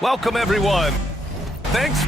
Welcome, everyone. Thanks.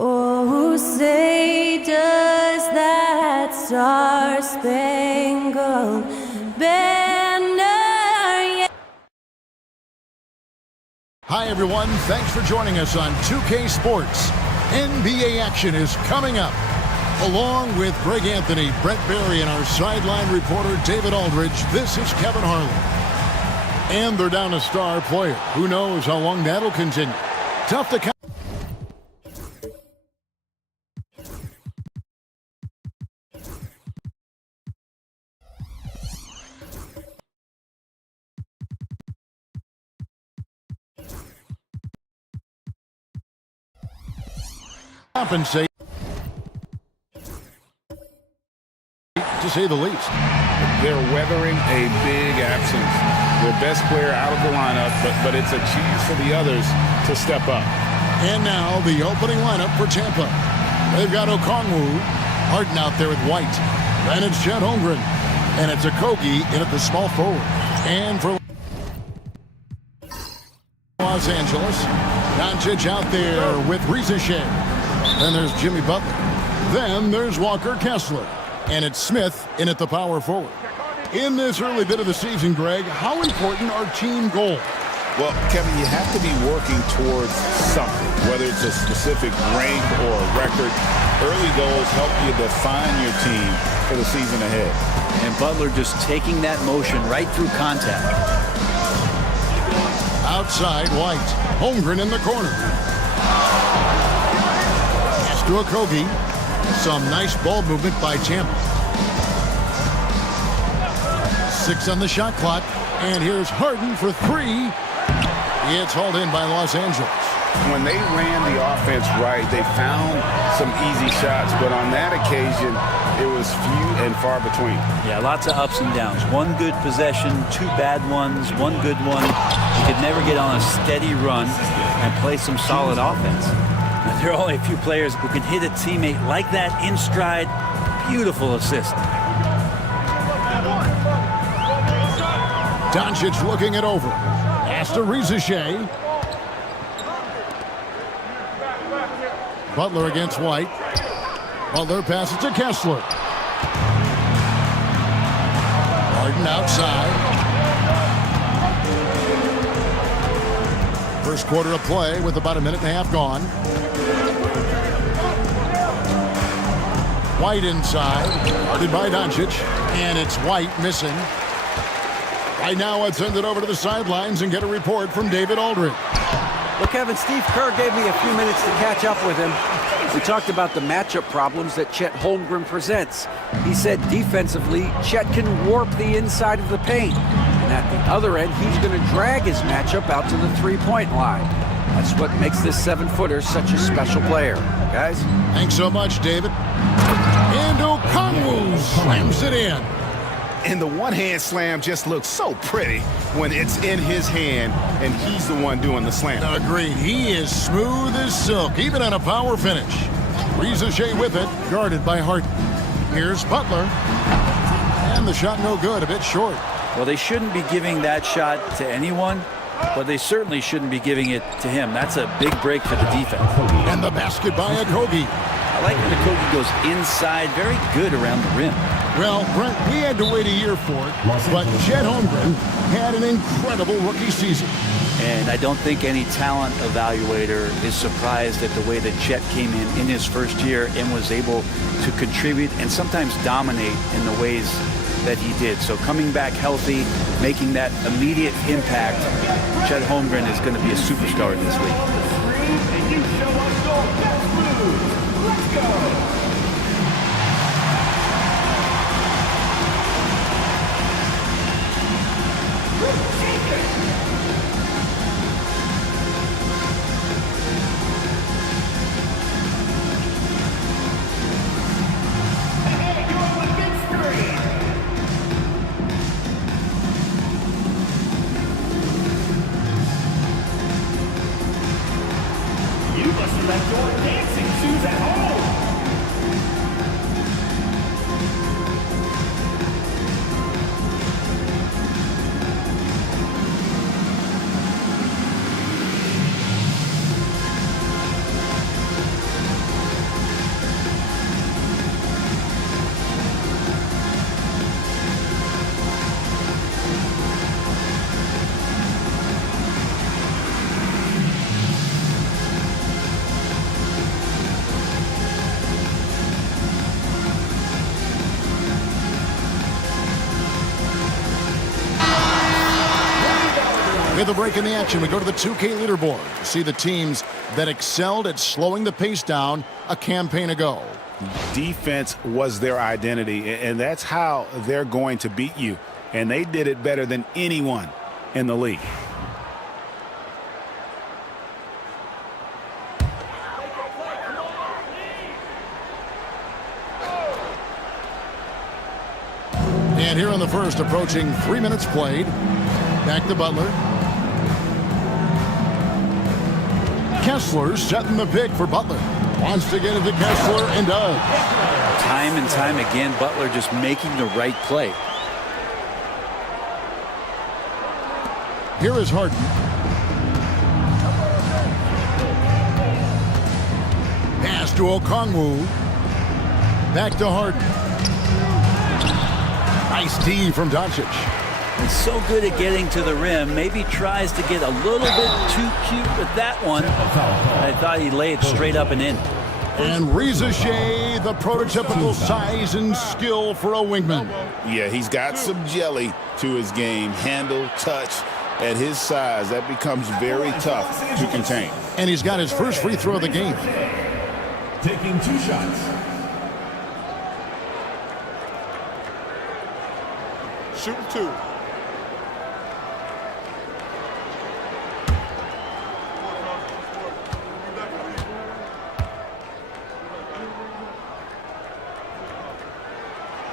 Oh, say does that star-spangled banner yet? Hi, everyone. Thanks for joining us on 2K Sports. NBA action is coming up. Along with Greg Anthony, Brett Barry, and our sideline reporter, David Aldridge, this is Kevin Harlan. And they're down a star player. Who knows how long that'll continue. Tough to compensate, to say the least. They're weathering a big absence. Their best player out of the lineup, but it's a chance for the others to step up. And now the opening lineup for Tampa. They've got Okongwu, Harden out there with White. Then it's Chet Holmgren. And it's Okogie in at the small forward. And for Los Angeles, Doncic out there with Ricochet. Then there's Jimmy Butler. Then there's Walker Kessler. And it's Smith in at the power forward. In this early bit of the season, Greg, how important are team goals? Well, Kevin, you have to be working towards something, whether it's a specific rank or a record. Early goals help you define your team for the season ahead. And Butler just taking that motion right through contact. Outside, White. Holmgren in the corner. Pass to Okogie. Some nice ball movement by Tampa. 6 on the shot clock. And here's Harden for 3. It's hauled in by Los Angeles. When they ran the offense right, they found some easy shots, but on that occasion, it was few and far between. Yeah, lots of ups and downs. One good possession, 2 bad ones, 1 good one. You could never get on a steady run and play some solid offense. Now, there are only a few players who can hit a teammate like that in stride. Beautiful assist. Doncic looking it over. Pass to Shea. Butler against White. Butler passes to Kessler. Harden outside. First quarter of play with about a minute and a half gone. White inside. Guarded by Doncic. And it's White missing. Right now, let's send it over to the sidelines and get a report from David Aldridge. Well, Kevin, Steve Kerr gave me a few minutes to catch up with him. We talked about the matchup problems that Chet Holmgren presents. He said defensively, Chet can warp the inside of the paint. And at the other end, he's going to drag his matchup out to the three-point line. That's what makes this 7-footer such a special player. Guys? Thanks so much, David. And Okongwu slams it in. And the one-hand slam just looks so pretty when it's in his hand and he's the one doing the slam. Agreed. He is smooth as silk, even on a power finish. Shea with it, guarded by Harden. Here's Butler. And the shot no good, a bit short. Well, they shouldn't be giving that shot to anyone, but they certainly shouldn't be giving it to him. That's a big break for the defense. And the basket by Okogie. I like when Okogie goes inside, very good around the rim. Well, Brent, we had to wait a year for it, but Chet Holmgren had an incredible rookie season. And I don't think any talent evaluator is surprised at the way that Chet came in his first year and was able to contribute and sometimes dominate in the ways that he did. So coming back healthy, making that immediate impact, Chet Holmgren is going to be a superstar in this league. Let's go! With a break in the action, we go to the 2K leaderboard to see the teams that excelled at slowing the pace down a campaign ago. Defense was their identity, and that's how they're going to beat you. And they did it better than anyone in the league. And here in the first, approaching 3 minutes played. Back to Butler. Kessler setting the pick for Butler. Wants to get it to Kessler and does. Time and time again, Butler just making the right play. Here is Harden. Pass to Okongwu. Back to Harden. Nice D from Doncic. He's so good at getting to the rim. Maybe tries to get a little bit too cute with that one. I thought he'd lay it straight up and in. And Shea, the prototypical size and skill for a wingman. Yeah, he's got some jelly to his game. Handle, touch. At his size, that becomes very tough to contain. And he's got his first free throw of the game. Taking 2 shots. Shooting 2.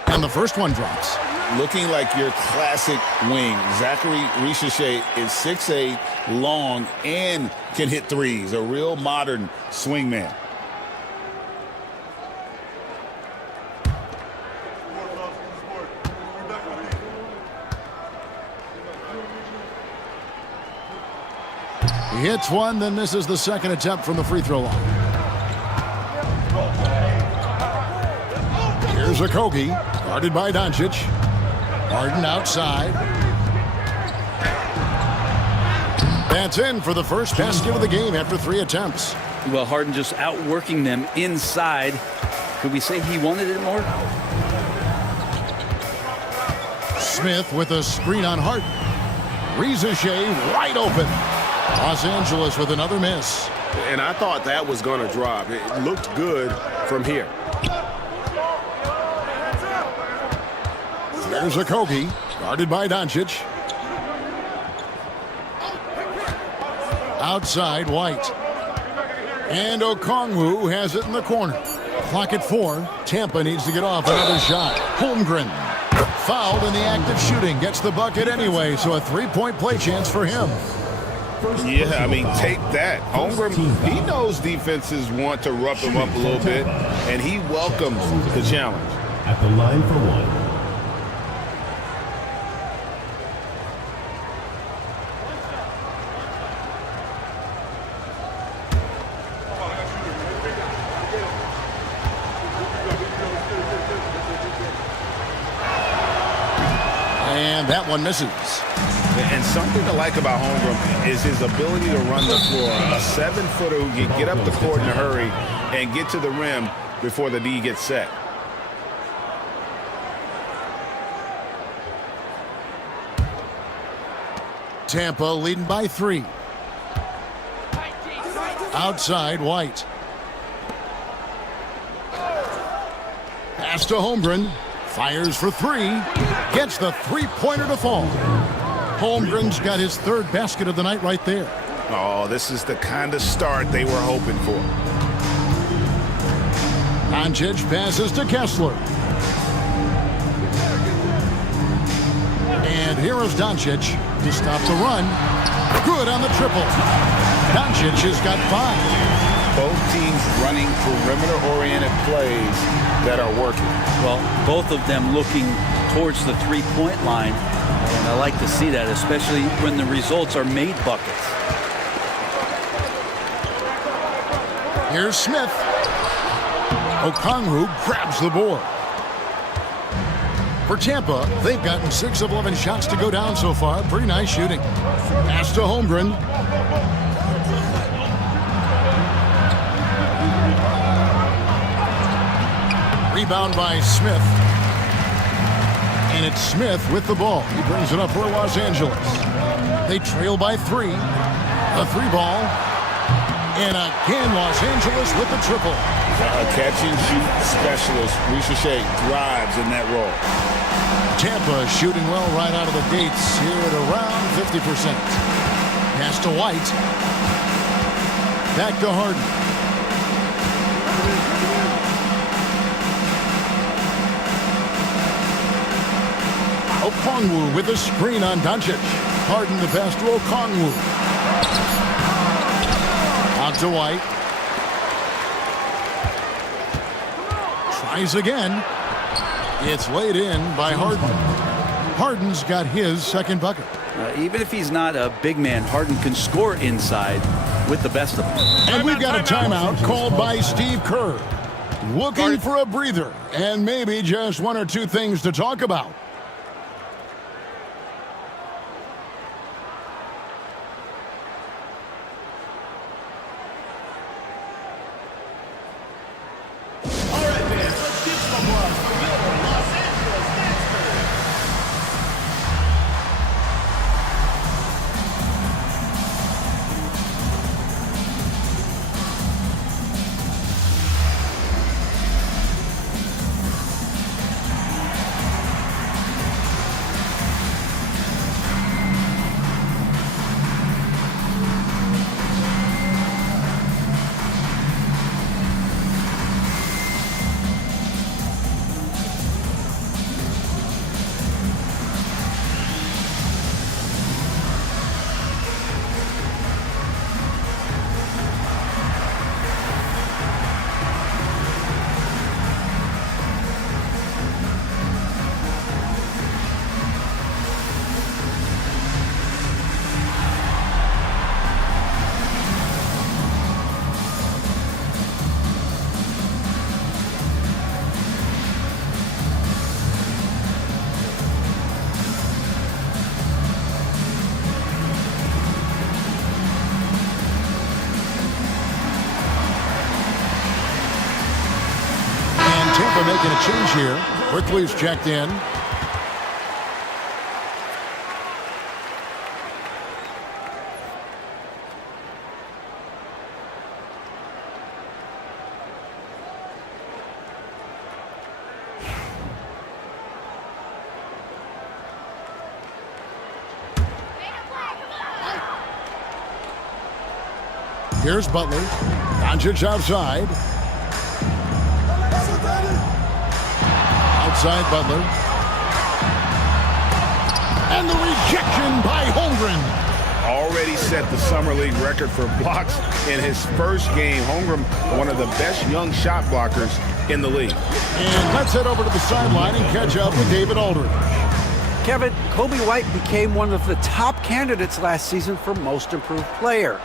And the first one drops. Looking like your classic wing. Zachary Shea is 6'8", long, and can hit threes. A real modern swingman. He hits one, then misses the second attempt from the free throw line. Here's Okogie, guarded by Doncic. Harden outside. That's in for the first basket of the game after 3 attempts. Well, Harden just outworking them inside. Could we say he wanted it more? Smith with a screen on Harden. Rizachet wide open. Los Angeles with another miss. And I thought that was going to drop. It looked good from here. There's Okogie, guarded by Doncic. Outside, White. And Okongwu has it in the corner. Clock at 4. Tampa needs to get off another shot. Holmgren, fouled in the act of shooting, gets the bucket anyway, so a 3-point play chance for him. Yeah, I mean, take that. Holmgren, he knows defenses want to rough him up a little bit, and he welcomes the challenge. At the line for one. And that one misses. And something to like about Holmgren is his ability to run the floor. A 7-footer who can get up the court in a hurry and get to the rim before the D gets set. Tampa leading by 3. Outside, White. Pass to Holmgren. Fires for 3. Gets the 3-pointer to fall. Holmgren's got his 3rd basket of the night right there. Oh, this is the kind of start they were hoping for. Doncic passes to Kessler. And here is Doncic to stop the run. Good on the triple. Doncic has got 5. Both teams running perimeter-oriented plays that are working. Well, both of them looking towards the 3-point line. And I like to see that, especially when the results are made buckets. Here's Smith. Okongwu grabs the board. For Tampa, they've gotten 6 of 11 shots to go down so far. Pretty nice shooting. Pass to Holmgren. Rebound by Smith. And it's Smith with the ball. He brings it up for Los Angeles. They trail by 3. A 3-ball. And again, Los Angeles with the triple. A catch-and-shoot specialist, Rizachet, thrives in that role. Tampa shooting well right out of the gates here at around 50%. Pass to White. Back to Harden. Okongwu with a screen on Doncic. Harden the pass to Okongwu. Out to White. Tries again. It's laid in by Harden. Harden's got his 2nd bucket. Even if he's not a big man, Harden can score inside with the best of them. And we've got a timeout called by Steve Kerr. Looking for a breather and maybe just 1 or 2 things to talk about. Tampa making a change here. Quickly's checked in. Here's Butler. Doncic outside. Outside Butler. And the rejection by Holmgren. Already set the Summer League record for blocks in his first game. Holmgren, one of the best young shot blockers in the league. And let's head over to the sideline and catch up with David Aldridge. Kevin, Kobe White became one of the top candidates last season for Most Improved Player.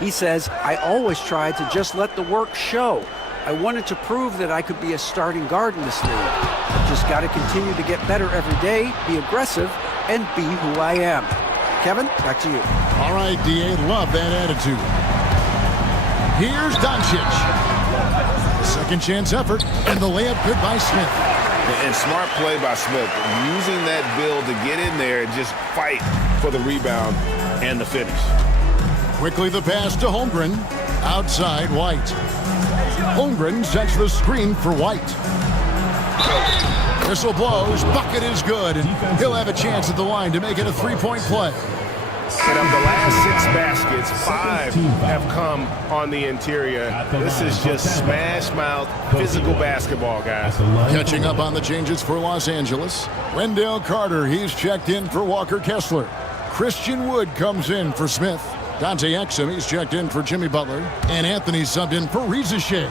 He says, I always tried to just let the work show. I wanted to prove that I could be a starting guard in this league. I've just got to continue to get better every day, be aggressive, and be who I am. Kevin, back to you. All right, D.A., love that attitude. Here's Doncic. Second chance effort, and the layup good by Smith. And smart play by Smith, using that build to get in there and just fight for the rebound and the finish. Quickly the pass to Holmgren. Outside White. Holmgren sets the screen for White. Whistle blows. Bucket is good. And he'll have a chance at the line to make it a three-point play. And of the last 6 baskets, 5 have come on the interior. This is just smash-mouth, physical basketball, guys. Catching up on the changes for Los Angeles. Wendell Carter, he's checked in for Walker Kessler. Christian Wood comes in for Smith. Dante Exum, he's checked in for Jimmy Butler. And Anthony subbed in for Reza Shea.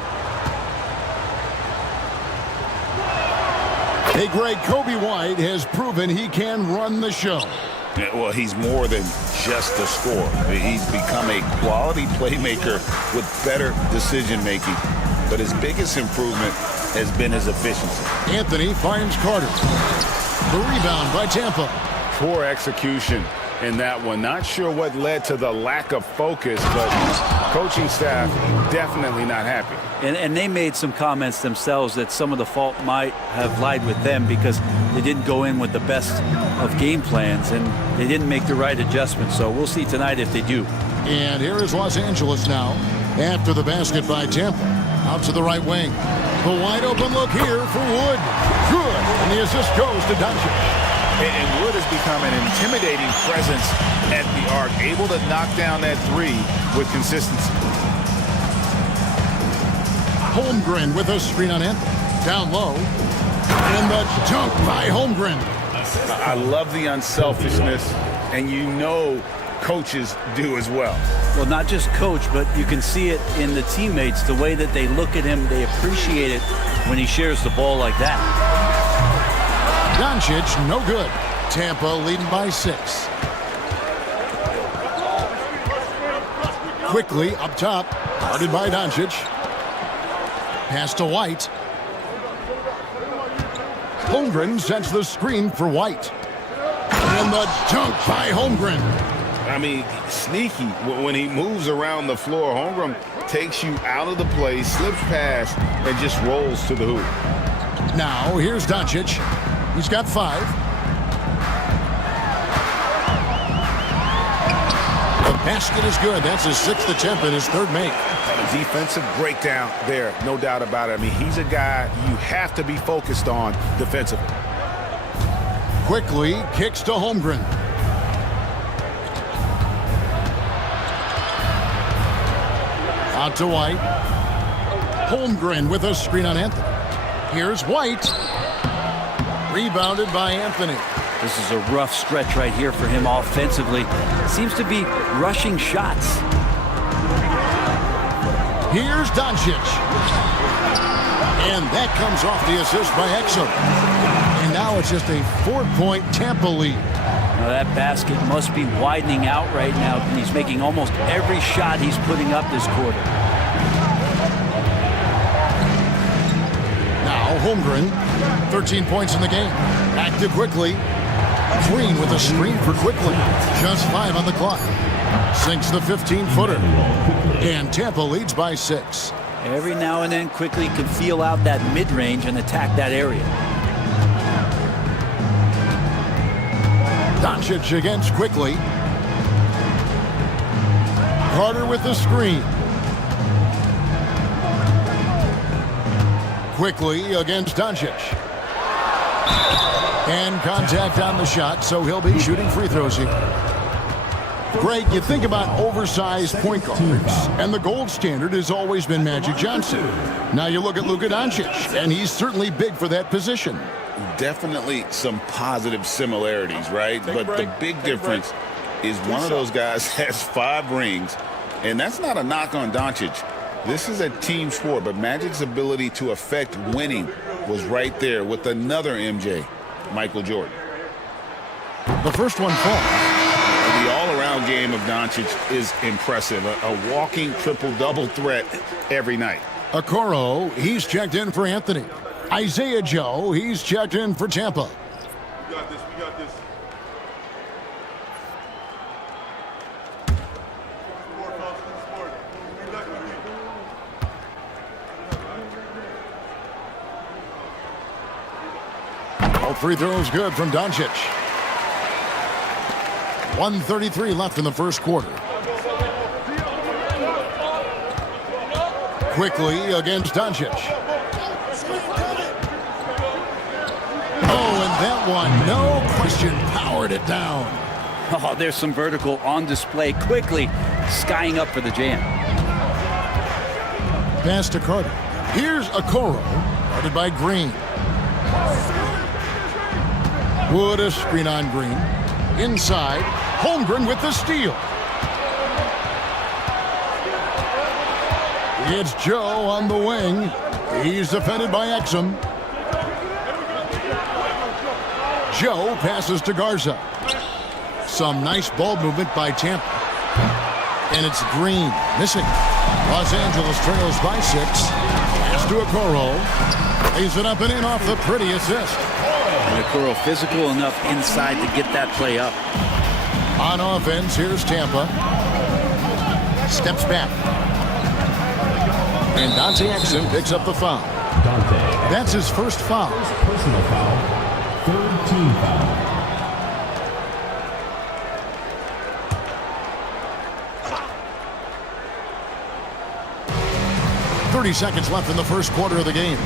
Hey, Greg, Kobe White has proven he can run the show. Yeah, well, he's more than just a scorer. He's become a quality playmaker with better decision-making. But his biggest improvement has been his efficiency. Anthony finds Carter. The rebound by Tampa. Poor execution in that one. Not sure what led to the lack of focus, but coaching staff definitely not happy. And they made some comments themselves that some of the fault might have lied with them because they didn't go in with the best of game plans and they didn't make the right adjustments. So we'll see tonight if they do. And here is Los Angeles now after the basket by Tampa. Out to the right wing. The wide open look here for Wood. Good. And the assist goes to Doncic. And Wood has become an intimidating presence at the arc, able to knock down that three with consistency. Holmgren with a screen on Anthony. Down low. And the dunk by Holmgren. I love the unselfishness, and you know coaches do as well. Well, not just coach, but you can see it in the teammates, the way that they look at him. They appreciate it when he shares the ball like that. Doncic, no good. Tampa leading by 6. Quickly up top, guarded by Doncic. Pass to White. Holmgren sets the screen for White. And the dunk by Holmgren. I mean, sneaky. When he moves around the floor, Holmgren takes you out of the play, slips past, and just rolls to the hoop. Now, here's Doncic. He's got 5. The basket is good. That's his 6th attempt and his 3rd make. A defensive breakdown there, no doubt about it. I mean, he's a guy you have to be focused on defensively. Quickly kicks to Holmgren. Out to White. Holmgren with a screen on Anthony. Here's White. Rebounded by Anthony. This is a rough stretch right here for him offensively. Seems to be rushing shots. Here's Doncic. And that comes off the assist by Exum. And now it's just a 4-point Tampa lead. Now that basket must be widening out right now. He's making almost every shot he's putting up this quarter. Now Holmgren, 13 points in the game. Back to Quickly. Green with a screen for Quickly. Just 5 on the clock. Sinks the 15-footer. And Tampa leads by 6. Every now and then, quickly can feel out that mid-range and attack that area. Doncic against Quickly. Carter with the screen. Quickly against Doncic. And contact on the shot, so he'll be shooting free throws here. Greg, you think about oversized point guards, and the gold standard has always been Magic Johnson. Now you look at Luka Doncic, and he's certainly big for that position. Definitely some positive similarities, right? But the big difference is one of those guys has 5 rings, and that's not a knock on Doncic. This is a team sport, but Magic's ability to affect winning was right there with another MJ, Michael Jordan. The first one falls. The all-around game of Doncic is impressive. A walking triple-double threat every night. Okoro, he's checked in for Anthony. Isaiah Joe, he's checked in for Tampa. We got this. We got this. All free throws good from Doncic. 1:33 left in the first quarter. Quickly against Doncic. Oh, and that one, no question, powered it down. Oh, there's some vertical on display. Quickly skying up for the jam. Pass to Carter. Here's Okoro, guarded by Green. Wood a screen on Green. Inside, Holmgren with the steal. It's Joe on the wing. He's defended by Exum. Joe passes to Garza. Some nice ball movement by Tampa. And it's Green missing. Los Angeles trails by 6. Pass to Okoro. Lays it up and in off the pretty assist. And Okoro physical enough inside to get that play up. On offense, here's Tampa. Steps back. And Dante Exum picks up the foul. Dante. That's his first foul. Personal foul. Third team foul. .30 seconds left in the first quarter of the game.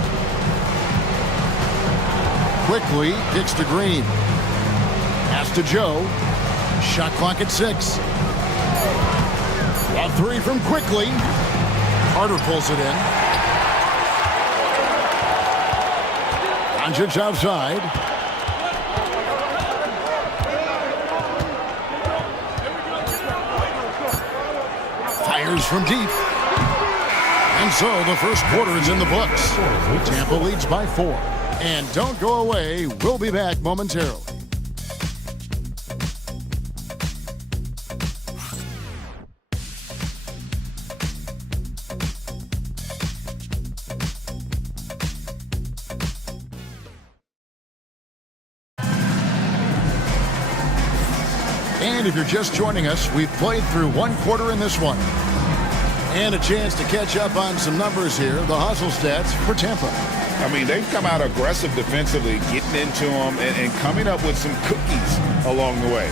Quickly kicks to Green. Pass to Joe. Shot clock at 6. A 3 from Quickly. Carter pulls it in. Doncic outside. Fires from deep. And so the first quarter is in the books. Tampa leads by 4. And don't go away. We'll be back momentarily. And if you're just joining us, we've played through one quarter in this one. And a chance to catch up on some numbers here, the hustle stats for Tampa. I mean, they've come out aggressive defensively, getting into them and coming up with some cookies along the way.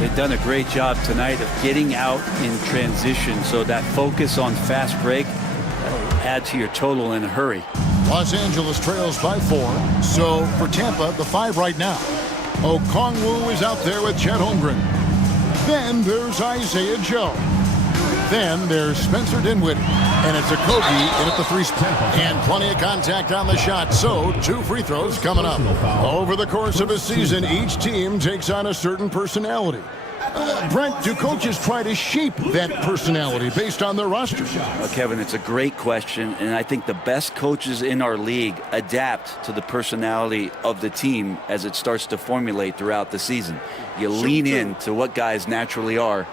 They've done a great job tonight of getting out in transition, so that focus on fast break, that'll add to your total in a hurry. Los Angeles trails by 4. So for Tampa, the 5 right now. Okongwu is out there with Chet Holmgren. Then there's Isaiah Joe. Then there's Spencer Dinwiddie. And it's a Kogi in at the 3 spot. And plenty of contact on the shot. So 2 free throws coming up. Over the course of a season, each team takes on a certain personality. Brent, do coaches try to shape that personality based on their roster? Well, Kevin, it's a great question, and I think the best coaches in our league adapt to the personality of the team as it starts to formulate throughout the season. You lean in to what guys naturally are.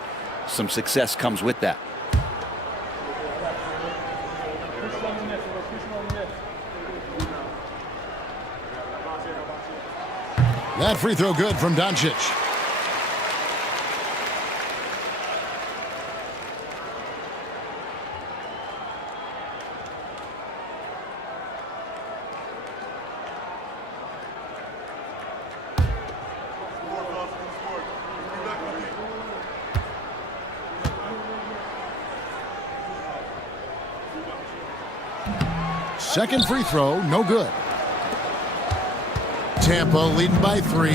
Some success comes with that. That free throw good from Doncic. second free throw, no good. Tampa leading by 3.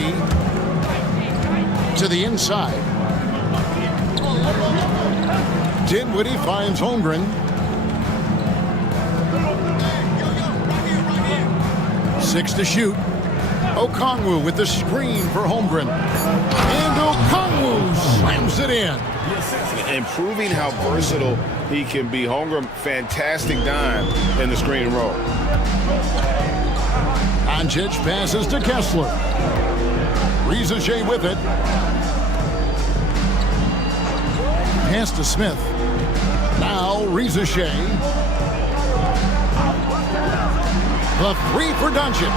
To the inside. Dinwiddie finds Holmgren. 6 to shoot. Okongwu with the screen for Holmgren. And Okongwu slams it in. And proving how versatile he can be. Holmgren, fantastic dime in the screen and roll. Doncic passes to Kessler. Riza with it. Pass to Smith. Now Riza. The 3 for Doncic.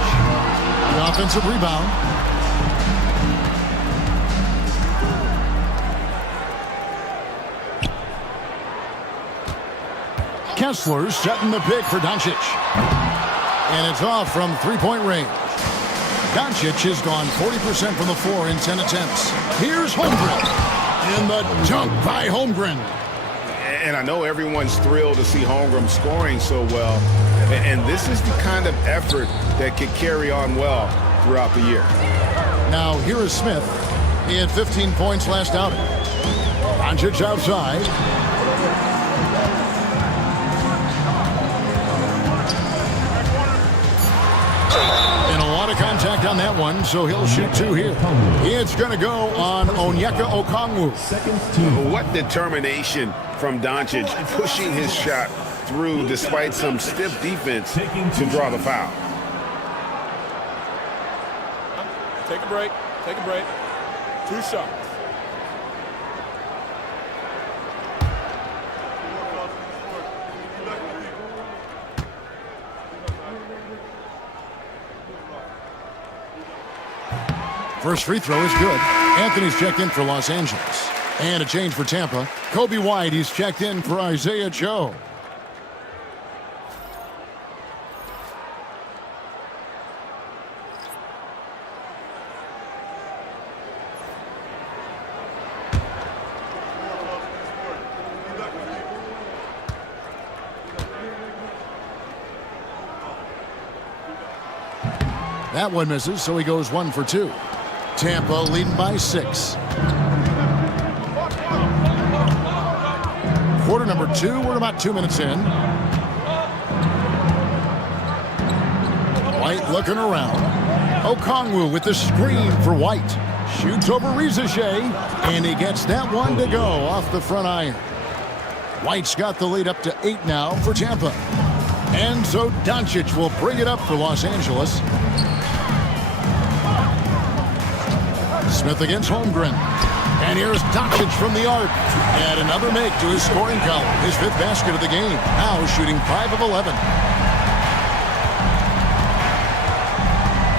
The offensive rebound. Kessler setting the pick for Doncic. And it's off from three-point range. Doncic has gone 40% from the floor in 10 attempts. Here's Holmgren. And the dunk by Holmgren. And I know everyone's thrilled to see Holmgren scoring so well. And this is the kind of effort that could carry on well throughout the year. Now here is Smith. He had 15 points last outing. Doncic outside. And a lot of contact on that one, so he'll shoot 2 here. It's going to go on Onyeka Okongwu. What determination from Doncic, pushing his shot through despite some stiff defense to draw the foul. Take a break. Take a break. 2 shots. First free throw is good. Anthony's checked in for Los Angeles. And a change for Tampa. Kobe White, he's checked in for Isaiah Joe. That one misses, so he goes 1 for 2. Tampa leading by 6. Quarter number 2, we're about 2 minutes in. White looking around. Okongwu with the screen for White. Shoots over Riza, and he gets that one to go off the front iron. White's got the lead up to 8 now for Tampa. And so Doncic will bring it up for Los Angeles. Smith against Holmgren. And here's Doncic from the arc. And another make to his scoring column. His 5th basket of the game. Now shooting 5 of 11.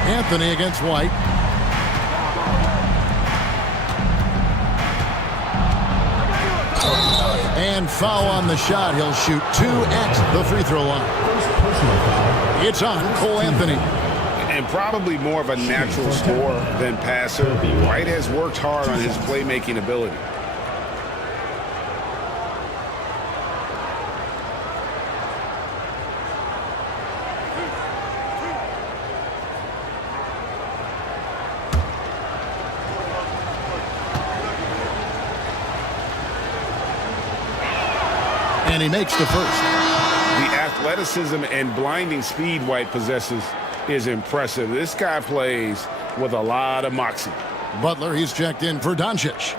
Anthony against White. And foul on the shot. He'll shoot 2 at the free throw line. It's on Cole Anthony. And probably more of a natural scorer than passer. White has worked hard on his playmaking ability. And he makes the first. The athleticism and blinding speed White possesses is impressive. This guy plays with a lot of moxie. Butler, he's checked in for Doncic.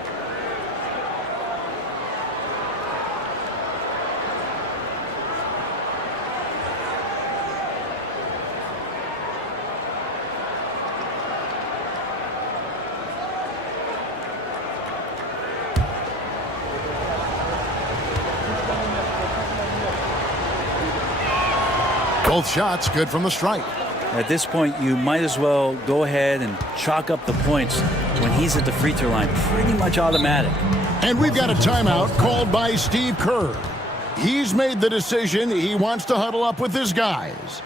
Both shots good from the stripe. At this point, you might as well go ahead and chalk up the points when he's at the free throw line. Pretty much automatic. And we've got a timeout called by Steve Kerr. He's made the decision he wants to huddle up with his guys.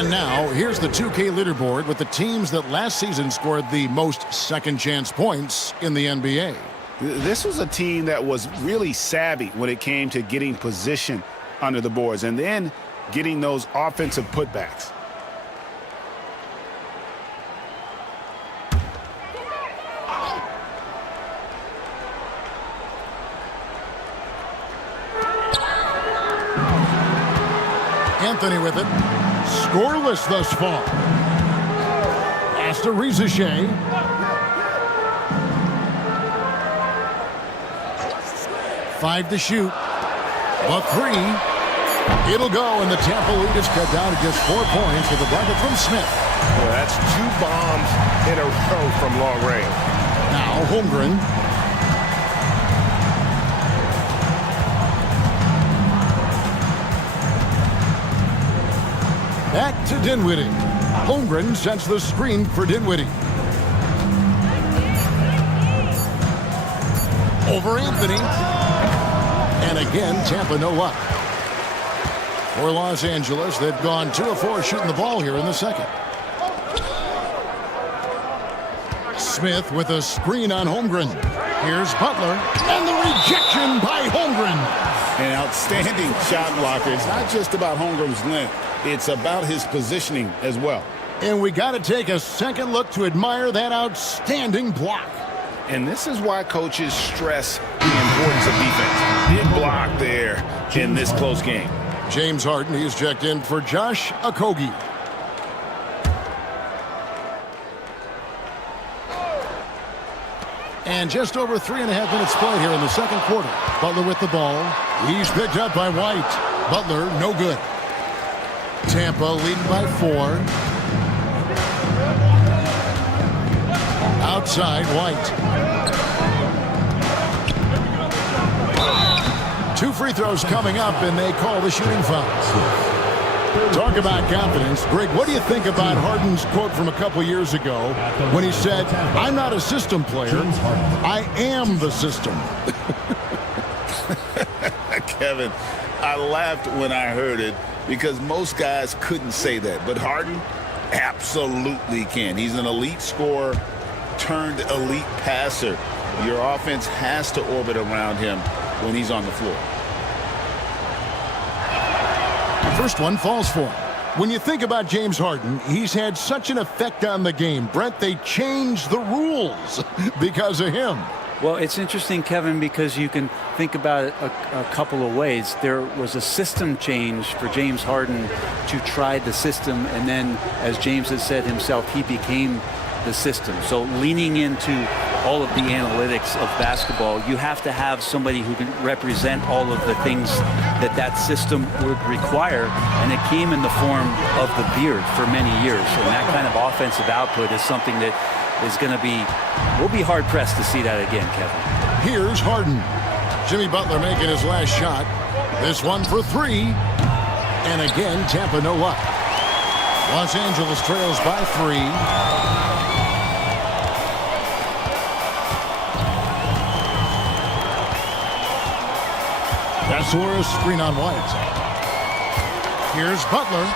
And now, here's the 2K leaderboard with the teams that last season scored the most second-chance points in the NBA. This was a team that was really savvy when it came to getting position under the boards and then getting those offensive putbacks. Anthony with it. Scoreless thus far. Pass to Rizachet. Five to shoot. A three. It'll go, and the Tampa lead is cut down to just 4 points with a bucket from Smith. Well, that's 2 bombs in a row from long range. Now Holmgren. Back to Dinwiddie. Holmgren sets the screen for Dinwiddie. Over Anthony. And again, Tampa no luck. For Los Angeles, they've gone 2 of 4 shooting the ball here in the second. Smith with a screen on Holmgren. Here's Butler. And the rejection by Holmgren. An outstanding shot blocker. It's not just about Holmgren's length. It's about his positioning as well. And we got to take a second look to admire that outstanding block. And this is why coaches stress the importance of defense. Big block there in this close game. James Harden, he's checked in for Josh Okogie. And just over 3.5 minutes played here in the second quarter. Butler with the ball. He's picked up by White. Butler, no good. Tampa leading by 4. Outside, White. 2 free throws coming up, and they call the shooting foul. Talk about confidence. Greg, what do you think about Harden's quote from a couple years ago when he said, "I'm not a system player, I am the system"? Kevin, I laughed when I heard it because most guys couldn't say that. But Harden absolutely can. He's an elite scorer turned elite passer. Your offense has to orbit around him when he's on the floor. First one falls for him. When you think about James Harden, he's had such an effect on the game. Brent, they changed the rules because of him. Well, it's interesting, Kevin, because you can think about it a couple of ways. There was a system change for James Harden to try the system, and then, as James has said himself, he became the system. So leaning into all of the analytics of basketball, you have to have somebody who can represent all of the things that that system would require, and it came in the form of the beard for many years. And that kind of offensive output is something that is going to be, we'll be hard-pressed to see that again, Kevin. Here's Harden. Jimmy Butler making his last shot. This one for 3. And again, Tampa no luck. Los Angeles trails by 3. That's screen on White. Here's Butler.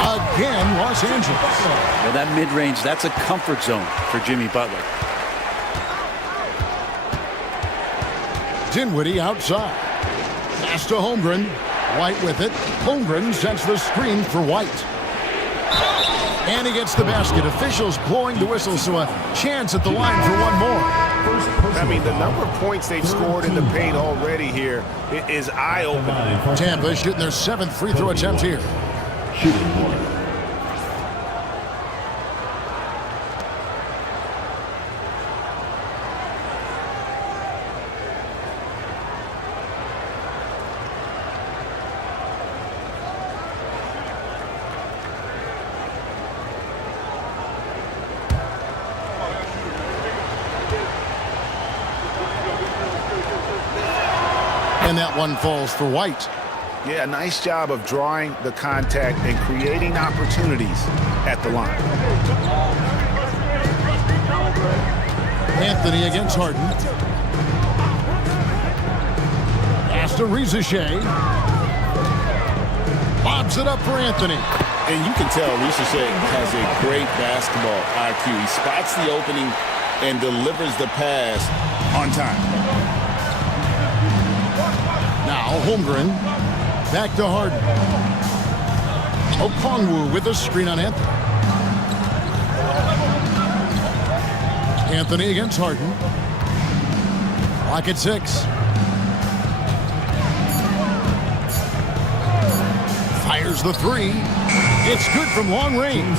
Again, Los Angeles. Well, that mid-range, that's a comfort zone for Jimmy Butler. Dinwiddie outside. Pass to Holmgren. White with it. Holmgren sets the screen for White. And he gets the basket. Officials blowing the whistle, so a chance at the line for one more. I mean, the number of points they've scored in the paint already here is eye-opening. Tampa shooting their 7th free throw attempt here. Shooting point. And that one falls for White. Yeah, nice job of drawing the contact and creating opportunities at the line. Anthony against Harden. Pass to Rizachet. Lobs it up for Anthony. And you can tell Ricochet has a great basketball IQ. He spots the opening and delivers the pass on time. Now Holmgren back to Harden. Okongwu with a screen on Anthony. Anthony against Harden. Clock at 6. Fires the 3. It's good from long range.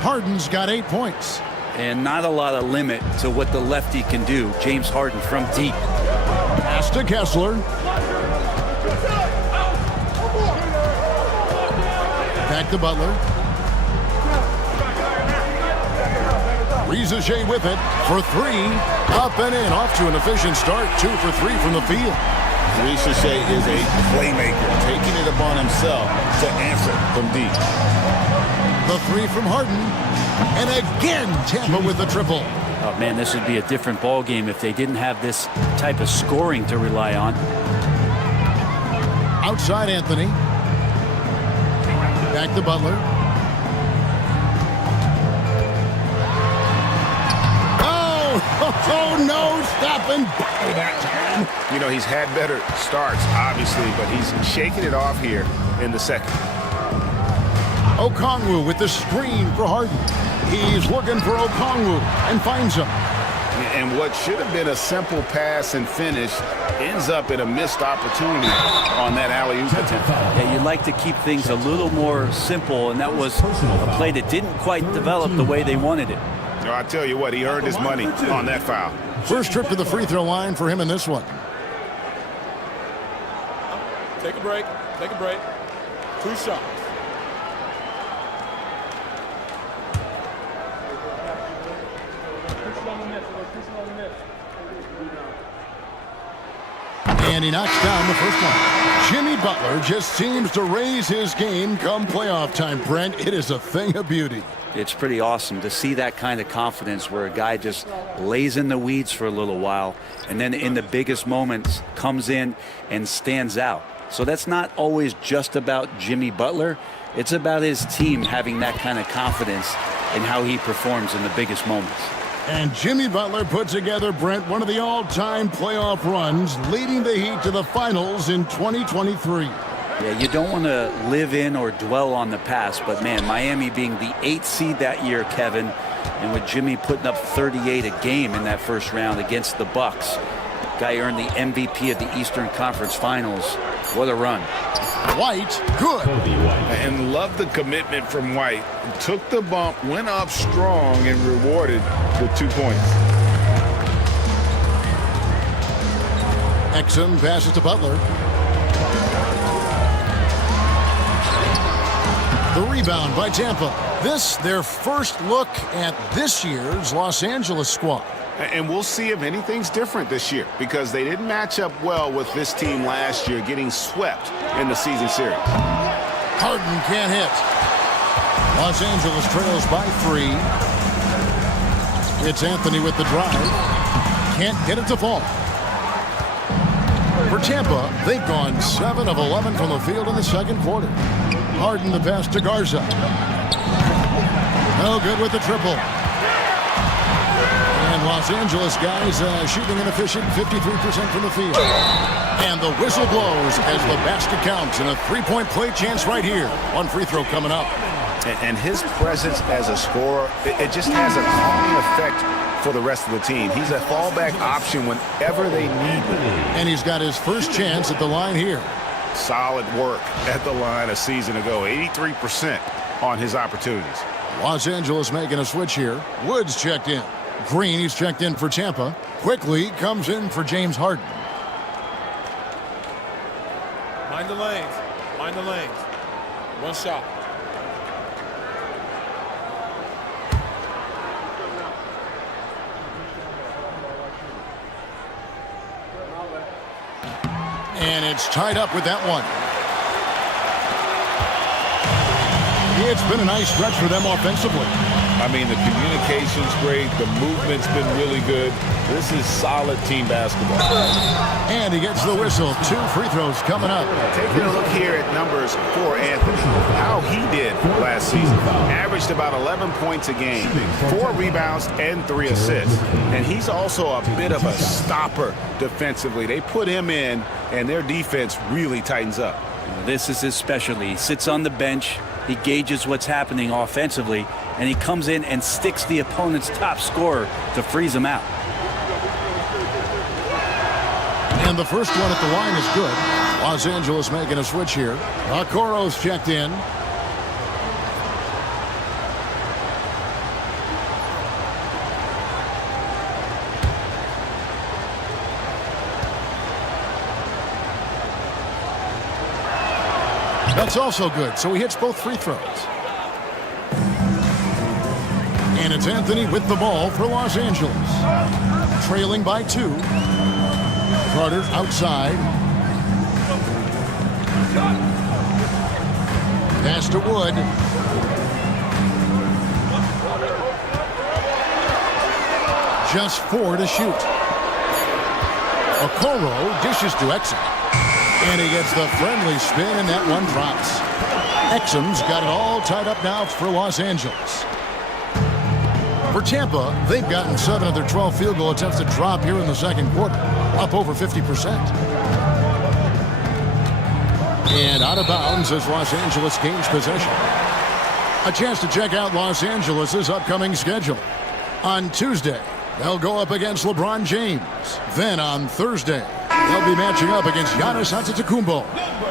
Harden's got 8 points. And not a lot of limit to what the lefty can do. James Harden from deep. Pass to Kessler. Back to Butler. Ricochet with it for 3. Up and in. Off to an efficient start. 2 for 3 from the field. Ricochet is a playmaker, taking it upon himself to answer from deep. The 3 from Harden. And again, Tampa with the triple. Oh, man, this would be a different ball game if they didn't have this type of scoring to rely on. Outside Anthony. Back to Butler. Oh, no, stopping by that time. You know, he's had better starts, obviously, but he's shaking it off here in the second. Okongwu with the screen for Harden. He's looking for Okongwu and finds him. And what should have been a simple pass and finish ends up in a missed opportunity on that alley-oop attempt. Yeah, you'd like to keep things a little more simple, and that was a play that didn't quite develop the way they wanted it. You know, I tell you what, he earned his money on that foul. First trip to the free throw line for him in this one. Take a break. Take a break. 2 shots. And he knocks down the first one. Jimmy Butler just seems to raise his game come playoff time, Brent. It is a thing of beauty. It's pretty awesome to see that kind of confidence where a guy just lays in the weeds for a little while and then in the biggest moments comes in and stands out. So that's not always just about Jimmy Butler. It's about his team having that kind of confidence in how he performs in the biggest moments. And Jimmy Butler put together, Brent, one of the all-time playoff runs, leading the Heat to the finals in 2023. Yeah, you don't want to live in or dwell on the past, but man, Miami being the 8th seed that year, Kevin, and with Jimmy putting up 38 a game in that first round against the Bucks. Guy earned the MVP of the Eastern Conference Finals. What a run. White, good. And love the commitment from White. Took the bump, went up strong, and rewarded with 2 points. Exum passes to Butler. The rebound by Tampa. This, their first look at this year's Los Angeles squad. And we'll see if anything's different this year because they didn't match up well with this team last year, getting swept in the season series. Harden can't hit. Los Angeles trails by 3. It's Anthony with the drive. Can't get it to fall. For Tampa, they've gone 7 of 11 from the field in the second quarter. Harden the pass to Garza. No good with the triple. And Los Angeles guys shooting an efficient 53% from the field. And the whistle blows as the basket counts and a 3-point play chance right here. One free throw coming up. And his presence as a scorer, it just has a calming effect for the rest of the team. He's a fallback option whenever they need him. And he's got his first chance at the line here. Solid work at the line a season ago. 83% on his opportunities. Los Angeles making a switch here. Woods checked in. Green, he's checked in for Tampa. Quickly comes in for James Harden. Mind the lanes. Mind the lanes. 1 shot. And it's tied up with that one. It's been a nice stretch for them offensively. I mean, the communication's great. The movement's been really good. This is solid team basketball. And he gets the whistle. 2 free throws coming up. Taking a look here at numbers for Anthony, how he did last season. Averaged about 11 points a game, 4 rebounds and 3 assists. And he's also a bit of a stopper defensively. They put him in, and their defense really tightens up. This is his specialty. He sits on the bench, he gauges what's happening offensively, and he comes in and sticks the opponent's top scorer to freeze him out. And the first one at the line is good. Los Angeles making a switch here. Okoro's checked in. That's also good, so he hits both free throws. And it's Anthony with the ball for Los Angeles. Trailing by 2. Carter outside. Pass to Wood. Just 4 to shoot. Okoro dishes to Exum. And he gets the friendly spin, and that one drops. Exum's got it all tied up now for Los Angeles. For Tampa, they've gotten 7 of their 12 field goal attempts to drop here in the second quarter, up over 50%. And out of bounds as Los Angeles gains possession. A chance to check out Los Angeles' upcoming schedule. On Tuesday, they'll go up against LeBron James. Then on Thursday, they'll be matching up against Giannis Antetokounmpo.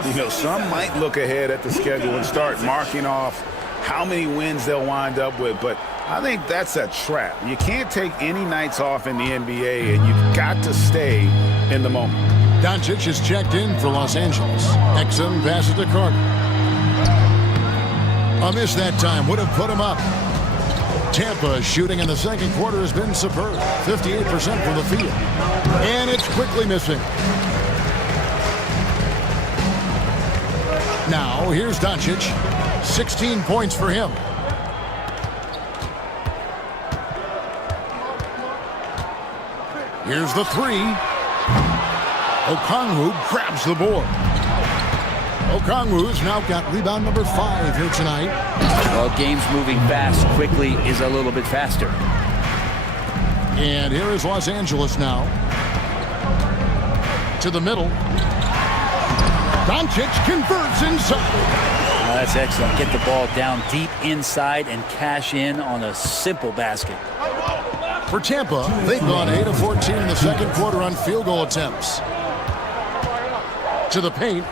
You know, some might look ahead at the schedule and start marking off how many wins they'll wind up with, but I think that's a trap. You can't take any nights off in the NBA, and you've got to stay in the moment. Doncic is checked in for Los Angeles. Exum passes to Carter. A miss that time would have put him up. Tampa's shooting in the second quarter has been superb. 58% from the field. And it's quickly missing. Now, here's Doncic. 16 points for him. Here's the 3. Okongwu grabs the board. Okongwu's now got rebound number 5 here tonight. Well, game's moving fast. Quickly is a little bit faster. And here is Los Angeles now. To the middle. Doncic converts inside. That's excellent. Get the ball down deep inside and cash in on a simple basket. For Tampa, they've gone 8 of 14 in the second quarter on field goal attempts. To the paint.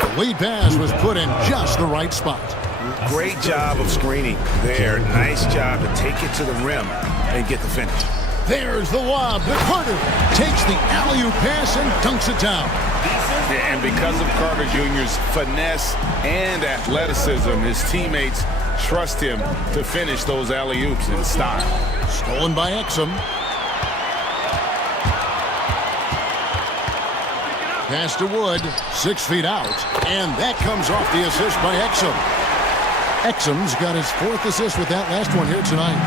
The lead pass was put in just the right spot. Great job of screening there. Nice job to take it to the rim and get the finish. There's the lob. The Carter takes the alley-oop pass and dunks it down. And because of Carter Jr.'s finesse and athleticism, his teammates trust him to finish those alley-oops in style. Stolen by Exum. Pass to Wood, 6 feet out, and that comes off the assist by Exum. Exum's got his 4th assist with that last one here tonight.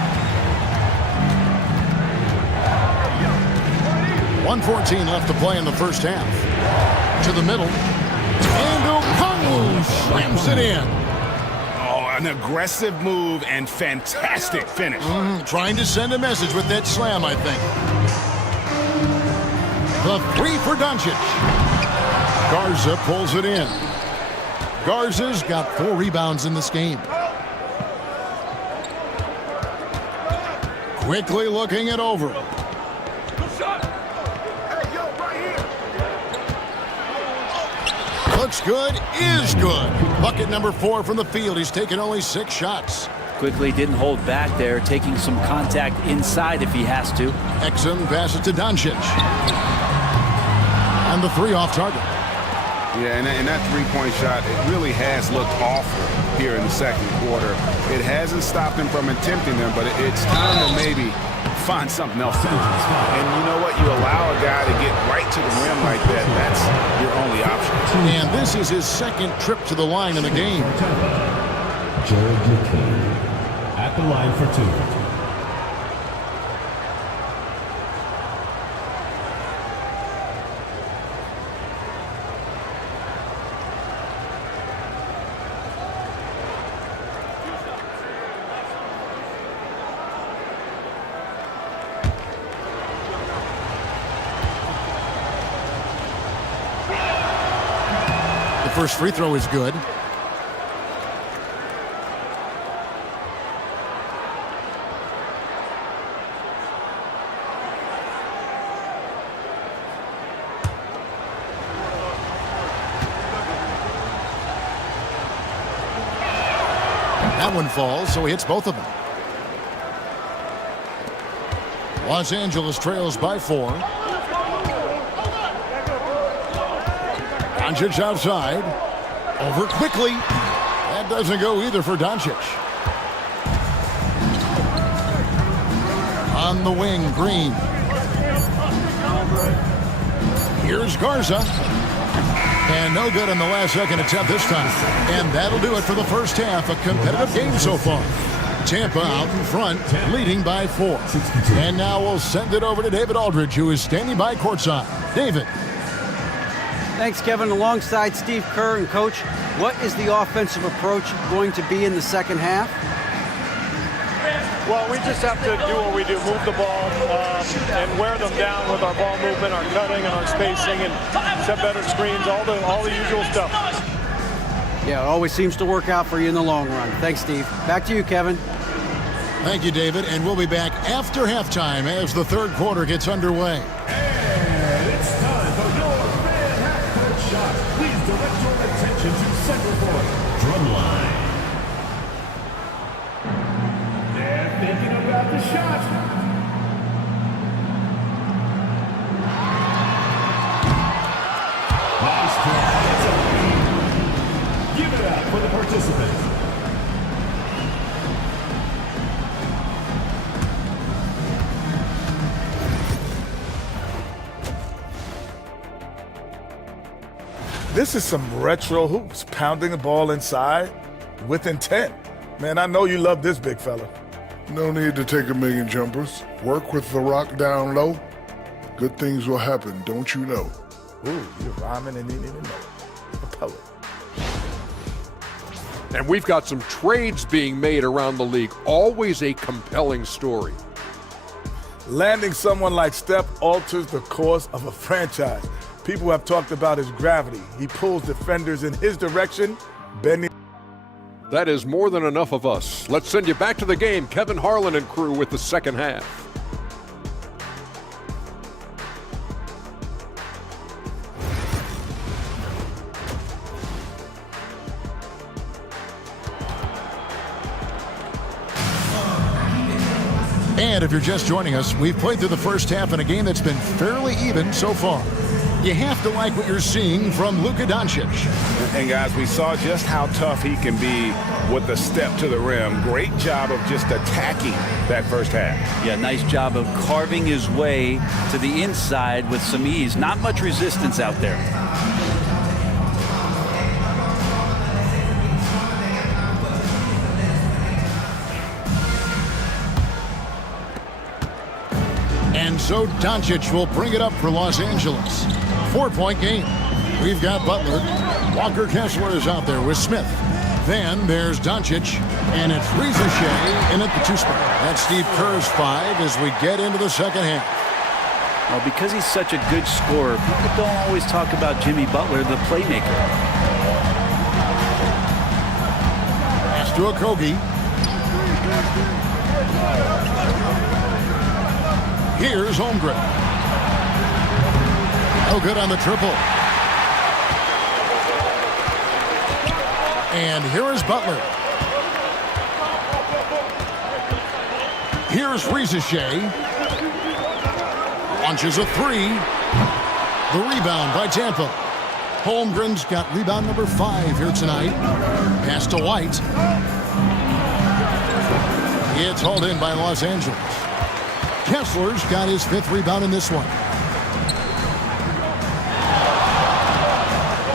1:14 left to play in the first half. To the middle, and Okongwu slams it in. Oh, an aggressive move and fantastic finish. Trying to send a message with that slam, I think. The 3 for Doncic. Garza pulls it in. Garza's got 4 rebounds in this game. Quickly looking it over. Looks good, is good. Bucket number 4 from the field. He's taken only 6 shots. Quickly didn't hold back there, taking some contact inside if he has to. Exum passes to Doncic. And the 3 off target. Yeah, and that three-point shot, it really has looked awful here in the second quarter. It hasn't stopped him from attempting them, but it's time to maybe find something else to do. And you know what? You allow a guy to get right to the rim like that, that's your only option. And this is his 2nd trip to the line in the game. Jared McCain at at the line for 2. First free throw is good. That one falls, so he hits both of them. Los Angeles trails by 4. Doncic outside. Over quickly. That doesn't go either for Doncic. On the wing, Green. Here's Garza. And no good on the last second attempt this time. And that'll do it for the first half. A competitive game so far. Tampa out in front, leading by 4. And now we'll send it over to David Aldridge, who is standing by courtside. David. Thanks, Kevin. Alongside Steve Kerr and Coach, what is the offensive approach going to be in the second half? Well, we just have to do what we do, move the ball and wear them down with our ball movement, our cutting, and our spacing, and set better screens, all the usual stuff. Yeah, it always seems to work out for you in the long run. Thanks, Steve. Back to you, Kevin. Thank you, David. And we'll be back after halftime as the third quarter gets underway. And it's time for your fan half-court shot. Please direct your attention to center court. Drumline. They're thinking about the shot. Nice try. It's a lead. Give it up for the participants. This is some retro hoops, pounding the ball inside with intent. Man, I know you love this big fella. No need to take a million jumpers. Work with the rock down low. Good things will happen, don't you know? Ooh, you're rhyming and you didn't even know it. A poet. And we've got some trades being made around the league. Always a compelling story. Landing someone like Steph alters the course of a franchise. People have talked about his gravity. He pulls defenders in his direction, bending. That is more than enough of us. Let's send you back to the game. Kevin Harlan and crew with the second half. And if you're just joining us, we've played through the first half in a game that's been fairly even so far. You have to like what you're seeing from Luka Doncic. And guys, we saw just how tough he can be with the step to the rim. Great job of just attacking that first half. Yeah, nice job of carving his way to the inside with some ease. Not much resistance out there. And so Doncic will bring it up for Los Angeles. 4-point game. We've got Butler. Walker Kessler is out there with Smith. Then there's Doncic, and it's Ricochet in at the 2 spot. That's Steve Kerr's 5 as we get into the second half. Well, because he's such a good scorer, people don't always talk about Jimmy Butler, the playmaker. Pass to Okogie. Here's Holmgren. No good on the triple. And here is Butler. Here's Ricochet. Launches a 3. The rebound by Tampa. Holmgren's got rebound number 5 here tonight. Pass to White. It's hauled in by Los Angeles. Kessler's got his 5th rebound in this one.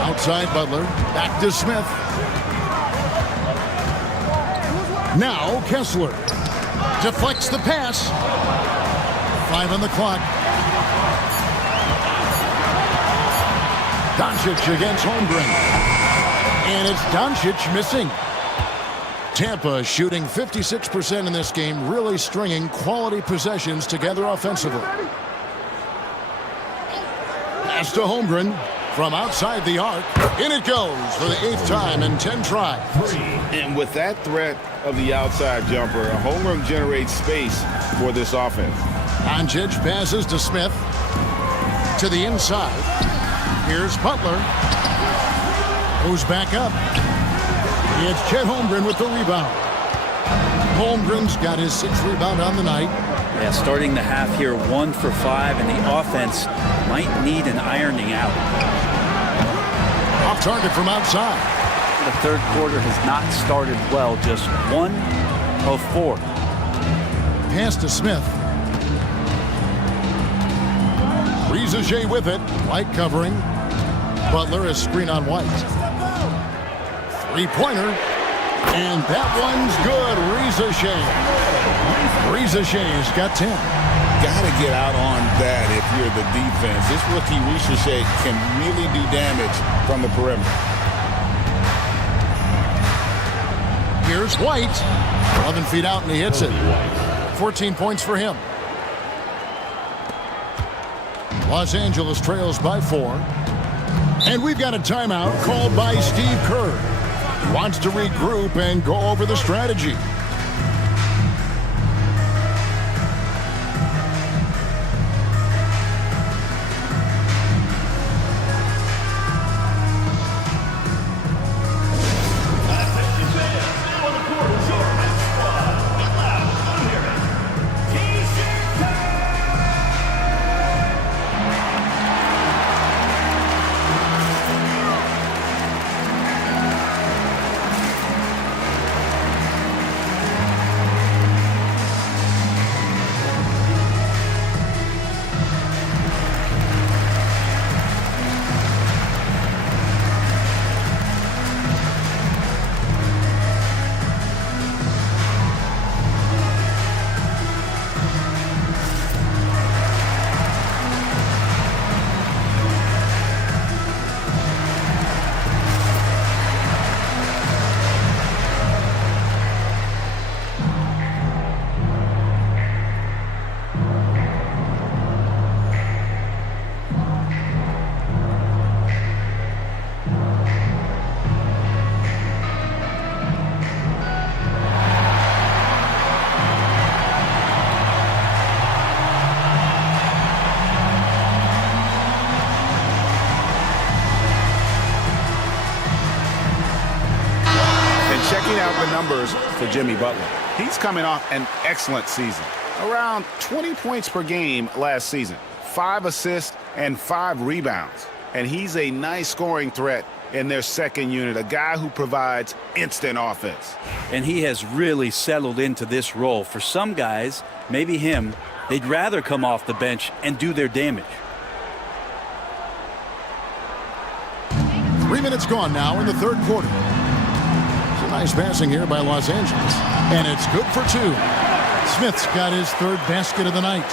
Outside Butler. Back to Smith. Now Kessler deflects the pass. 5 on the clock. Doncic against Holmgren. And it's Doncic missing. Tampa shooting 56% in this game, really stringing quality possessions together offensively. Pass to Holmgren from outside the arc. In it goes for the 8th time in 10 tries. And with that threat of the outside jumper, Holmgren generates space for this offense. Doncic passes to Smith. To the inside. Here's Butler. Goes back up. It's Chet Holmgren with the rebound. Holmgren's got his 6th rebound on the night. Yeah, starting the half here 1 for 5, and the offense might need an ironing out. Off target from outside. The third quarter has not started well, just 1 of 4. Pass to Smith. Riza with it. White covering. Butler is screen on White. 3-pointer. And that one's good. Riza Shay's got 10. Got to get out on that if you're the defense. This rookie Riza can really do damage from the perimeter. Here's White. 11 feet out and he hits it. 14 points for him. Los Angeles trails by 4. And we've got a timeout called by Steve Kerr. He wants to regroup and go over the strategy. Numbers for Jimmy Butler. He's coming off an excellent season. Around 20 points per game last season, 5 assists and 5 rebounds. And he's a nice scoring threat in their second unit, a guy who provides instant offense. And he has really settled into this role. For some guys, maybe him, they'd rather come off the bench and do their damage. 3 minutes gone now in the third quarter. Nice passing here by Los Angeles. And it's good for 2. Smith's got his 3rd basket of the night.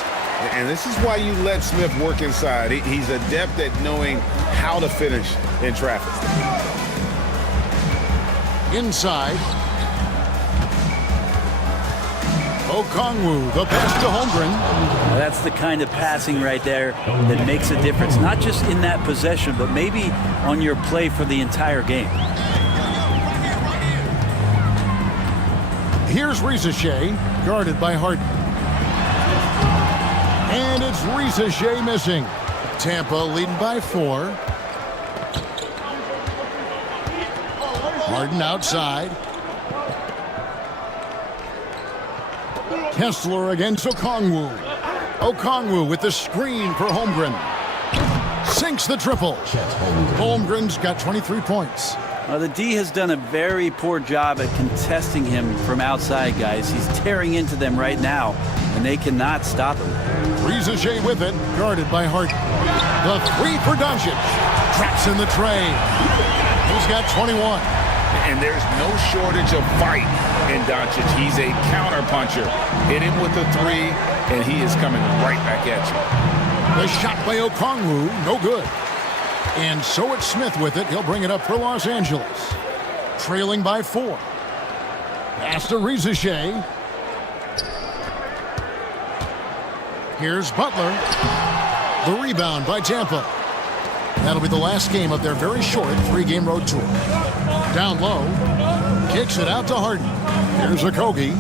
And this is why you let Smith work inside. He's adept at knowing how to finish in traffic. Inside. Okongwu, the pass to Holmgren. Now that's the kind of passing right there that makes a difference. Not just in that possession, but maybe on your play for the entire game. Here's Riza guarded by Harden. And it's Riza missing. Tampa leading by 4. Harden outside. Kessler against Okongwu. Okongwu with the screen for Holmgren. Sinks the triple. Holmgren's got 23 points. The D has done a very poor job at contesting him from outside, guys. He's tearing into them right now, and they cannot stop him. Riza with it, guarded by Harden. The 3 for Doncic. Traps in the tray. He's got 21. And there's no shortage of fight in Doncic. He's a counter-puncher. Hit him with the three, and he is coming right back at you. The shot by Okongwu, no good. And so it's Smith with it. He'll bring it up for Los Angeles. Trailing by 4. Pass to Rizachet. Here's Butler. The rebound by Tampa. That'll be the last game of their very short 3-game road tour. Down low. Kicks it out to Harden. Here's Okogie.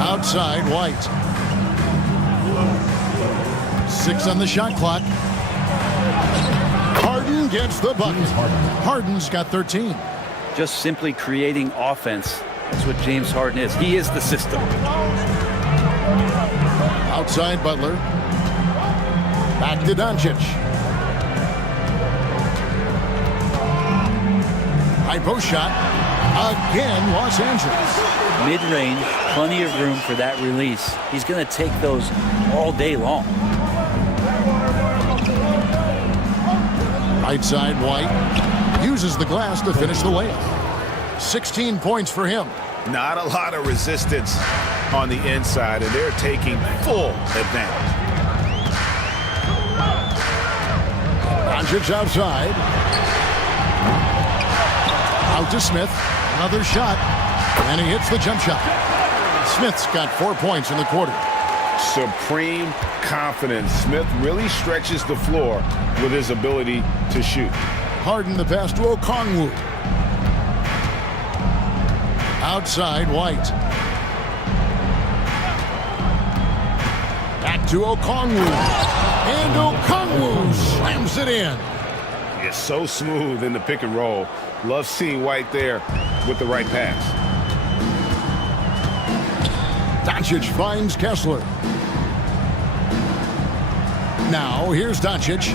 Outside, White. 6 on the shot clock. Harden gets the bucket. Harden's got 13. Just simply creating offense. That's what James Harden is. He is the system. Outside Butler. Back to Doncic. High post shot. Again, Los Angeles. Mid-range, plenty of room for that release. He's going to take those all day long. Right side, White uses the glass to finish the layup. 16 points for him. Not a lot of resistance on the inside, and they're taking full advantage. Doncic outside. Out to Smith. Another shot. And he hits the jump shot. Smith's got 4 points in the quarter. Supreme confidence. Smith really stretches the floor with his ability to shoot. Harden the pass to Okongwu. Outside, White. Back to Okongwu. And Okongwu slams it in. It's so smooth in the pick and roll. Love seeing White there with the right pass. Doncic finds Kessler. Now, here's Doncic.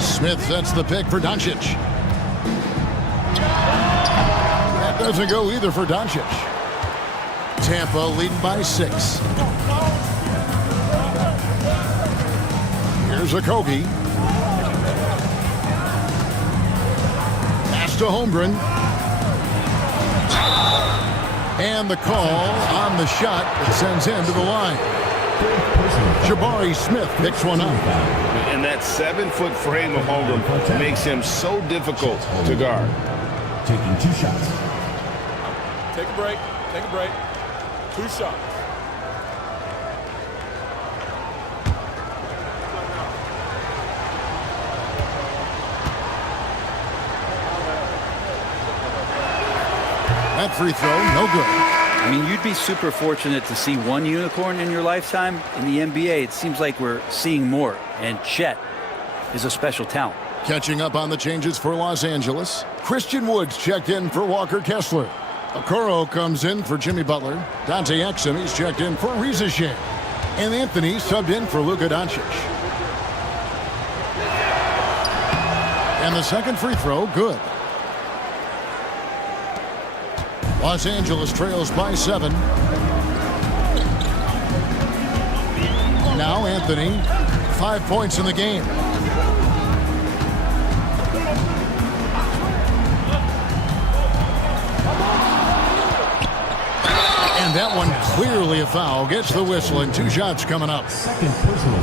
Smith sets the pick for Doncic. That doesn't go either for Doncic. Tampa leading by 6. Here's Okogie. Pass to Holmgren. And the call on the shot that sends him to the line. Jabari Smith picks one up. And that 7-foot frame of Holmgren makes him so difficult to guard. Taking 2 shots. Take a break. Take a break. 2 shots. That free throw, no good. I mean, you'd be super fortunate to see one unicorn in your lifetime. In the NBA, it seems like we're seeing more. And Chet is a special talent. Catching up on the changes for Los Angeles. Christian Woods checked in for Walker Kessler. Okoro comes in for Jimmy Butler. Dante Exum, he's checked in for Rizachet. And Anthony subbed in for Luka Doncic. And the second free throw, good. Los Angeles trails by 7. Now Anthony, 5 points in the game. And that one clearly a foul. Gets the whistle and 2 shots coming up.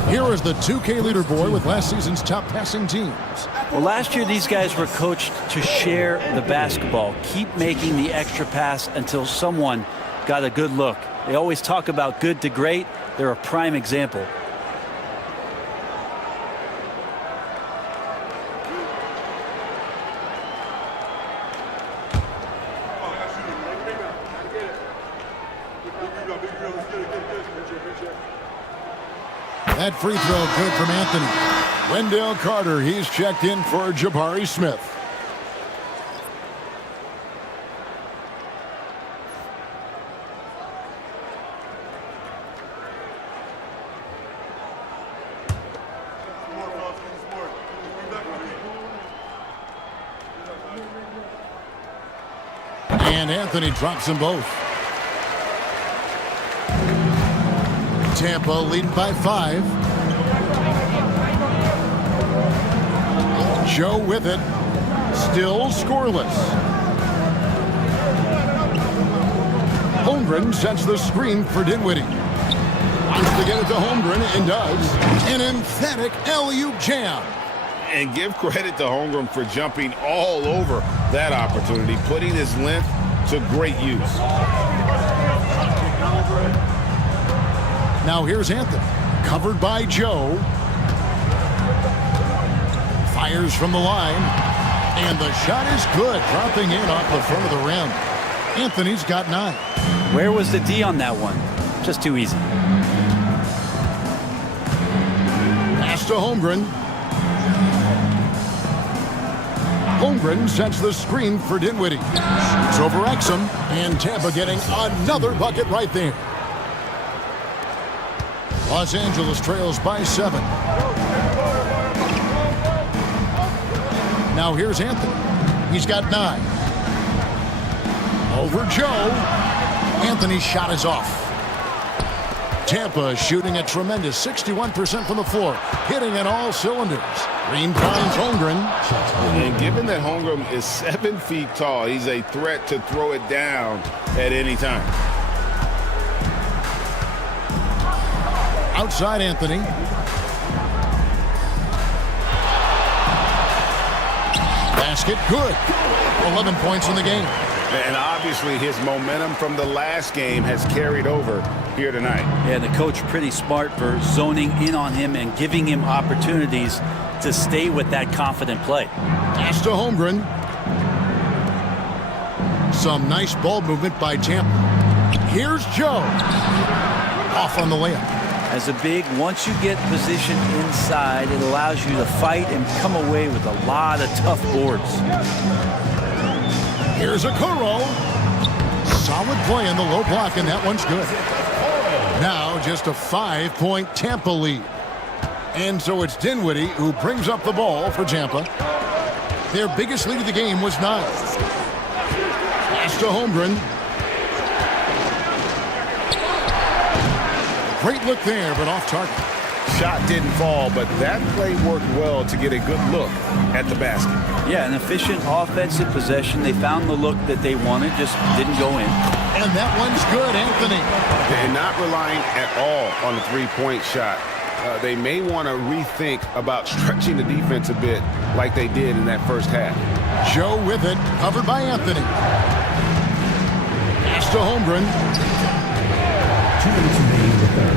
Here is the 2K leaderboard with last season's top passing teams. Well, last year these guys were coached to share the basketball, keep making the extra pass until someone got a good look. They always talk about good to great. They're a prime example. That free throw good from Anthony. Wendell Carter, he's checked in for Jabari Smith. And Anthony drops them both. Tampa leading by 5. Joe with it. Still scoreless. Holmgren sets the screen for Dinwiddie. Wants to get it to Holmgren and does. An emphatic alley-oop jam. And give credit to Holmgren for jumping all over that opportunity, putting his length to great use. Now here's Anthony, covered by Joe. Fires from the line, and the shot is good, dropping in off the front of the rim. Anthony's got 9. Where was the D on that one? Just too easy. Pass to Holmgren. Holmgren sets the screen for Dinwiddie. Shoots over Exum, and Tampa getting another bucket right there. Los Angeles trails by 7. Now here's Anthony. He's got 9. Over Joe. Anthony's shot is off. Tampa shooting a tremendous 61% from the floor, hitting in all cylinders. Green finds Holmgren. And given that Holmgren is 7 feet tall, he's a threat to throw it down at any time. Outside Anthony. Basket good. 11 points in the game. And obviously his momentum from the last game has carried over here tonight. Yeah, the coach pretty smart for zoning in on him and giving him opportunities to stay with that confident play. Pass to Holmgren. Some nice ball movement by Tampa. Here's Joe. Off on the layup. As a big, once you get positioned inside, it allows you to fight and come away with a lot of tough boards. Here's Okoro. Solid play in the low block, and that one's good. Now just a 5-point Tampa lead. And so it's Dinwiddie who brings up the ball for Tampa. Their biggest lead of the game was 9. Pass to Holmgren. Great look there, but off target. Shot didn't fall, but that play worked well to get a good look at the basket. Yeah, an efficient offensive possession. They found the look that they wanted, just didn't go in. And that one's good, Anthony. They're not relying at all on the three-point shot. They may want to rethink about stretching the defense a bit like they did in that first half. Joe with it, covered by Anthony. Pass to Holmgren. 2 minutes remaining in the third.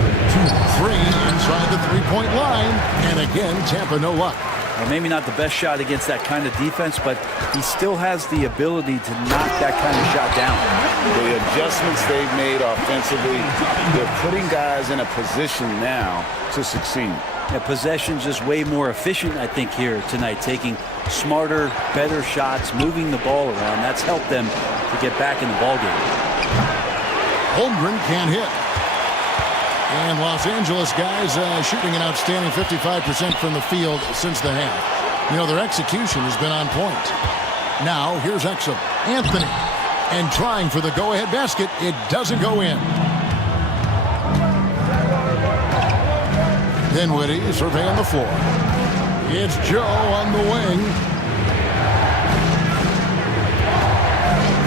3 inside the three-point line. And again, Tampa no luck. Well, maybe not the best shot against that kind of defense, but he still has the ability to knock that kind of shot down. The adjustments they've made offensively, they're putting guys in a position now to succeed. Yeah, possession's just way more efficient, I think, here tonight, taking smarter, better shots, moving the ball around. That's helped them to get back in the ballgame. Holmgren can't hit. And Los Angeles guys shooting an outstanding 55% from the field since the half. You know, their execution has been on point. Now, here's Exum. Anthony. And trying for the go-ahead basket. It doesn't go in. Dinwiddie surveying the floor. It's Joe on the wing.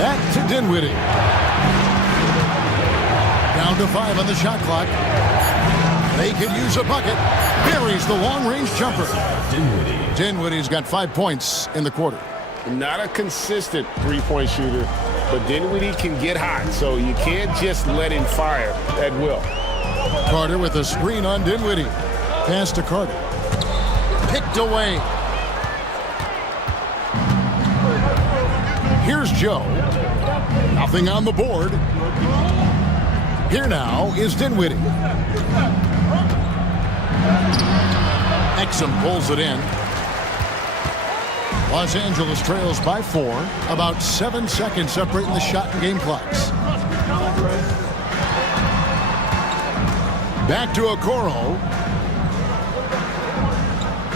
Back to Dinwiddie. Down to 5 on the shot clock. They could use a bucket. Buries the long-range jumper. Dinwiddie's got 5 points in the quarter. Not a consistent three-point shooter, but Dinwiddie can get hot, so you can't just let him fire at will. Carter with a screen on Dinwiddie. Pass to Carter. Picked away. Here's Joe. Nothing on the board. Here now is Dinwiddie. Exum pulls it in. Los Angeles trails by 4. About 7 seconds separating the shot and game clocks. Back to Okoro.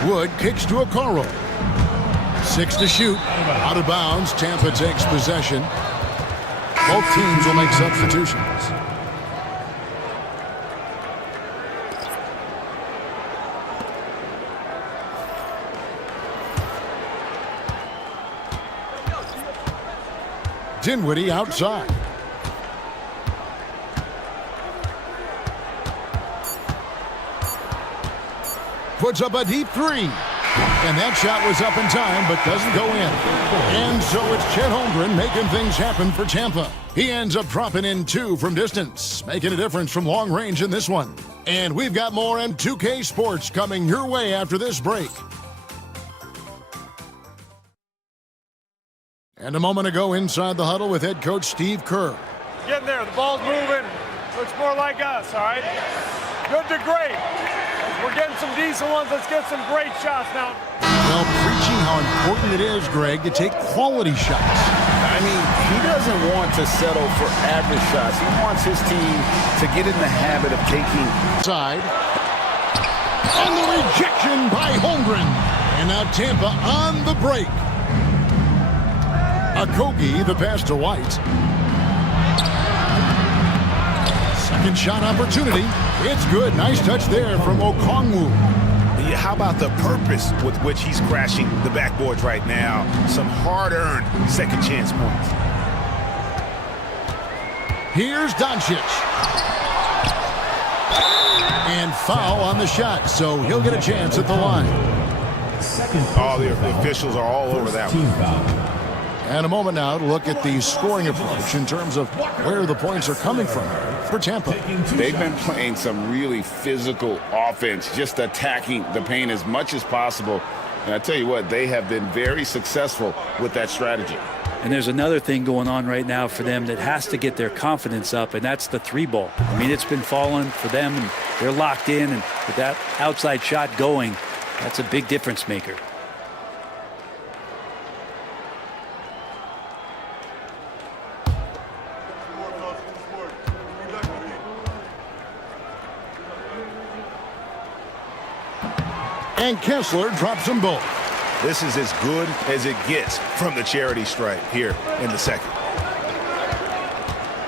Wood kicks to Okoro. 6 to shoot. Out of bounds. Tampa takes possession. Both teams will make substitutions. Dinwiddie outside. Puts up a deep three. And that shot was up in time, but doesn't go in. And so it's Chet Holmgren making things happen for Tampa. He ends up dropping in 2 from distance, making a difference from long range in this one. And we've got more M2K Sports coming your way after this break. And a moment ago inside the huddle with head coach Steve Kerr. Getting there. The ball's moving. Looks more like us, all right? Good to great. We're getting some decent ones. Let's get some great shots now. Well, preaching how important it is, Greg, to take quality shots. I mean, he doesn't want to settle for average shots. He wants his team to get in the habit of taking side. And the rejection by Holmgren. And now Tampa on the break. Okogie, the pass to White. Second shot opportunity. It's good. Nice touch there from Okongwu. Yeah, how about the purpose with which he's crashing the backboards right now? Some hard-earned second chance points. Here's Doncic. And foul on the shot, so he'll get a chance at the line. Oh, the officials are all over that one. And a moment now to look at the scoring approach in terms of where the points are coming from for Tampa. They've been playing some really physical offense, just attacking the paint as much as possible. And I tell you what, they have been very successful with that strategy. And there's another thing going on right now for them that has to get their confidence up, and that's the 3-ball. I mean, it's been falling for them, and they're locked in, and with that outside shot going, that's a big difference maker. And Kessler drops them both. This is as good as it gets from the charity stripe here in the second.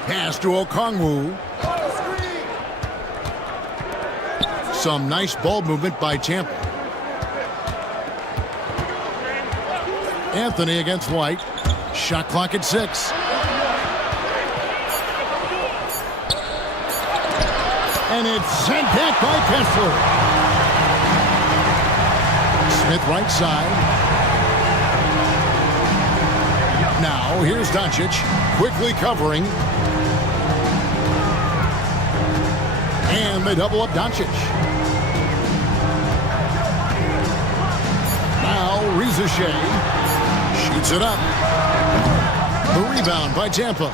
Pass to Okongwu. Some nice ball movement by Tampa. Anthony against White. Shot clock at 6. And it's sent back by Kessler. Smith right side. Now here's Doncic quickly covering. And they double up Doncic. Now Reza Shea shoots it up. The rebound by Tampa.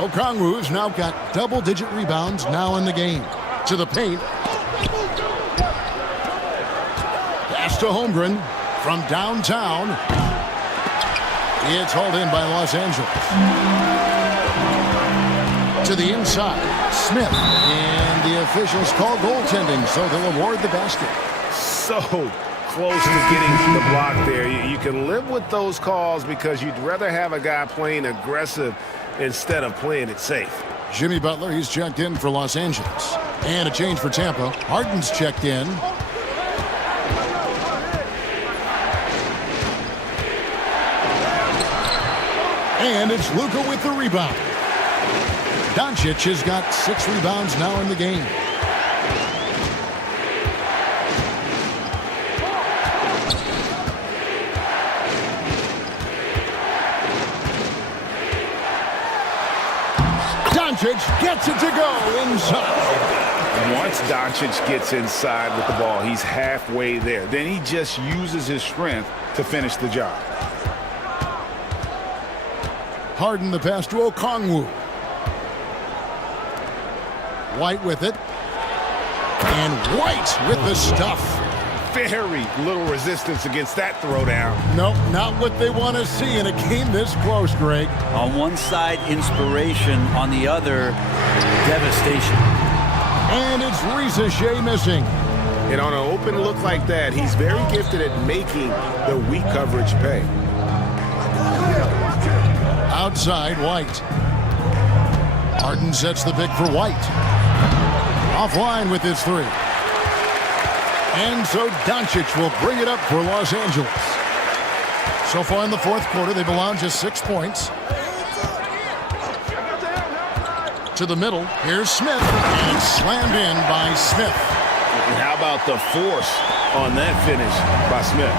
Okongwu's now got double-digit rebounds now in the game. To the paint. To Holmgren from downtown. It's hauled in by Los Angeles. To the inside, Smith. And the officials call goaltending, so they'll award the basket. So close to getting the block there. You can live with those calls because you'd rather have a guy playing aggressive instead of playing it safe. Jimmy Butler, he's checked in for Los Angeles. And a change for Tampa. Harden's checked in. And it's Luka with the rebound. Doncic has got 6 rebounds now in the game. Doncic gets it to go inside. Once Doncic gets inside with the ball, he's halfway there. Then he just uses his strength to finish the job. Harden the pass to Okongwu. White with it. And White with the stuff. Very little resistance against that throwdown. Nope, not what they want to see in a game this close, Greg. On one side, inspiration. On the other, devastation. And it's Reza Shea missing. And on an open look like that, he's very gifted at making the weak coverage pay. Outside, White. Harden sets the pick for White. Offline with his 3. And so Doncic will bring it up for Los Angeles. So far in the fourth quarter, they've allowed just 6 points. To the middle. Here's Smith. And slammed in by Smith. And how about the force on that finish by Smith?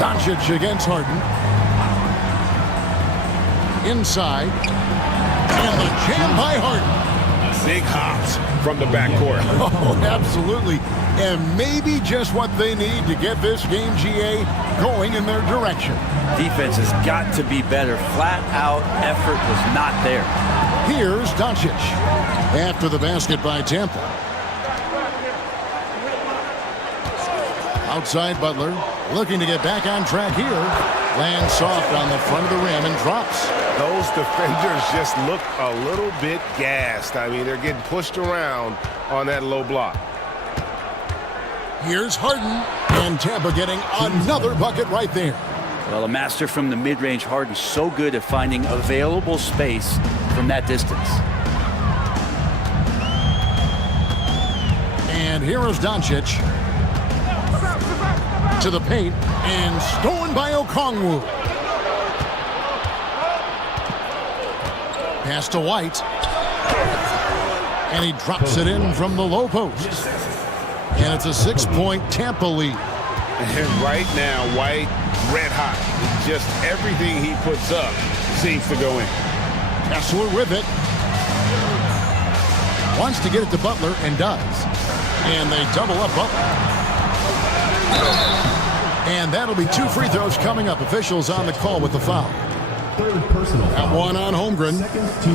Doncic against Harden. Inside. And the jam by Harden. Big hops from the backcourt. Oh, absolutely. And maybe just what they need to get this game, GA, going in their direction. Defense has got to be better. Flat out effort was not there. Here's Doncic. After the basket by Tampa. Outside Butler. Looking to get back on track here. Lands soft on the front of the rim and drops. Those defenders just look a little bit gassed. I mean, they're getting pushed around on that low block. Here's Harden. And Tampa getting another bucket right there. Well, a master from the mid-range. Harden so good at finding available space from that distance. And here is Doncic. To the paint. And stolen by Okongwu. Pass to White. And he drops it in from the low post. And it's a 6-point Tampa lead. And right now, White, red hot. Just everything he puts up seems to go in. Kessler with it. Wants to get it to Butler and does. And they double up Butler. And that'll be 2 free throws coming up. Officials on the call with the foul. Third personal. That one on Holmgren.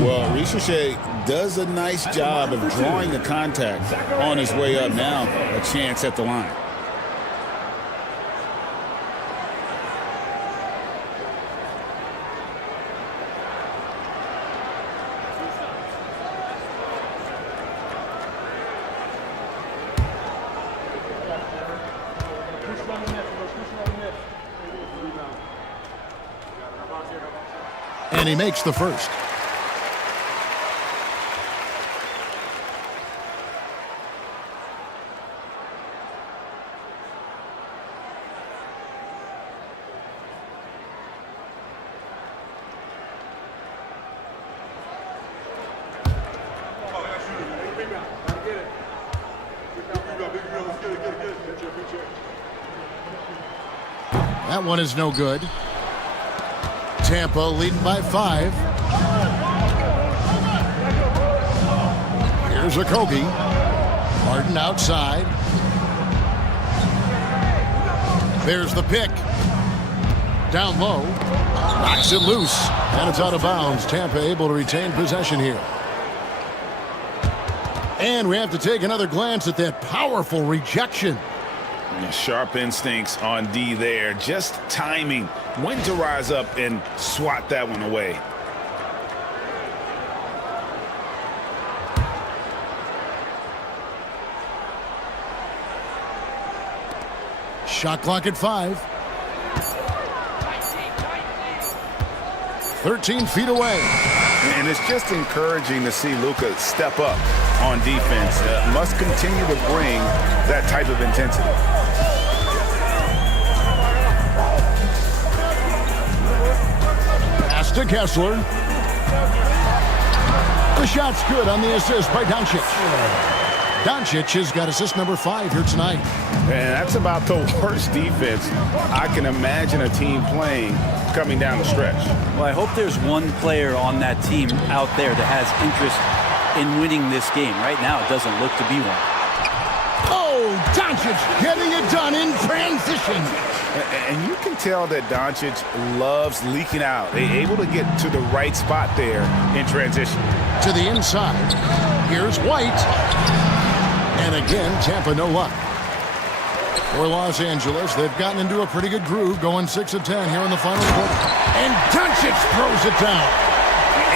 Well, Ricochet does a nice job of drawing the contact on his way up. Now a chance at the line. And he makes the first. That one is no good. Tampa leading by 5. Here's a Kobe. Harden outside. There's the pick. Down low. Knocks it loose. And it's out of bounds. Tampa able to retain possession here. And we have to take another glance at that powerful rejection. Sharp instincts on D there. Just timing when to rise up and swat that one away. Shot clock at 5. 13 feet away. And it's just encouraging to see Luka step up on defense. Must continue to bring that type of intensity. Pass to Kessler. The shot's good on the assist by Doncic. Doncic has got assist number 5 here tonight. And that's about the worst defense I can imagine a team playing coming down the stretch. Well, I hope there's one player on that team out there that has interest in winning this game. Right now, it doesn't look to be one. Oh, Doncic getting it done in transition. And you can tell that Doncic loves leaking out. They're able to get to the right spot there in transition. To the inside. Here's White. And again, Tampa no luck. For Los Angeles, they've gotten into a pretty good groove, going 6 of 10 here in the final quarter. And Doncic throws it down.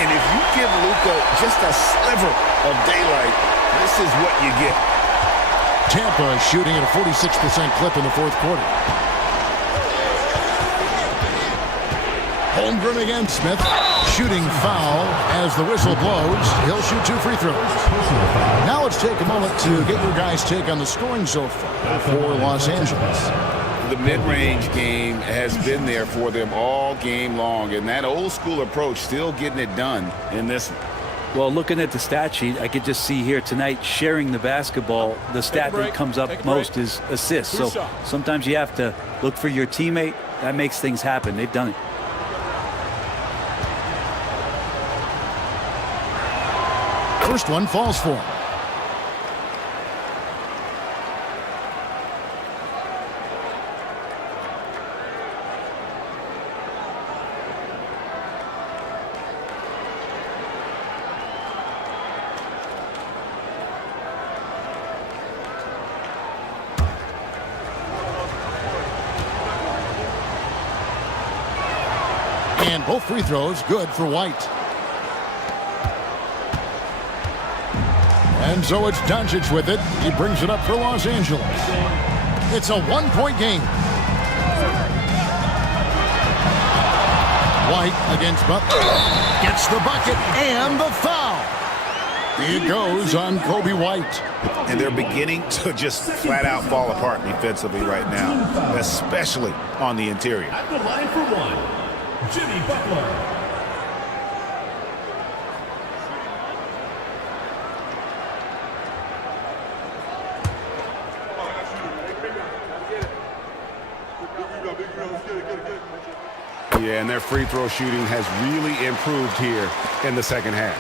And if you give Luka just a sliver of daylight, this is what you get. Tampa shooting at a 46% clip in the fourth quarter. Holmgren against Smith. Shooting foul as the whistle blows. He'll shoot 2 free throws. Now let's take a moment to get your guys' take on the scoring so far for Los Angeles. the mid-range game has been there for them all game long, and that old school approach still getting it done in this one. Well, looking at the stat sheet, I could just see here tonight sharing the basketball. The stat that comes up most is assists. So sometimes you have to look for your teammate. That makes things happen. They've done it. First one falls for him. And both free throws good for White. And so it's Doncic with it. He brings it up for Los Angeles. It's a one-point game. White against Butler. Gets the bucket and the foul. It goes on Kobe White. And they're beginning to just flat out fall apart defensively right now, especially on the interior. At the line for one, Jimmy Butler. Yeah, and their free throw shooting has really improved here in the second half.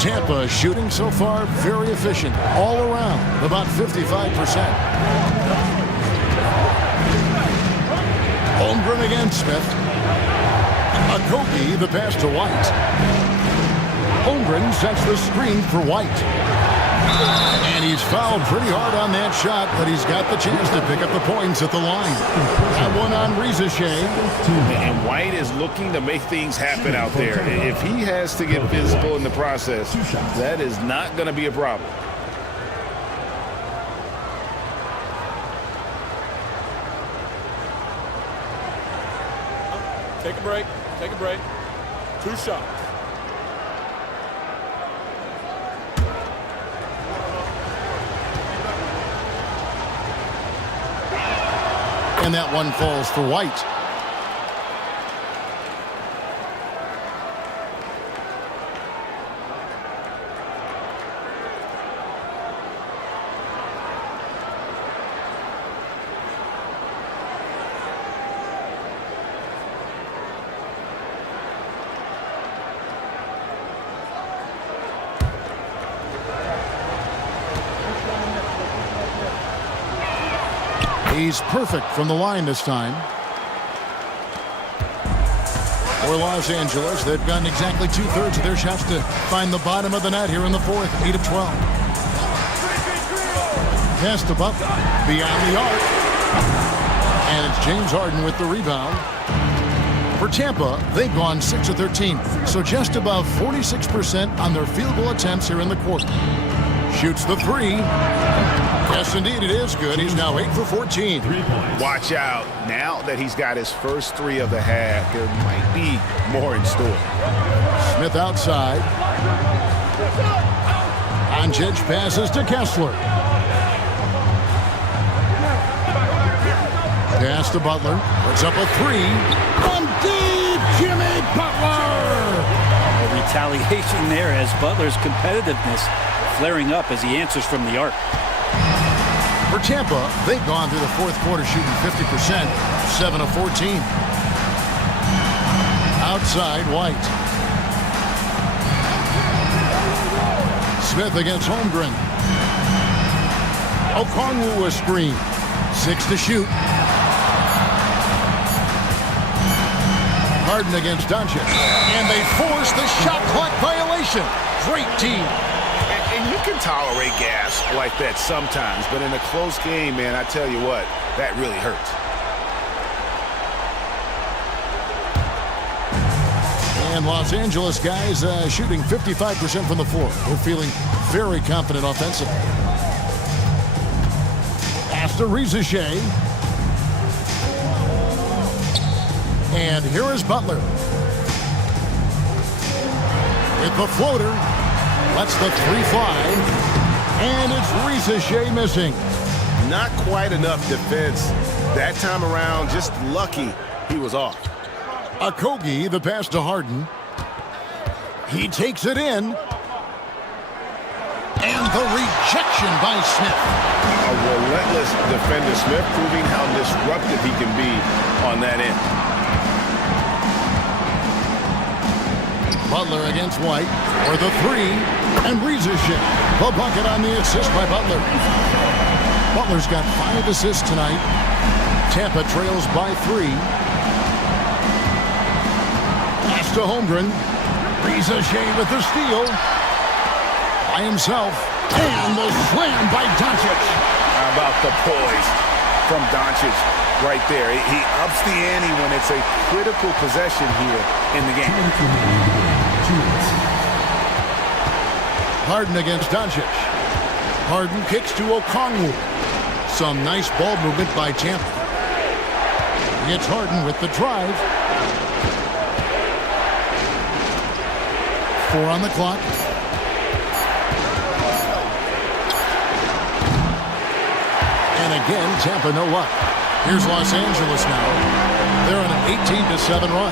Tampa shooting so far very efficient all around, about 55%. Holmgren against Smith. Kobe, the pass to White. Holmgren sets the screen for White. And he's fouled pretty hard on that shot, but he's got the chance to pick up the points at the line. That one on Rizashea. And White is looking to make things happen out there. If he has to get physical in the process, that is not going to be a problem. Take a break. Take a break. 2 shots. And that one falls for White. He's perfect from the line this time. For Los Angeles, they've gotten exactly 2/3 of their shots to find the bottom of the net here in the fourth, 8 of 12. Pass to Butler, beyond the arc. And it's James Harden with the rebound. For Tampa, they've gone 6 of 13, so just above 46% on their field goal attempts here in the quarter. Shoots the three. Yes, indeed, it is good. He's now 8 for 14. Watch out. Now that he's got his first 3 of the half, there might be more in store. Smith outside. Doncic passes to Kessler. Pass to Butler. Puts up a 3. From deep, Jimmy Butler. A retaliation there as Butler's competitiveness flaring up as he answers from the arc. For Tampa, they've gone through the fourth quarter shooting 50%, 7 of 14. Outside, White. Smith against Holmgren. Okongwu a screen. 6 to shoot. Harden against Doncic. And they force the shot clock violation. Great team. And you can tolerate gas like that sometimes, but in a close game, man, I tell you what, that really hurts. And Los Angeles guys shooting 55% from the floor. They're feeling very confident offensively. Pass to Rizashea. And here is Butler. With the floater. Lets the 3 fly. And it's Rizashea missing. Not quite enough defense That time around, just lucky he was off. Okogie, the pass to Harden. He takes it in. And the rejection by Smith. A relentless defender. Smith proving how disruptive he can be on that end. Butler against White for the three. And Rieseschick, the bucket on the assist by Butler. Butler's got 5 assists tonight. Tampa trails by 3. Pass to Holmgren. Rieseschick with the steal. By himself. And the slam by Doncic. How about the poise from Doncic right there? He ups the ante when it's a critical possession here in the game. Harden against Doncic. Harden kicks to Okongwu. Some nice ball movement by Tampa. It's Harden with the drive. 4 on the clock. And again, Tampa no luck. Here's Los Angeles now. They're on an 18-7 run.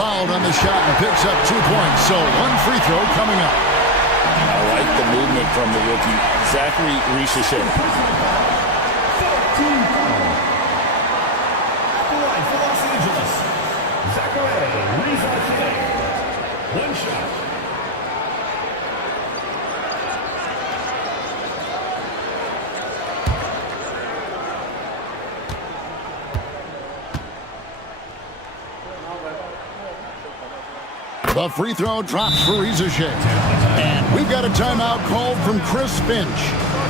Fouled on the shot and picks up 2 points. So 1 free throw coming up. I like the movement from the rookie, Zachary Rieseschick. For Los Angeles, Zachary Rieseschick. 1 shot. The free throw drops for Rieseschick. And we've got a timeout called from Chris Finch.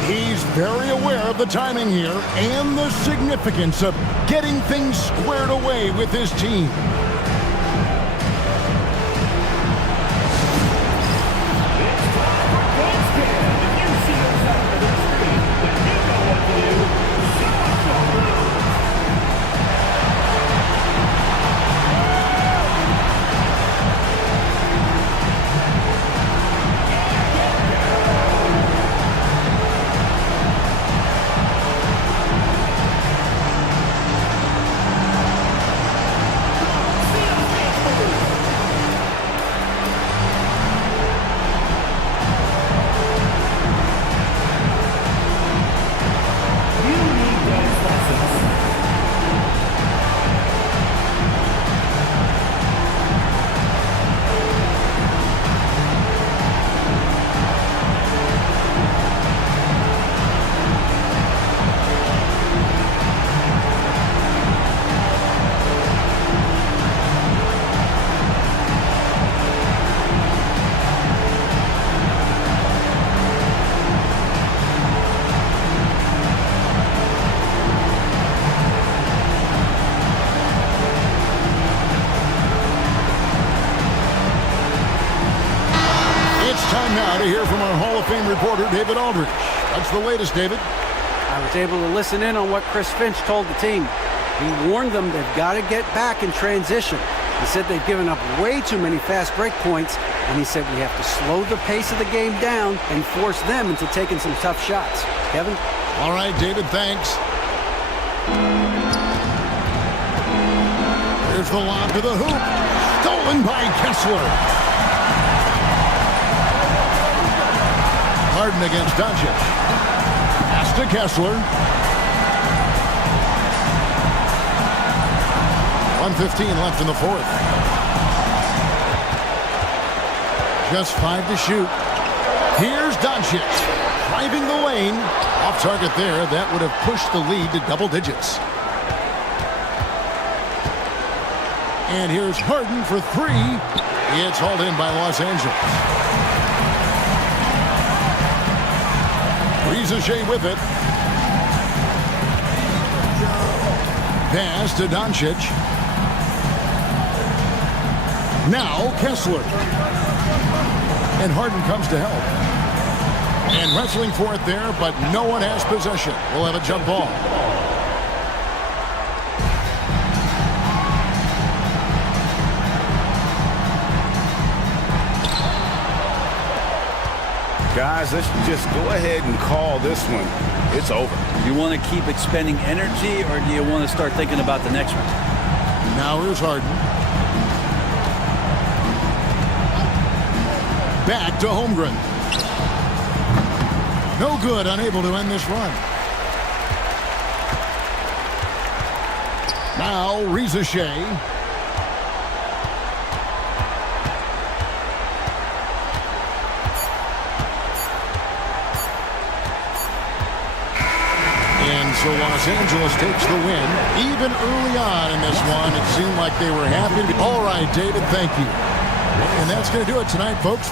He's very aware of the timing here and the significance of getting things squared away with his team. Time now to hear from our Hall of Fame reporter, David Aldridge. What's the latest, David? I was able to listen in on what Chris Finch told the team. He warned them they've got to get back in transition. He said they've given up way too many fast break points, and he said we have to slow the pace of the game down and force them into taking some tough shots. Kevin? All right, David, thanks. Here's the lob to the hoop. Stolen by Kessler. Harden against Doncic. Pass to Kessler. 1:15 left in the 4th. Just 5 to shoot. Here's Doncic driving the lane. Off target there. That would have pushed the lead to double digits. And here's Harden for 3. It's hauled in by Los Angeles. Rieseschick with it. Pass to Doncic. Now Kessler. And Harden comes to help. And wrestling for it there, but no one has possession. We'll have a jump ball. Guys, let's just go ahead and call this one. It's over. You want to keep expending energy, or do you want to start thinking about the next one? Now here's Harden. Back to Holmgren. No good, unable to end this run. Now Reza Shea. And so Los Angeles takes the win. Even early on in this one, it seemed like they were happy to be. All right, David, thank you. And that's going to do it tonight, folks.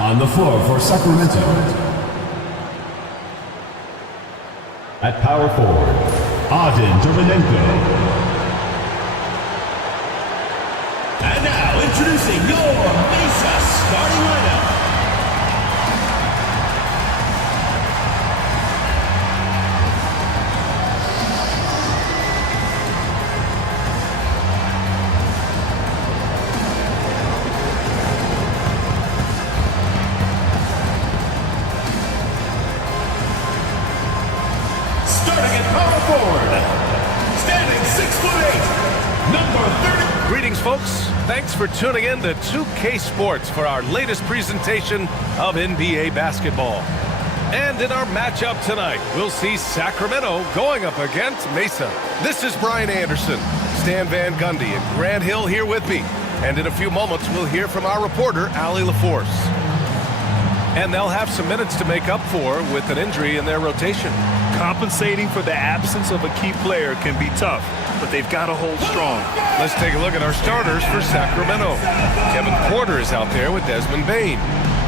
On the floor for Sacramento, at power forward, Arden Turbanenko. And now introducing your Mesa starting lineup. Thanks for tuning in to 2K Sports for our latest presentation of NBA basketball. And in our matchup tonight, we'll see Sacramento going up against Mesa. This is Brian Anderson, Stan Van Gundy, and Grant Hill here with me. And in a few moments, we'll hear from our reporter, Allie LaForce. And they'll have some minutes to make up for with an injury in their rotation. Compensating for the absence of a key player can be tough, but they've got to hold strong. Let's take a look at our starters for Sacramento. Kevin Porter is out there with Desmond Bane.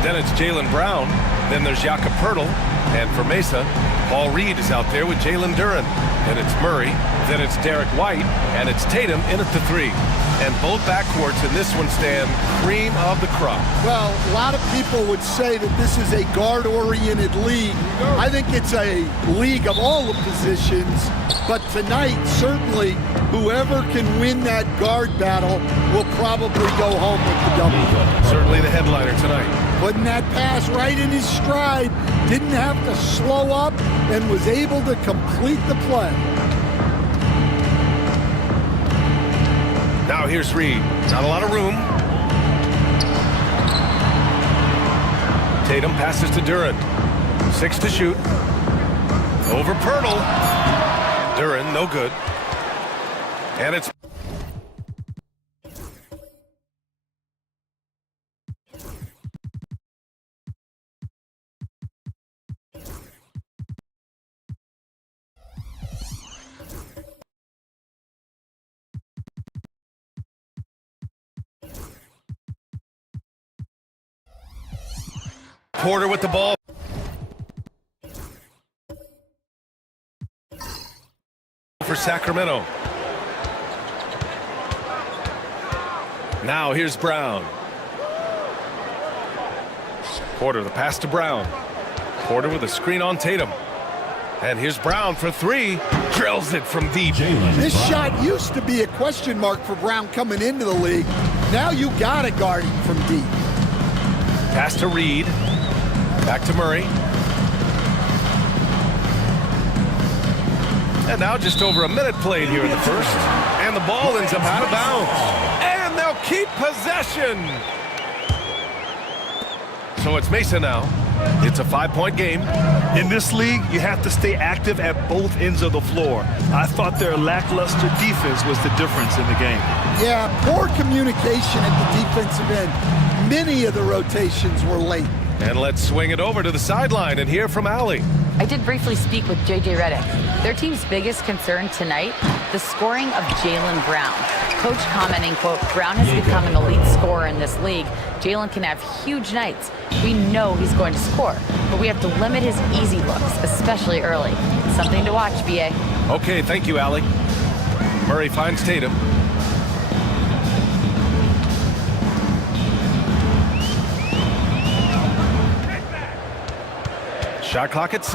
Then it's Jaylen Brown, Then there's Jakob Poeltl. And for Mesa, Paul Reed is out there with Jalen Duren. Then it's Murray. Then it's Derek White. And it's Tatum in at the 3. And both backcourts in this one stand cream of the crop. Well, a lot of people would say that this is a guard-oriented league. I think it's a league of all the positions. But tonight, certainly, whoever can win that guard battle will probably go home with the W. Certainly the headliner tonight. Putting that pass right in his stride, didn't have to slow up, and was able to complete the play. Now here's Reed. Not a lot of room. Tatum passes to Duren. 6 to shoot. Over Poeltl. Duren, no good. And it's... Porter with the ball. For Sacramento. Now here's Brown. Porter, the pass to Brown. Porter with a screen on Tatum. And here's Brown for 3. Drills it from deep. This shot used to be a question mark for Brown coming into the league. Now you gotta guard him from deep. Pass to Reed. Back to Murray. And now just over a minute played here in the first. And the ball ends up out of bounds. And they'll keep possession. So it's Mesa now. It's a 5-point game. In this league, you have to stay active at both ends of the floor. I thought their lackluster defense was the difference in the game. Yeah, poor communication at the defensive end. Many of the rotations were late. And let's swing it over to the sideline and hear from Allie. I did briefly speak with J.J. Redick. Their team's biggest concern tonight, the scoring of Jaylen Brown. Coach commenting, quote, Brown has become an elite scorer in this league. Jaylen can have huge nights. We know he's going to score, but we have to limit his easy looks, especially early. Something to watch, B.A. Okay, thank you, Allie. Murray finds Tatum. Shot clock at 6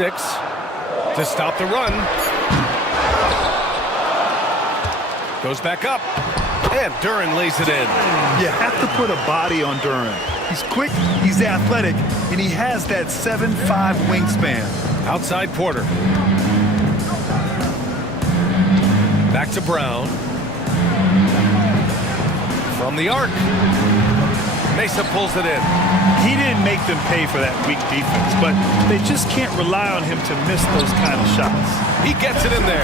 to stop the run. Goes back up, and Duren lays it in. You have to put a body on Duren. He's quick, he's athletic, and he has that 7'5" wingspan. Outside Porter. Back to Brown. From the arc. Mesa pulls it in. He didn't make them pay for that weak defense, but they just can't rely on him to miss those kind of shots. He gets it in there.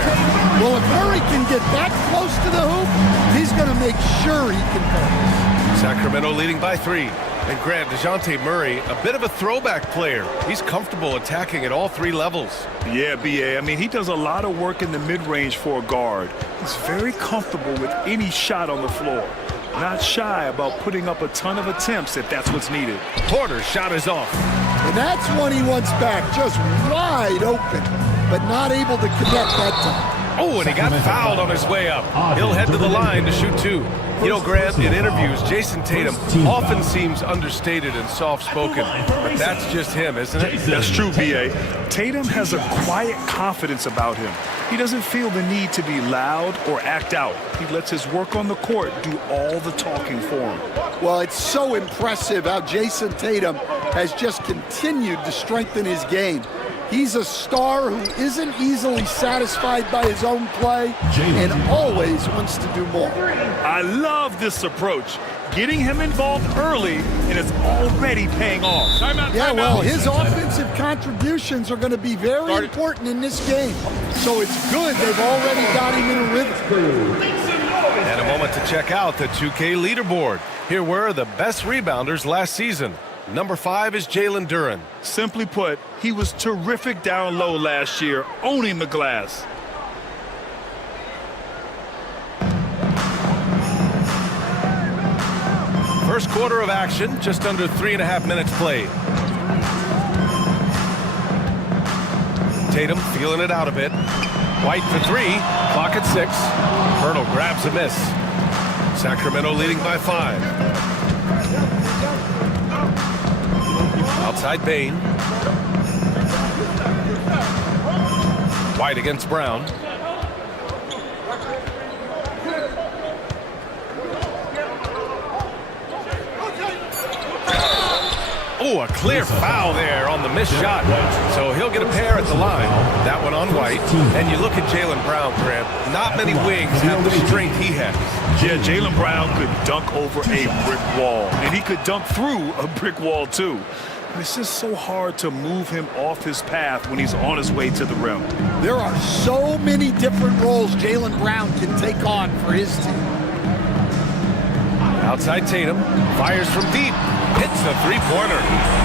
Well, if Murray can get that close to the hoop, he's going to make sure he can finish. Sacramento leading by 3. And Grant, DeJounte Murray, a bit of a throwback player. He's comfortable attacking at all 3 levels. Yeah, B.A. I mean, he does a lot of work in the mid-range for a guard. He's very comfortable with any shot on the floor. Not shy about putting up a ton of attempts if that's what's needed. Porter's shot is off. And that's one he wants back, just wide open, but not able to connect that time. Oh, and he got fouled on his way up. He'll head to the line to shoot 2. You know, Grant, in interviews, Jason Tatum often seems understated and soft-spoken, but that's just him, isn't it? That's true, B.A. Tatum has a quiet confidence about him. He doesn't feel the need to be loud or act out. He lets his work on the court do all the talking for him. Well, it's so impressive how Jason Tatum has just continued to strengthen his game. He's a star who isn't easily satisfied by his own play and always wants to do more. I love this approach. Getting him involved early, and it's already paying off. Yeah, well, his offensive contributions are going to be very important in this game. So it's good they've already got him in a rhythm. And a moment to check out the 2K leaderboard. Here were the best rebounders last season. Number 5 is Jalen Duren. Simply put, he was terrific down low last year, owning the glass. First quarter of action, just under 3.5 minutes played. Tatum feeling it out a bit. White for three. Clock at 6. Hurdle grabs a miss. Sacramento leading by 5. Outside Bain. White against Brown. Oh, a clear foul there on the missed shot. So he'll get a pair at the line. That one on White. And you look at Jaylen Brown, Grant. Not many wings have the strength he has. Yeah, Jaylen Brown could dunk over a brick wall. And he could dunk through a brick wall, too. It's just so hard to move him off his path when he's on his way to the rim. There are so many different roles Jaylen Brown can take on for his team. Outside Tatum. Fires from deep. Hits the three-pointer.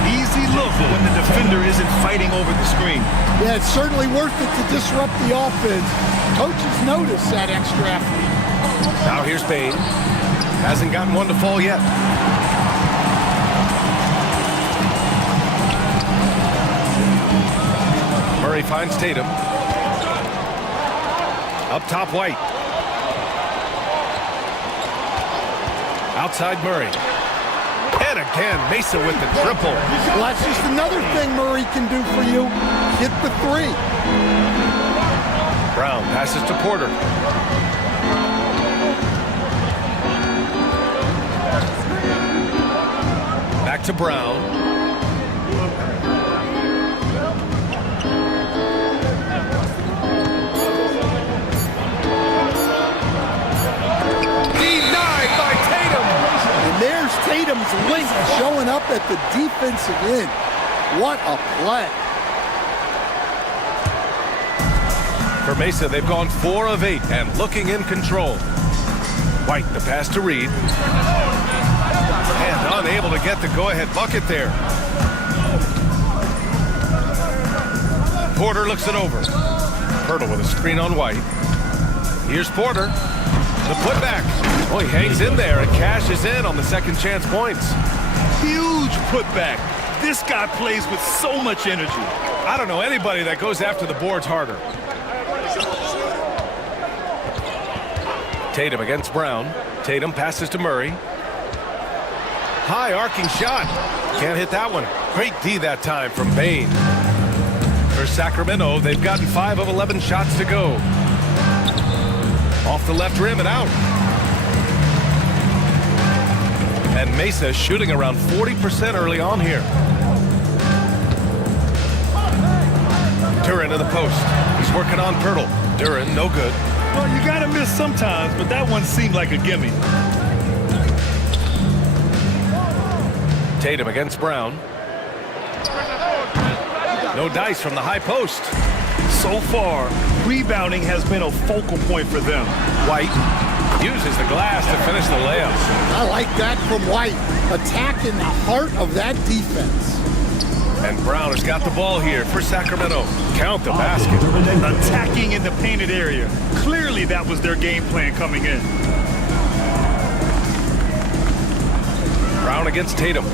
Easy look when the defender isn't fighting over the screen. Yeah, it's certainly worth it to disrupt the offense. Coaches notice that extra effort. Now here's Bain. Hasn't gotten one to fall yet. Murray finds Tatum. Up top, White. Outside Murray. And again, Mesa with the triple. Well, that's just another thing Murray can do for you. Hit the three. Brown passes to Porter. Back to Brown. Denied by Tatum. And there's Tatum's link showing up at the defensive end. What a play. For Mesa, they've gone 4 of 8 and looking in control. White, the pass to Reed. And unable to get the go-ahead bucket there. Porter looks it over. Hurdle with a screen on White. Here's Porter. The putback. Oh, he hangs in there and cashes in on the second chance points. Huge putback. This guy plays with so much energy. I don't know anybody that goes after the boards harder. Tatum against Brown. Tatum passes to Murray. High arcing shot. Can't hit that one. Great D that time from Bain. For Sacramento, they've gotten 5 of 11 shots to go. Off the left rim and out. And Mesa shooting around 40% early on here. Duran in the post. He's working on Pirtle. Duran, no good. Well, you gotta miss sometimes, but that one seemed like a gimme. Tatum against Brown. No dice from the high post. So far, rebounding has been a focal point for them. White uses the glass to finish the layup. I like that from White. Attacking the heart of that defense. And Brown has got the ball here for Sacramento. Count the basket. Attacking in the painted area. Clearly that was their game plan coming in. Brown against Tatum.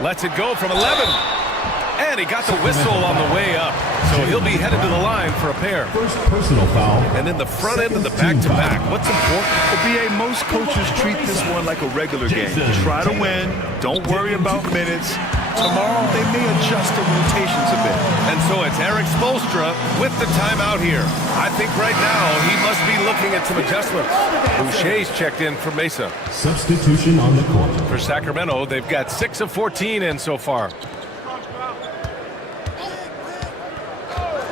Lets it go from 11. And he got the whistle on the way up. So he'll be headed to the line for a pair. First personal foul. And in the front end of the back-to-back. What's important? Well, BA, most coaches treat this one like a regular game. Try to win. Don't worry about minutes. Tomorrow, they may adjust the rotations a bit. And so it's Eric Spoelstra with the timeout here. I think right now he must be looking at some adjustments. Boucher's checked in for Mesa. Substitution on the court. For Sacramento, they've got 6 of 14 in so far.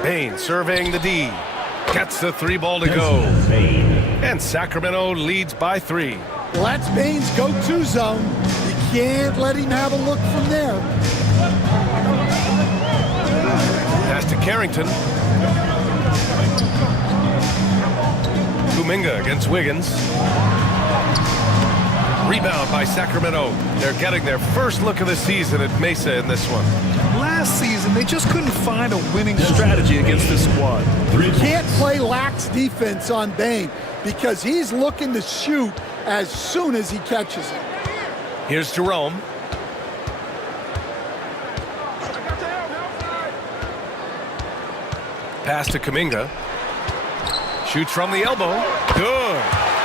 Bain surveying the D. Gets the 3 ball to go. And Sacramento leads by 3. Well, that's Bain's go-to zone. You can't let him have a look from there. Pass to Carrington. Kuminga against Wiggins. Rebound by Sacramento. They're getting their first look of the season at Mesa in this one. Last season, they just couldn't find a winning strategy against this squad. You can't play lax defense on Bain. because he's looking to shoot as soon as he catches it. Here's Jerome. Pass to Kuminga. Shoots from the elbow. Good.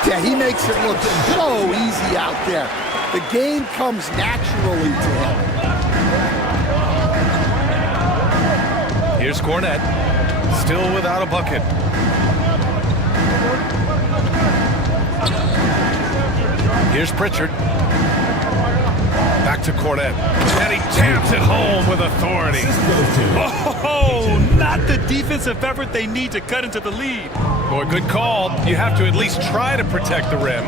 Yeah, he makes it look so easy out there. The game comes naturally to him. Here's Cornette. Still without a bucket. Here's Pritchard. Back to Cornette. And he jams it home with authority. Oh, not the defensive effort they need to cut into the lead. Boy, good call. You have to at least try to protect the rim.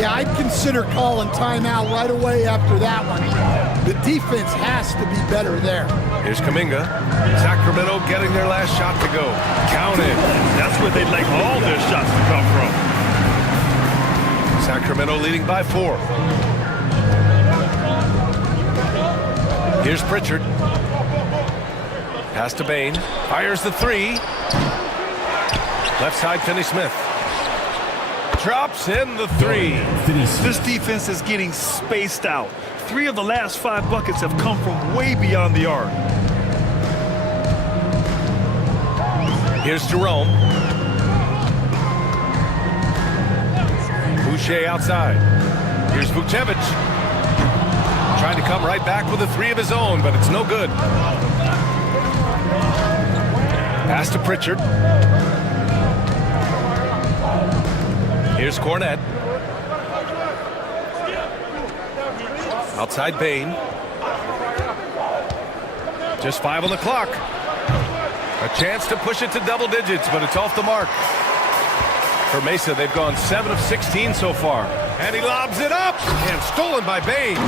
Yeah, I'd consider calling timeout right away after that one. The defense has to be better there. Here's Kuminga. Sacramento getting their last shot to go. Counted. That's where they'd like all their shots to come from. Sacramento leading by 4. Here's Pritchard. Pass to Bain. Fires the 3. Left side, Finney-Smith. Drops in the 3. This defense is getting spaced out. 3 of the last 5 buckets have come from way beyond the arc. Here's Jerome. Boucher outside. Here's Vucevic. Trying to come right back with a 3 of his own, but it's no good. Pass to Pritchard. Here's Cornette. Outside Bain. Just 5 on the clock. A chance to push it to double digits, but it's off the mark. For Mesa, they've gone 7 of 16 so far. And he lobs it up! And stolen by Bain.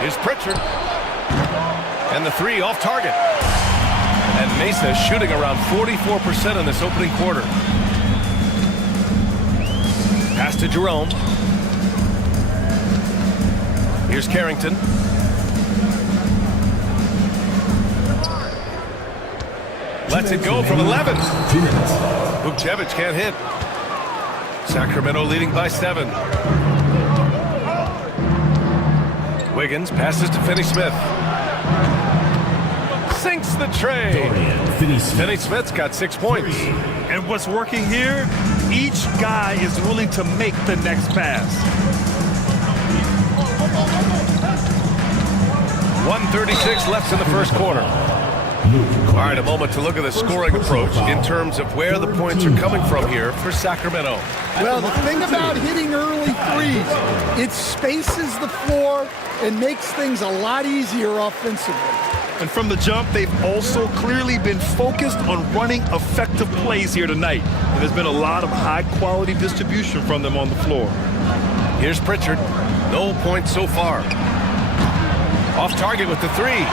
Here's Pritchard. And the 3 off target. And Mesa shooting around 44% in this opening quarter. Pass to Jerome. Here's Carrington. Lets it go from 11. Vucevic can't hit. Sacramento leading by 7. Wiggins passes to Finney-Smith. Sinks the tray. Finney-Smith's got 6 points. And what's working here? Each guy is willing to make the next pass. 1:36 left in the first quarter. All right, a moment to look at the scoring approach in terms of where the points are coming from here for Sacramento. Well, the thing about hitting early threes, it spaces the floor and makes things a lot easier offensively. And from the jump, they've also clearly been focused on running effective plays here tonight. And there's been a lot of high-quality distribution from them on the floor. Here's Pritchard. No points so far. Off target with the 3.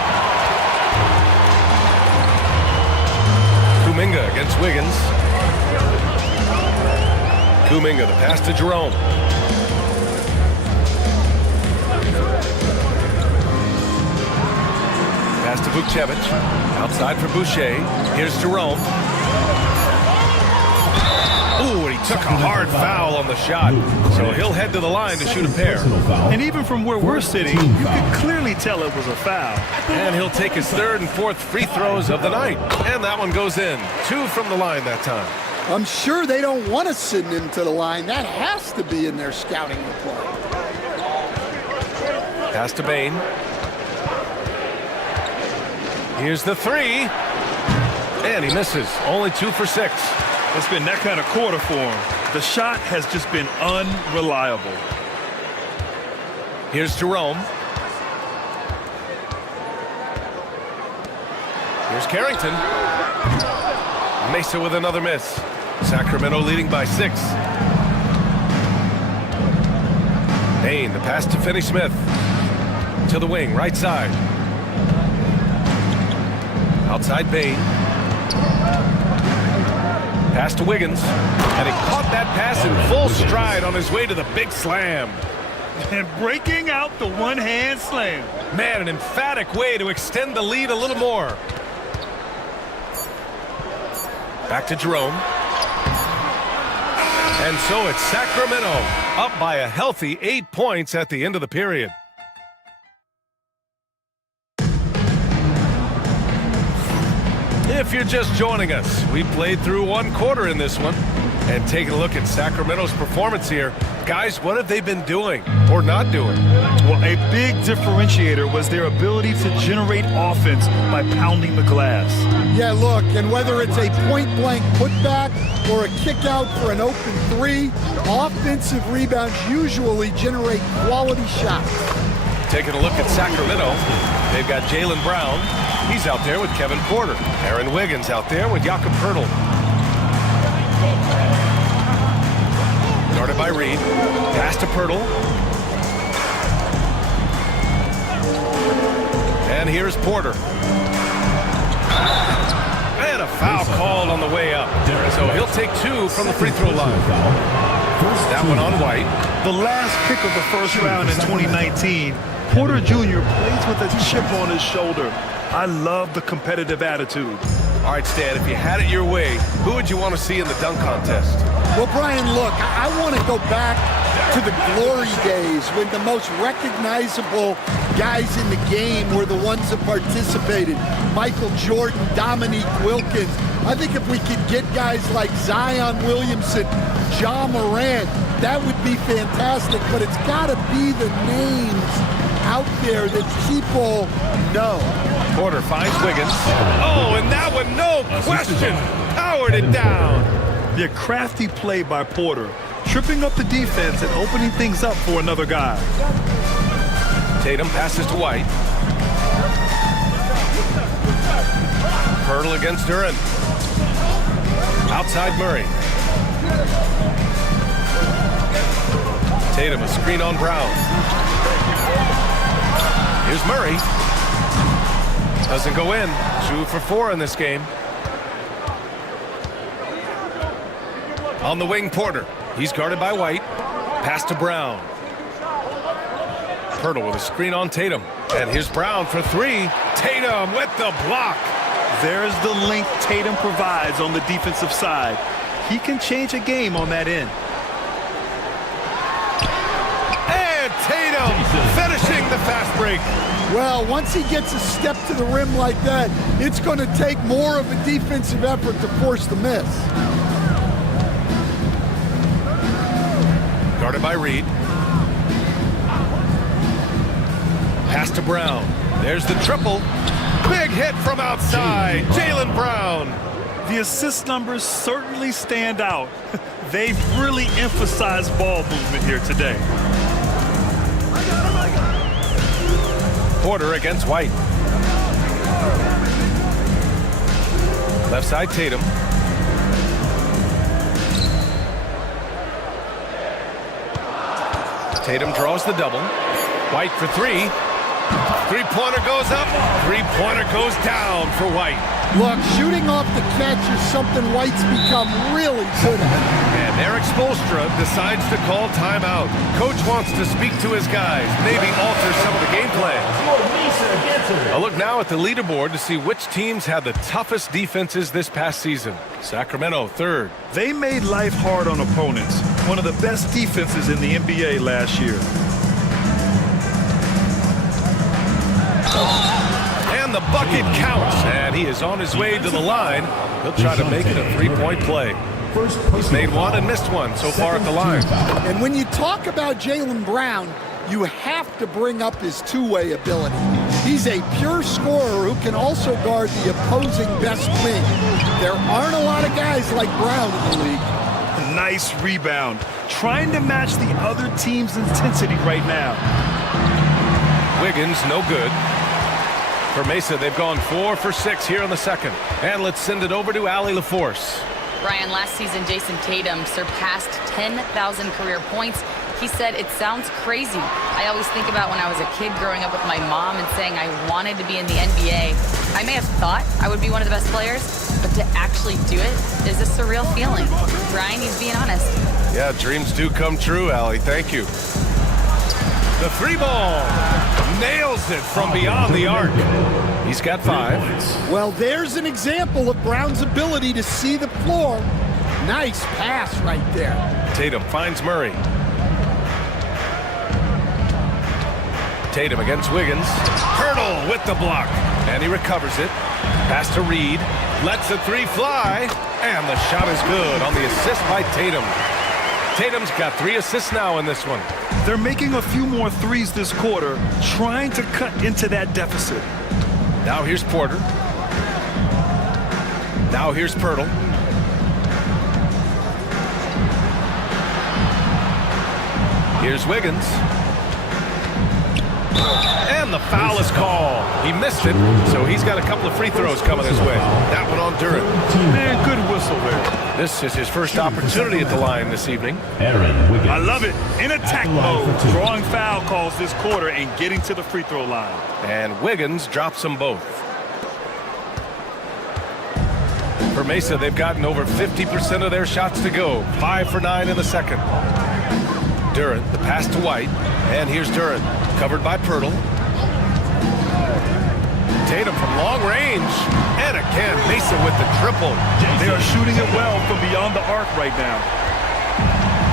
Kuminga against Wiggins. Kuminga, the pass to Jerome. Pass to Vucevic. Outside for Boucher. Here's Jerome. Ooh, and he took a hard foul on the shot. So he'll head to the line to shoot a pair. And even from where we're sitting, you can clearly tell it was a foul. And he'll take his 3rd and 4th free throws of the night. And that one goes in. 2 from the line that time. I'm sure they don't want to send him to the line. That has to be in their scouting report. Pass to Bain. Here's the 3. And he misses. Only 2 for 6. It's been that kind of quarter for him. The shot has just been unreliable. Here's Jerome. Here's Carrington. Mesa with another miss. Sacramento leading by 6. Bain, the pass to Finney-Smith. To the wing, right side. Outside Bain. Pass to Wiggins. And he caught that pass in full stride on his way to the big slam. And breaking out the one-hand slam. Man, an emphatic way to extend the lead a little more. Back to Jerome. And so it's Sacramento up by a healthy 8 points at the end of the period. If you're just joining us, we played through one quarter in this one. And taking a look at Sacramento's performance here, guys, what have they been doing or not doing? Well, a big differentiator was their ability to generate offense by pounding the glass. Yeah, look, and whether it's a point-blank putback or a kick out for an open three, offensive rebounds usually generate quality shots. Taking a look at Sacramento, they've got Jaylen Brown. He's out there with Kevin Porter. Aaron Wiggins out there with Jakob Poeltl. Guarded by Reed. Pass to Poeltl. And here's Porter. And a foul called on the way up. So he'll take 2 from the free throw line. That one on White. The last pick of the first round in 2019, Porter Jr. plays with a chip on his shoulder. I love the competitive attitude. All right, Stan, if you had it your way, who would you want to see in the dunk contest? Well, Brian, look, I want to go back to the glory days when the most recognizable guys in the game were the ones that participated. Michael Jordan, Dominique Wilkins. I think if we could get guys like Zion Williamson, Ja Morant, that would be fantastic. But it's got to be the names out there that people know. Porter finds Wiggins. Oh, and that one, no question, powered it down. The crafty play by Porter, tripping up the defense and opening things up for another guy. Tatum passes to White. Poeltl against Duran. Outside Murray. Tatum, a screen on Brown. Here's Murray. Doesn't go in. 2 for 4 in this game. On the wing, Porter. He's guarded by White. Pass to Brown. Poeltl with a screen on Tatum. And here's Brown for 3. Tatum with the block. There's the length Tatum provides on the defensive side. He can change a game on that end. And Tatum finishing the fast break. Well, once he gets a step to the rim like that, it's going to take more of a defensive effort to force the miss. Guarded by Reed. Pass to Brown. There's the triple. Big hit from outside. Jaylen Brown. The assist numbers certainly stand out. They've really emphasized ball movement here today. Porter against White. Left side Tatum. Tatum draws the double. White for 3. Three-pointer goes up. Three-pointer goes down for White. Look, shooting off the catch is something White's become really good at. And Eric Spoelstra decides to call timeout. Coach wants to speak to his guys, maybe alter some of the game plan. A look now at the leaderboard to see which teams had the toughest defenses this past season. Sacramento, 3rd. They made life hard on opponents. One of the best defenses in the NBA last year. And the bucket counts, and he is on his way to the line. He'll try to make it a 3-point play. He's made 1 and missed 1 so far at the line. And when you talk about Jaylen Brown, you have to bring up his two-way ability. He's a pure scorer who can also guard the opposing best wing. There aren't a lot of guys like Brown in the league. A nice rebound. Trying to match the other team's intensity right now. Wiggins, no good. For Mesa, they've gone 4 for 6 here in the second. And let's send it over to Allie LaForce. Ryan, last season, Jason Tatum surpassed 10,000 career points. He said, it sounds crazy. I always think about when I was a kid growing up with my mom and saying I wanted to be in the NBA. I may have thought I would be one of the best players, but to actually do it is a surreal feeling. Ryan, he's being honest. Yeah, dreams do come true, Allie. Thank you. The three ball. Nails it from beyond the arc. He's got 5. Well, there's an example of Brown's ability to see the floor. Nice pass right there. Tatum finds Murray. Tatum against Wiggins. Hurdle with the block. And he recovers it. Pass to Reed. Lets the 3 fly. And the shot is good on the assist by Tatum. Tatum's got 3 assists now in this one. They're making a few more threes this quarter, trying to cut into that deficit. Now here's Porter. Now here's Pirtle. Here's Wiggins. And the foul is called. He missed it, so he's got a couple of free throws coming his way. That one on Durant. Man, good whistle there. This is his first opportunity at the line this evening. I love it. In attack mode, drawing foul calls this quarter and getting to the free throw line. And Wiggins drops them both. For Mesa, they've gotten over 50% of their shots to go. 5 for 9 in the second. Durant, the pass to White. And here's Durant, covered by Pirtle. Tatum from long range. And again, Mesa with the triple. They are shooting it well from beyond the arc right now.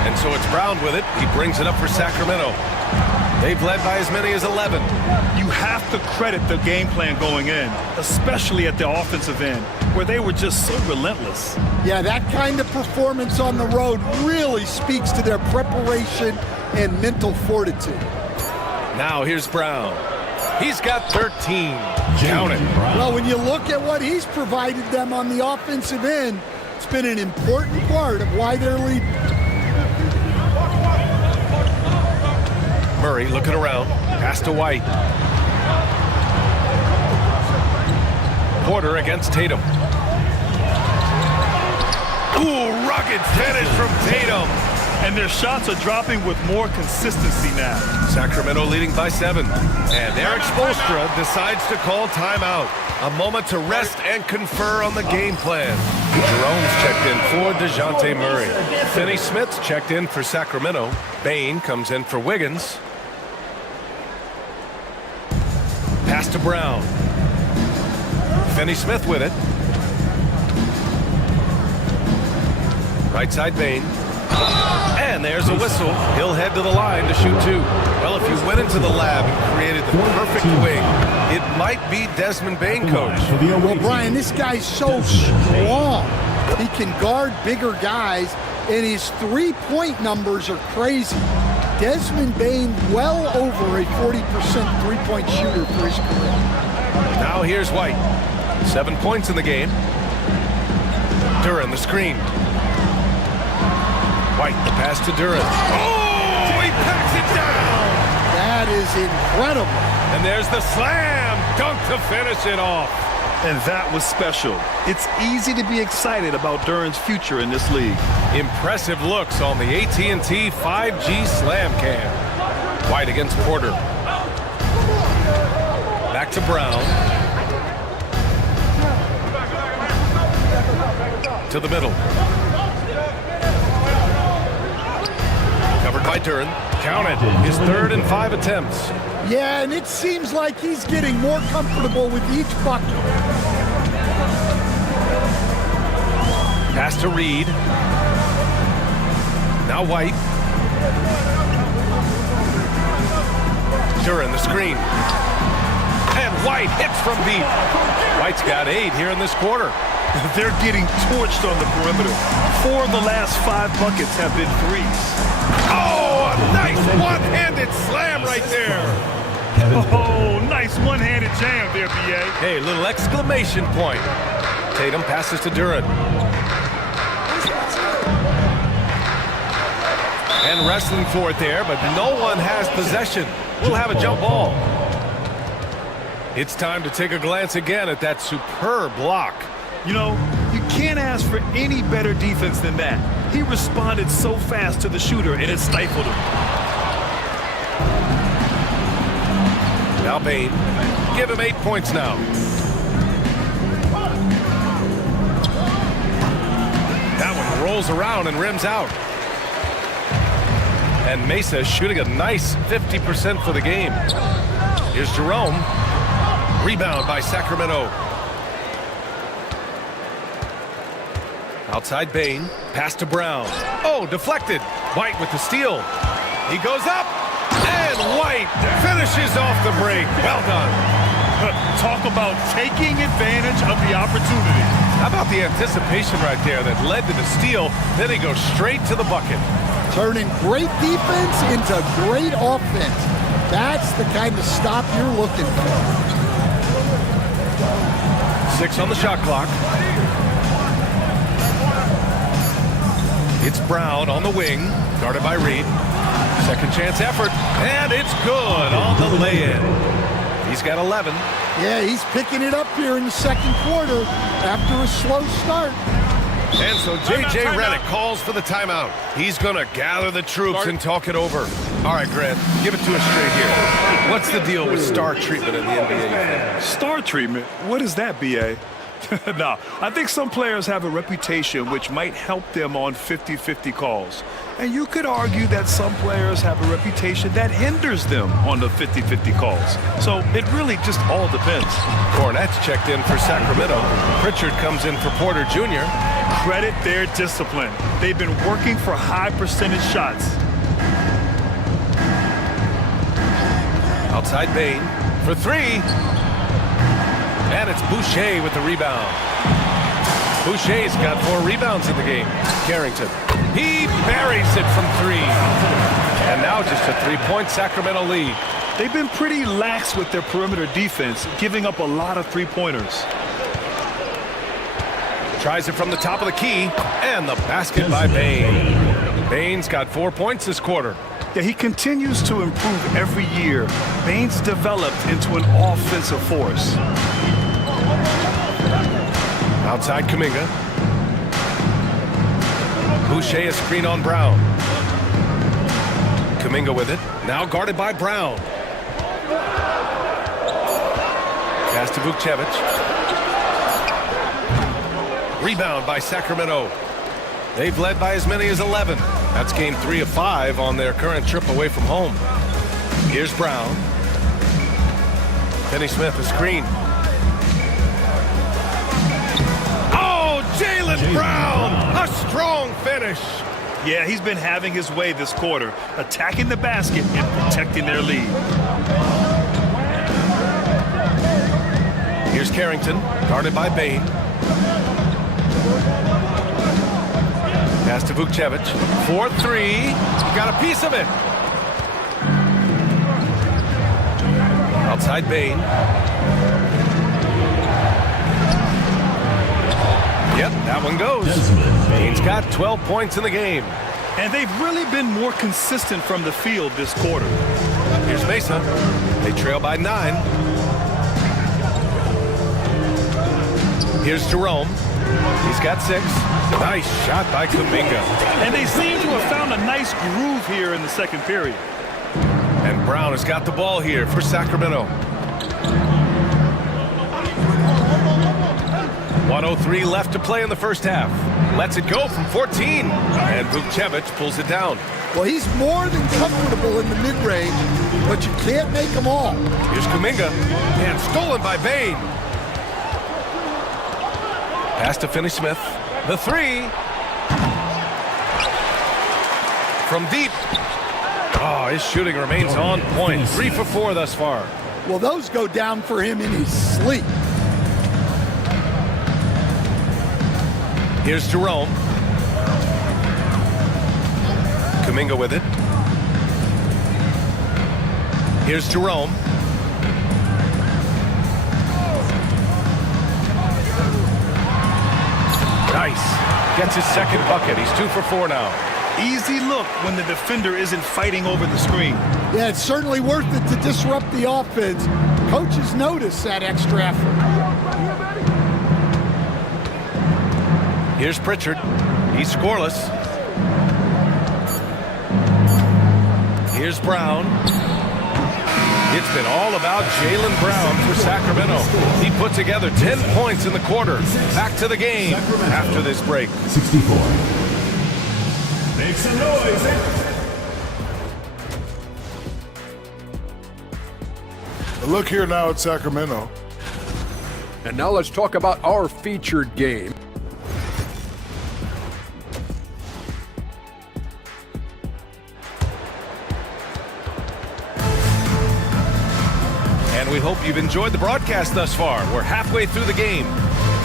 And so it's Brown with it. He brings it up for Sacramento. They've led by as many as 11. You have to credit the game plan going in, especially at the offensive end, where they were just so relentless. Yeah, that kind of performance on the road really speaks to their preparation and mental fortitude. Now here's Brown. He's got 13. Count it. Well, when you look at what he's provided them on the offensive end, it's been an important part of why they're leading. Murray looking around. Pass to White. Porter against Tatum. Ooh, rugged finish from Tatum. And their shots are dropping with more consistency now. Sacramento leading by 7. And Eric Spoelstra decides to call timeout. A moment to rest and confer on the game plan. Jerome's checked in for DeJounte Murray. Finney Smith's checked in for Sacramento. Bain comes in for Wiggins. Pass to Brown. Finney Smith with it. Right side Bain. And there's a whistle. He'll head to the line to shoot 2. Well, if you went into the lab and created the perfect wing, it might be Desmond Bain, coach. Well, Brian, this guy's so strong. He can guard bigger guys, and his three-point numbers are crazy. Desmond Bain well over a 40% three-point shooter for his career. Now here's White. 7 points in the game. Durant the screen. White, the pass to Durant. Oh, he packs it down. That is incredible. And there's the slam dunk to finish it off. And that was special. It's easy to be excited about Durant's future in this league. Impressive looks on the AT&T 5G Slam Cam. White against Porter. Back to Brown. To the middle. Covered by Durant. Counted. His 3rd and 5 attempts. Yeah, and it seems like he's getting more comfortable with each bucket. Pass to Reed. Now White. Durant the screen. And White hits from deep. White's got 8 here in this quarter. They're getting torched on the perimeter. 4 of the last 5 buckets have been threes. Oh, a nice one-handed slam right there. Oh, nice one-handed jam there, B.A. Hey, little exclamation point. Tatum passes to Durant. And wrestling for it there, but no one has possession. We'll have a jump ball. It's time to take a glance again at that superb block. You know, you can't ask for any better defense than that. He responded so fast to the shooter, and it stifled him. Now Bain. Give him 8 points now. That one rolls around and rims out. And Mesa shooting a nice 50% for the game. Here's Jerome. Rebound by Sacramento. Outside Bain. Pass to Brown. Oh, deflected. White with the steal. He goes up. And White finishes off the break. Well done. Talk about taking advantage of the opportunity. How about the anticipation right there that led to the steal? Then he goes straight to the bucket. Turning great defense into great offense. That's the kind of stop you're looking for. 6 on the shot clock. It's Brown on the wing, guarded by Reed. Second chance effort, and it's good on the lay-in. He's got 11. Yeah, he's picking it up here in the second quarter after a slow start. And so J.J. Redick calls for the timeout. He's going to gather the troops and talk it over. All right, Grant, give it to us straight here. What's the deal with star treatment in the NBA? Star treatment? What is that, B.A.? No, I think some players have a reputation which might help them on 50-50 calls. And you could argue that some players have a reputation that hinders them on the 50-50 calls. So it really just all depends. Cornette's checked in for Sacramento. Pritchard comes in for Porter Jr. Credit their discipline. They've been working for high percentage shots. Outside Bain for 3. And it's Boucher with the rebound. Boucher's got 4 rebounds in the game. Carrington. He buries it from 3. And now just a 3-point Sacramento lead. They've been pretty lax with their perimeter defense, giving up a lot of three-pointers. Tries it from the top of the key. And the basket by Bain. Bain's got 4 points this quarter. Yeah, he continues to improve every year. Bain's developed into an offensive force. Outside Kuminga. Boucher a screen on Brown. Kuminga with it. Now guarded by Brown. Pass to Vukcevic. Rebound by Sacramento. They've led by as many as 11. That's game 3 of 5 on their current trip away from home. Here's Brown. Finney Smith a screen. Jaylen Brown, a strong finish. Yeah, he's been having his way this quarter, attacking the basket and protecting their lead. Here's Carrington, guarded by Bain. Pass to Vukcevic. 4-3. He got a piece of it. Outside Bain. Yep, that one goes. Bain's got 12 points in the game. And they've really been more consistent from the field this quarter. Here's Mesa. They trail by 9. Here's Jerome. He's got 6. Nice shot by Kuminga. And they seem to have found a nice groove here in the second period. And Brown has got the ball here for Sacramento. 1:03 left to play in the first half. Lets it go from 14. And Vukcevic pulls it down. Well, he's more than comfortable in the mid-range, but you can't make them all. Here's Kuminga. And stolen by Bain. Pass to Finney Smith. The 3. From deep. Oh, his shooting remains on point. 3 for 4 thus far. Well, those go down for him in his sleep. Here's Jerome. Kuminga with it. Here's Jerome. Nice. Gets his second bucket. He's 2 for 4 now. Easy look when the defender isn't fighting over the screen. Yeah, it's certainly worth it to disrupt the offense. Coaches notice that extra effort. Here's Pritchard. He's scoreless. Here's Brown. It's been all about Jaylen Brown for Sacramento. He put together 10 points in the quarter. Back to the game after this break. 64. Make some noise. Look here now at Sacramento. And now let's talk about our featured game. And we hope you've enjoyed the broadcast thus far. We're halfway through the game.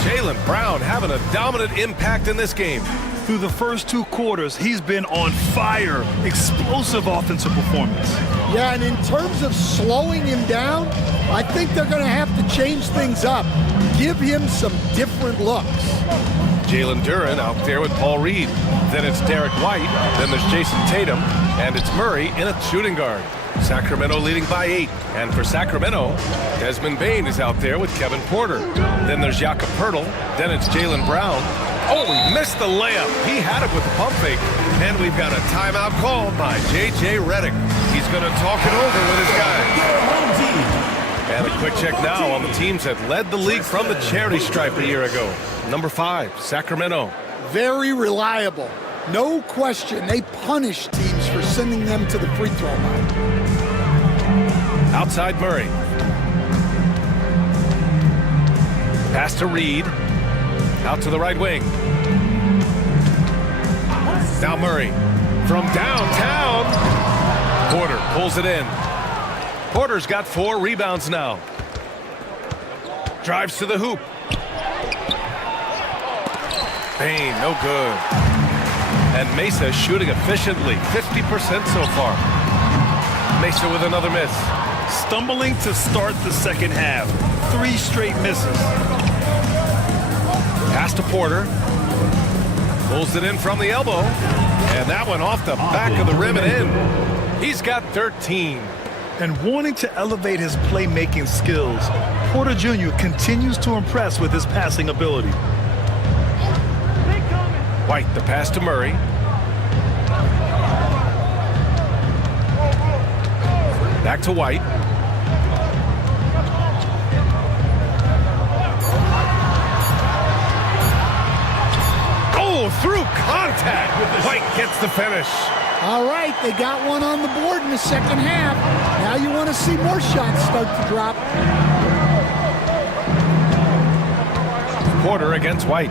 Jaylen Brown having a dominant impact in this game. Through the first 2 quarters, he's been on fire. Explosive offensive performance. Yeah, and in terms of slowing him down, I think they're going to have to change things up. Give him some different looks. Jalen Duren out there with Paul Reed. Then it's Derek White. Then there's Jason Tatum. And it's Murray in a shooting guard. Sacramento leading by 8. And for Sacramento, Desmond Bane is out there with Kevin Porter. Then there's Jakob Poeltl. Then it's Jaylen Brown. Oh, he missed the layup. He had it with the pump fake. And we've got a timeout called by J.J. Redick. He's going to talk it over with his guys. And a quick check now on the teams that led the league from the charity stripe a year ago. Number 5, Sacramento. Very reliable. No question, they punish teams for sending them to the free throw line. Outside Murray. Pass to Reed. Out to the right wing. Now Murray from downtown. Porter pulls it in. Porter's got 4 rebounds now. Drives to the hoop. Bane, no good. And Mesa shooting efficiently, 50% so far. Mesa with another miss. Stumbling to start the second half. 3 straight misses. Pass to Porter. Pulls it in from the elbow. And that one off the back of the rim and in. He's got 13. And wanting to elevate his playmaking skills, Porter Jr. continues to impress with his passing ability. White, the pass to Murray. Back to White. Oh, through contact. White gets the finish. All right, they got one on the board in the second half. Now you want to see more shots start to drop. Porter against White.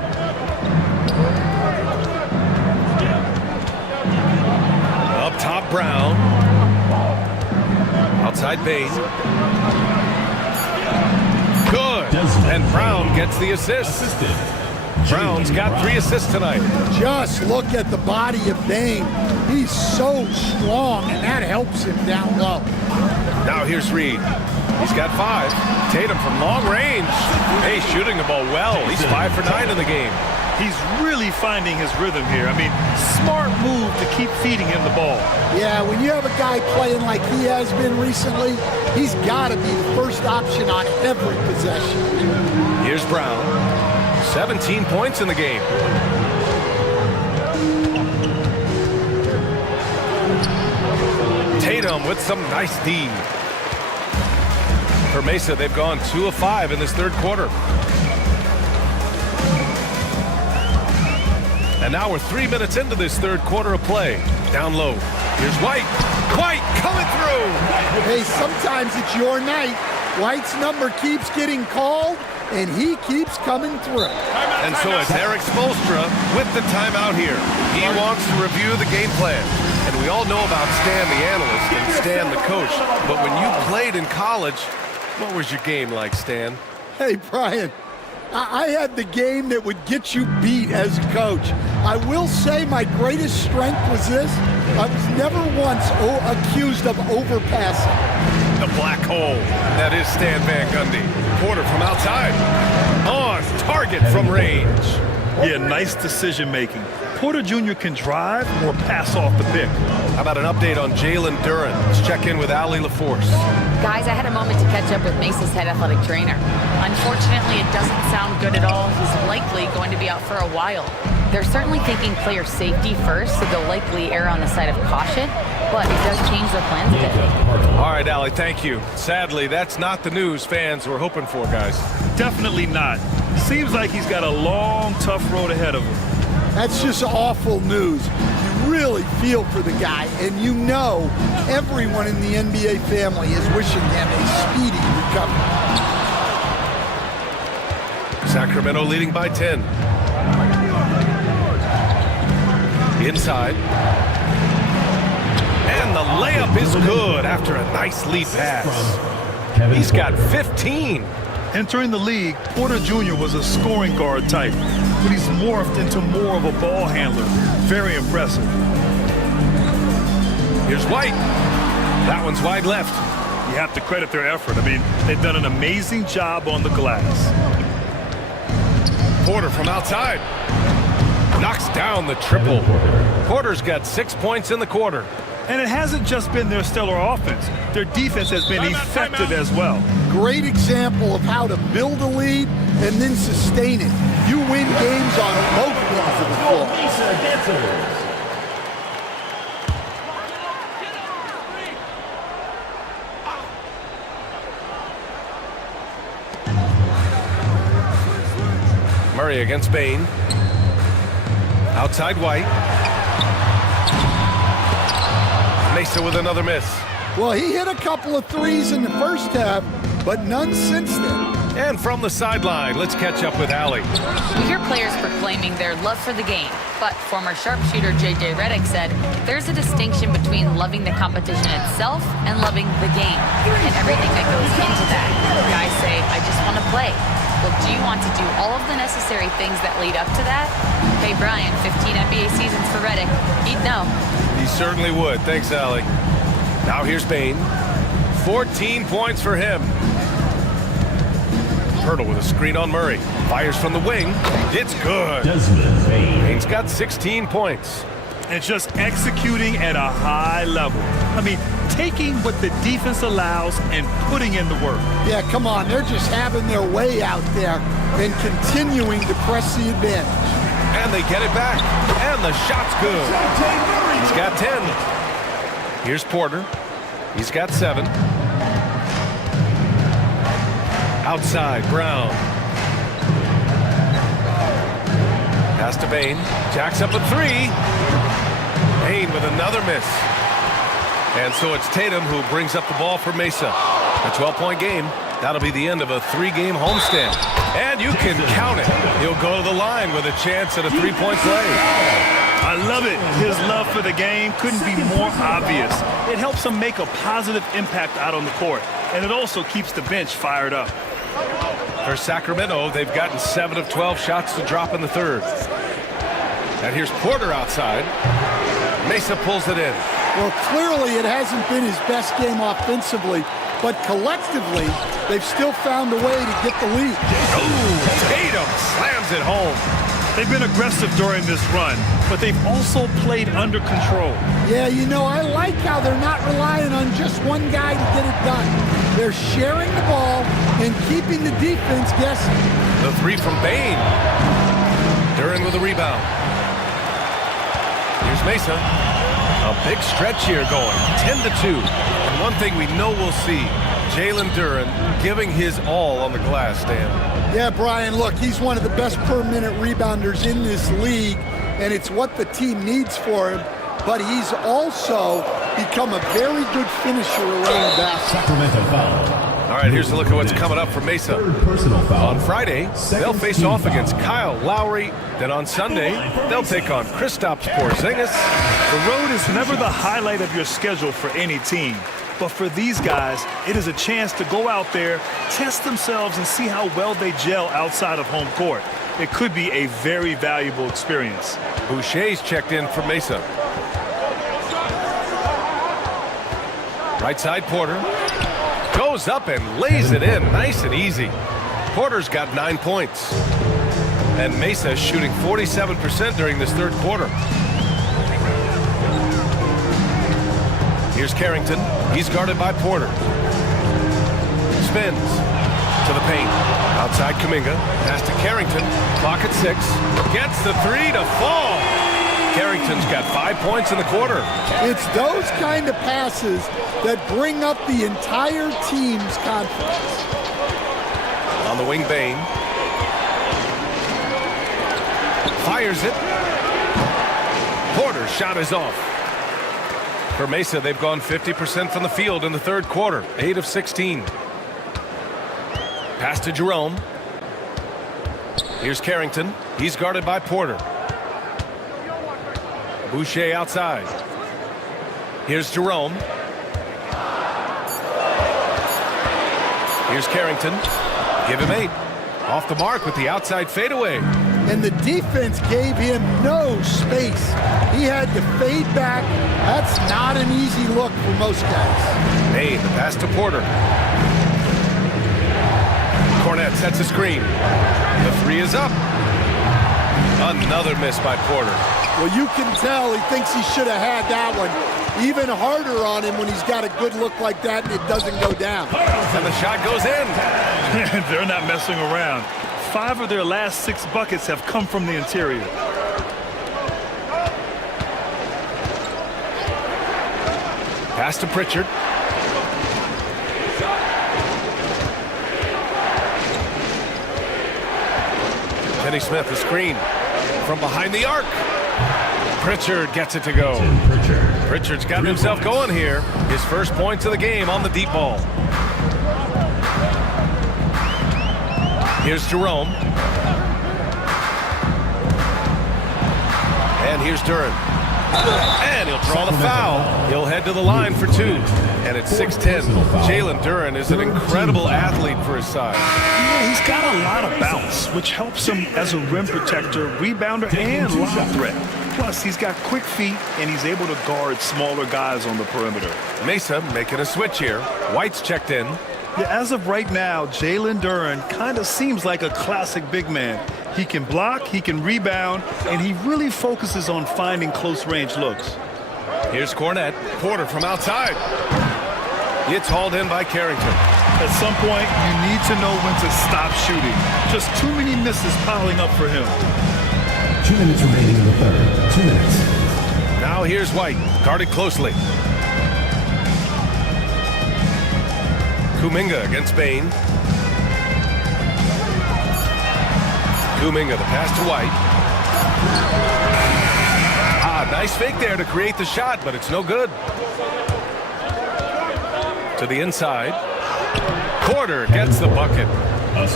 Up top, Brown. Outside Bane. Good. And Brown gets the assist. Brown's got 3 assists tonight. Just look at the body of Bane. He's so strong, and that helps him down low. Now here's Reed. He's got 5. Tatum from long range. Hey, shooting the ball well. He's 5 for 9 in the game. He's really finding his rhythm here. I mean, smart move to keep feeding him the ball. Yeah, when you have a guy playing like he has been recently, he's got to be the first option on every possession. Here's Brown. 17 points in the game. Tatum with some nice D. For Mesa, they've gone 2 of 5 in this third quarter. And now we're 3 minutes into this third quarter of play. Down low. Here's White. White coming through. Hey, sometimes it's your night. White's number keeps getting called, and he keeps coming through. And so it's Eric Spoelstra with the timeout here. He wants to review the game plan. And we all know about Stan the analyst and Stan the coach. But when you played in college, what was your game like, Stan? Hey, Brian, I had the game that would get you beat as a coach. I will say my greatest strength was this. I was never once accused of overpassing. The black hole. That is Stan Van Gundy. Porter from outside. On target from range. Yeah, nice decision making. Porter Jr. can drive or pass off the pick. How about an update on Jalen Duren? Let's check in with Allie LaForce. Guys, I had a moment to catch up with Mesa's head athletic trainer. Unfortunately, it doesn't sound good at all. He's likely going to be out for a while. They're certainly thinking player safety first, so they'll likely err on the side of caution, but it does change their plans a bit. All right, Allie, thank you. Sadly, that's not the news fans were hoping for, guys. Definitely not. Seems like he's got a long, tough road ahead of him. That's just awful news. You really feel for the guy, and you know everyone in the NBA family is wishing him a speedy recovery. Sacramento leading by 10. Inside. And the layup is good after a nice lead pass. He's got 15. Entering the league, Porter Jr. was a scoring guard type, but he's morphed into more of a ball handler. Very impressive. Here's White. That one's wide left. You have to credit their effort. I mean, they've done an amazing job on the glass. Porter from outside. Knocks down the triple. Porter's got 6 points in the quarter. And it hasn't just been their stellar offense. Their defense has been effective as well. Great example of how to build a lead and then sustain it. You win games on both ends of the floor. Murray against Bain. Outside White. Mesa with another miss. Well, he hit a couple of threes in the first half, but none since then. And from the sideline, let's catch up with Allie. We hear players proclaiming their love for the game, but former sharpshooter J.J. Redick said there's a distinction between loving the competition itself and loving the game and everything that goes into that. Guys say, I just want to play. Well, do you want to do all of the necessary things that lead up to that? Hey, Brian, 15 NBA seasons for Redick. He'd know. He certainly would. Thanks, Allie. Now here's Bain. 14 points for him. Hurdle with a screen on Murray. Fires from the wing. It's good. Bain's got 16 points. And just executing at a high level. I mean, taking what the defense allows and putting in the work. Yeah, come on. They're just having their way out there and continuing to press the advantage. And they get it back. And the shot's good. He's got 10. Here's Porter. He's got 7. Outside, Brown. Pass to Bain. Jacks up a 3. Bain with another miss. And so it's Tatum who brings up the ball for Mesa. A 12-point game. That'll be the end of a 3-game homestand. And you can count it. He'll go to the line with a chance at a 3-point play. I love it. His love for the game couldn't be more obvious. It helps him make a positive impact out on the court. And it also keeps the bench fired up. For Sacramento, they've gotten 7 of 12 shots to drop in the third. And here's Porter outside. Mesa pulls it in. Well, clearly it hasn't been his best game offensively, but collectively, they've still found a way to get the lead. Oh, Tatum slams it home. They've been aggressive during this run, but they've also played under control. Yeah, you know, I like how they're not relying on just one guy to get it done. They're sharing the ball and keeping the defense guessing. The 3 from Bain. Duran with a rebound. Here's Mesa. A big stretch here going, 10-2. And one thing we know we'll see, Jalen Duran giving his all on the glass, Dan. Yeah, Brian, look, he's one of the best per-minute rebounders in this league, and it's what the team needs for him. But he's also become a very good finisher around the basket. Sacramento foul. All right, here's a look at what's coming up for Mesa. On Friday, they'll face off against Kyle Lowry. Then on Sunday, they'll take on Kristaps Porzingis. The road is never the highlight of your schedule for any team. But for these guys, it is a chance to go out there, test themselves, and see how well they gel outside of home court. It could be a very valuable experience. Boucher's checked in for Mesa. Right side, Porter. Goes up and lays it in nice and easy. Porter's got 9 points. And Mesa shooting 47% during this third quarter. Here's Carrington. He's guarded by Porter. Spins to the paint. Outside Kuminga. Pass to Carrington. Clock at 6. Gets the 3 to fall. Carrington's got 5 points in the quarter. It's those kind of passes that bring up the entire team's confidence. On the wing, Bain. Fires it. Porter Porter, shot is off. For Mesa, they've gone 50% from the field in the third quarter, 8 of 16. Pass to Jerome. Here's Carrington. He's guarded by Porter. Boucher outside. Here's Jerome. Here's Carrington. Give him 8. Off the mark with the outside fadeaway. And the defense gave him no space. He had to fade back. That's not an easy look for most guys. Hey, the pass to Porter. Cornette sets a screen. The 3 is up. Another miss by Porter. Well, you can tell he thinks he should have had that one. Even harder on him when he's got a good look like that and it doesn't go down. And the shot goes in. They're not messing around. 5 of their last 6 buckets have come from the interior. Pass to Pritchard. Kenny Smith, the screen from behind the arc. Pritchard gets it to go. Pritchard's got himself going here. His first points of the game on the deep ball. Here's Jerome. And here's Duren. And he'll draw the foul. He'll head to the line for 2. And it's 6-10. Jalen Duren is an incredible athlete for his size. Yeah, he's got a lot of bounce, which helps him as a rim protector, rebounder, and lob threat. Plus, he's got quick feet, and he's able to guard smaller guys on the perimeter. Mesa making a switch here. White's checked in. Yeah, as of right now, Jalen Duren kind of seems like a classic big man. He can block, he can rebound, and he really focuses on finding close-range looks. Here's Cornette. Porter from outside. It's hauled in by Carrington. At some point, you need to know when to stop shooting. Just too many misses piling up for him. 2 minutes remaining in the third. 2 minutes. Now here's White, guarded closely. Kuminga against Bain. Kuminga, the pass to White. Nice fake there to create the shot, but it's no good. To the inside. Porter gets the bucket.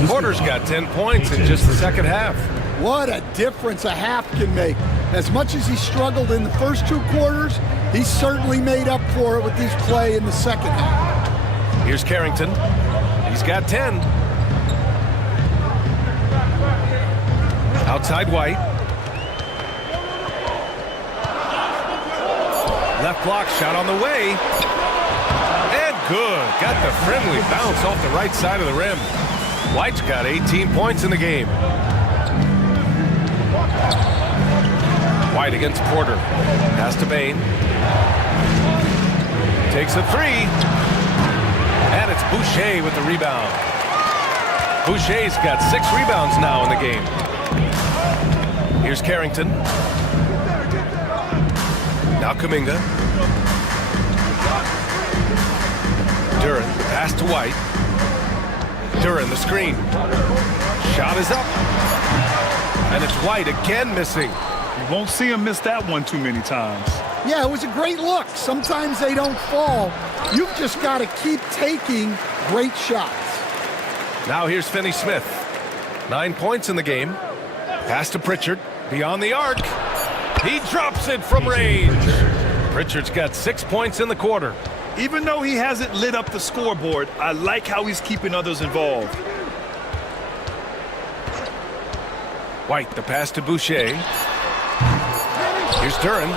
Porter's got 10 points in just the second half. What a difference a half can make. As much as he struggled in the first 2 quarters, he certainly made up for it with his play in the second half. Here's Carrington. He's got 10. Outside White. Left block shot on the way. And good. Got the friendly bounce off the right side of the rim. White's got 18 points in the game. White against Porter. Pass to Bain. Takes a 3. And it's Boucher with the rebound. Boucher's got 6 rebounds now in the game. Here's Carrington. Now Kuminga. Duren, pass to White. Duren, the screen. Shot is up. And it's White again missing. You won't see him miss that one too many times. Yeah, it was a great look. Sometimes they don't fall. You've just got to keep taking great shots. Now here's Finney Smith. 9 points in the game. Pass to Pritchard. Beyond the arc. He drops it from range. Pritchard's got 6 points in the quarter. Even though he hasn't lit up the scoreboard, I like how he's keeping others involved. White, the pass to Boucher. Here's Duren.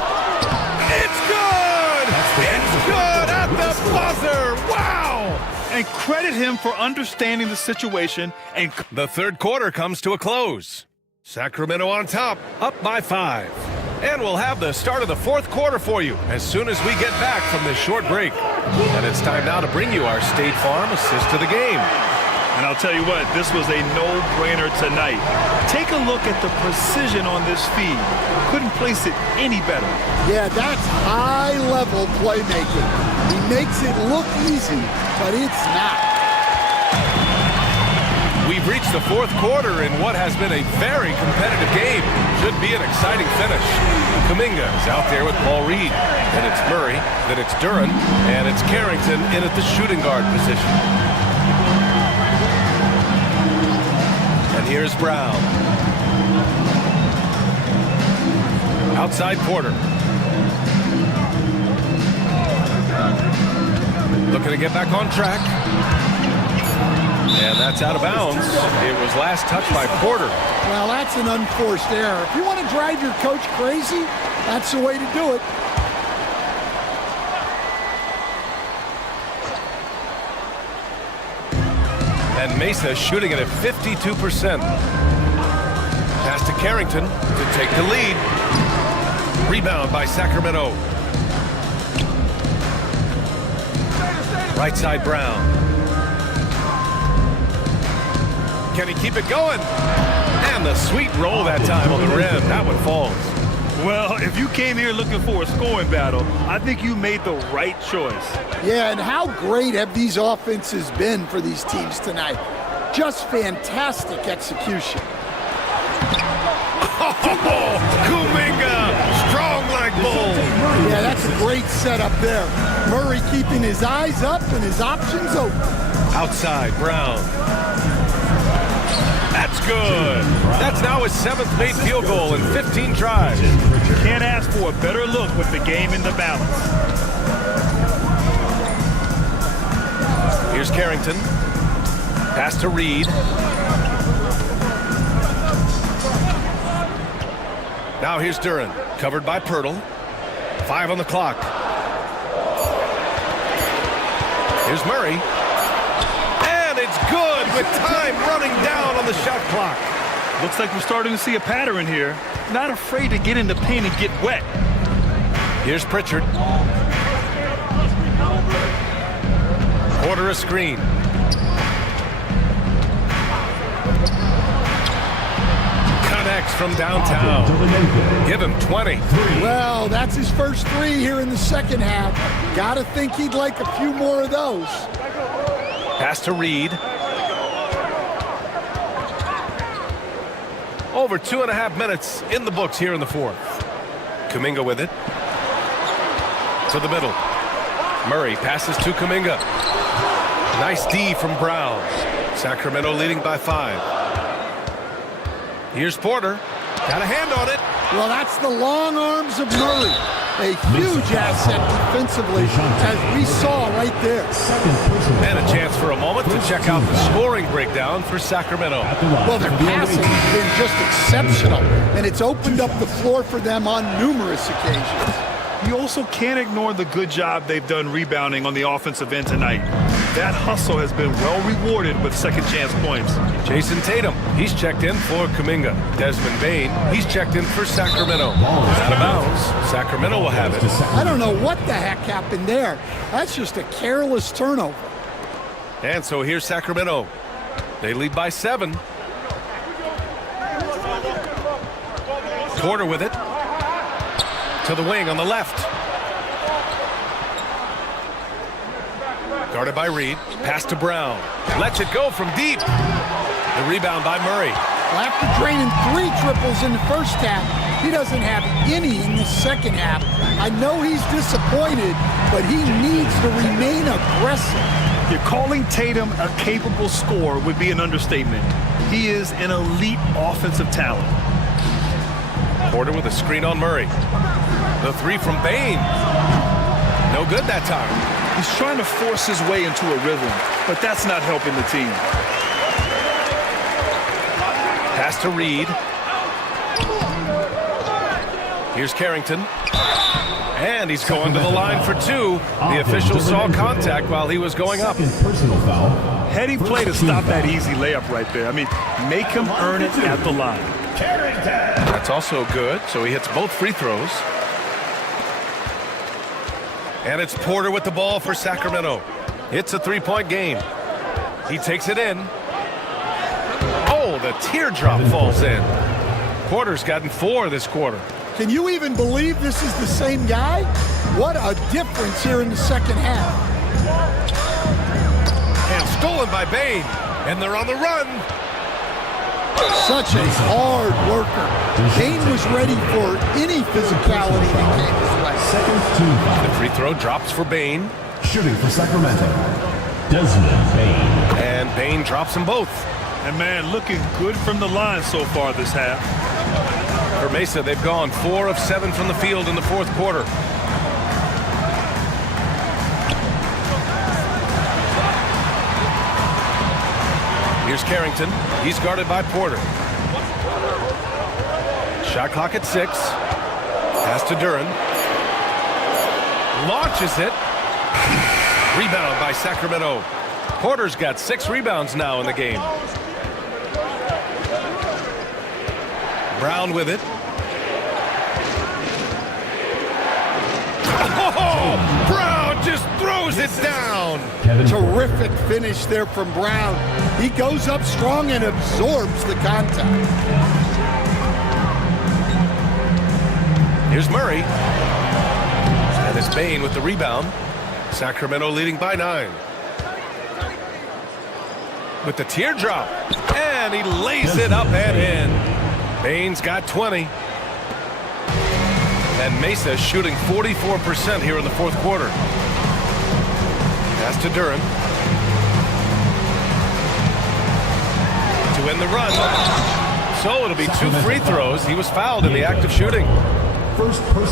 It's good! It's good at the buzzer! Wow! And credit him for understanding the situation. And the third quarter comes to a close. Sacramento on top, up by 5. And we'll have the start of the fourth quarter for you as soon as we get back from this short break. And it's time now to bring you our State Farm assist to the game. And I'll tell you what, this was a no-brainer tonight. Take a look at the precision on this feed. Couldn't place it any better. Yeah, that's high-level playmaking. He makes it look easy, but it's not. We we've reached the fourth quarter in what has been a very competitive game. Should be an exciting finish. Kuminga is out there with Paul Reed. Then it's Murray, then it's Duran, and it's Carrington in at the shooting guard position. And here's Brown. Outside Porter. Looking to get back on track. And that's out of bounds. It was last touched by Porter. Well, that's an unforced error. If you want to drive your coach crazy, that's the way to do it. And Mesa shooting it at 52%. Pass to Carrington to take the lead. Rebound by Sacramento. Right side Brown. Can he keep it going? And the sweet roll that time on the rim. That one falls. Well, if you came here looking for a scoring battle, I think you made the right choice. Yeah, and how great have these offenses been for these teams tonight? Just fantastic execution. Oh, Kuminga, strong like bull. Yeah, that's a great setup there. Murray keeping his eyes up and his options open. Outside, Brown. That's good. That's now his 7th made field goal in 15 tries. Can't ask for a better look with the game in the balance. Here's Carrington. Pass to Reed. Now here's Duran, covered by Pirtle. 5 on the clock. Here's Murray. And it's good with time running down on the shot clock. Looks like we're starting to see a pattern here. Not afraid to get in the paint and get wet. Here's Pritchard. Porter a screen. Connects from downtown. Give him 20. Well, that's his first 3 here in the second half. Gotta think he'd like a few more of those. Pass to Reed. Over 2.5 minutes in the books here in the fourth. Kuminga with it. To the middle. Murray passes to Kuminga. Nice D from Brown. Sacramento leading by 5. Here's Porter. Got a hand on it. Well, that's the long arms of Murray. A huge asset defensively, as we saw right there. And a chance for a moment to check out the scoring breakdown for Sacramento. Well, their passing has been just exceptional, and it's opened up the floor for them on numerous occasions. You also can't ignore the good job they've done rebounding on the offensive end tonight. That hustle has been well rewarded with second chance points. Jason Tatum, he's checked in for Kuminga. Desmond Bane, he's checked in for Sacramento. Out of bounds. Sacramento will have it. I don't know what the heck happened there. That's just a careless turnover. And so here's Sacramento. They lead by 7. Porter with it. To the wing on the left. Guarded by Reed. Pass to Brown. Lets it go from deep. The rebound by Murray. Well, after draining 3 triples in the first half, he doesn't have any in the second half. I know he's disappointed, but he needs to remain aggressive. You're calling Tatum a capable scorer would be an understatement. He is an elite offensive talent. Porter with a screen on Murray. The 3 from Bane. No good that time. He's trying to force his way into a rhythm, but that's not helping the team. Pass to Reed. Here's Carrington. And he's going to the line for 2. The official saw contact while he was going up. Heady play to stop that easy layup right there. I mean, make him earn it at the line. That's also good, so he hits both free throws. And it's Porter with the ball for Sacramento. It's a 3-point game. He takes it in. Oh, the teardrop falls in. Porter's gotten 4 this quarter. Can you even believe this is the same guy? What a difference here in the second half. And stolen by Bane. And they're on the run. Such a hard worker. Kane was ready for any physicality that came his way. The free throw drops for Bane. Shooting for Sacramento, Desmond Bane. And Bane drops them both. And man, looking good from the line so far this half. For Mesa, they've gone 4 of 7 from the field in the fourth quarter. Here's Carrington. He's guarded by Porter. Shot clock at 6. Pass to Duran. Launches it. Rebound by Sacramento. Porter's got 6 rebounds now in the game. Brown with it. Oh, Brown just throws it down. Terrific finish there from Brown. He goes up strong and absorbs the contact. Here's Murray. And it's Bane with the rebound. Sacramento leading by 9. With the teardrop. And he lays it up and in. Bane's got 20. And Mesa shooting 44% here in the fourth quarter. Pass to Duran. To end the run. So it'll be 2 free throws. He was fouled in the act of shooting.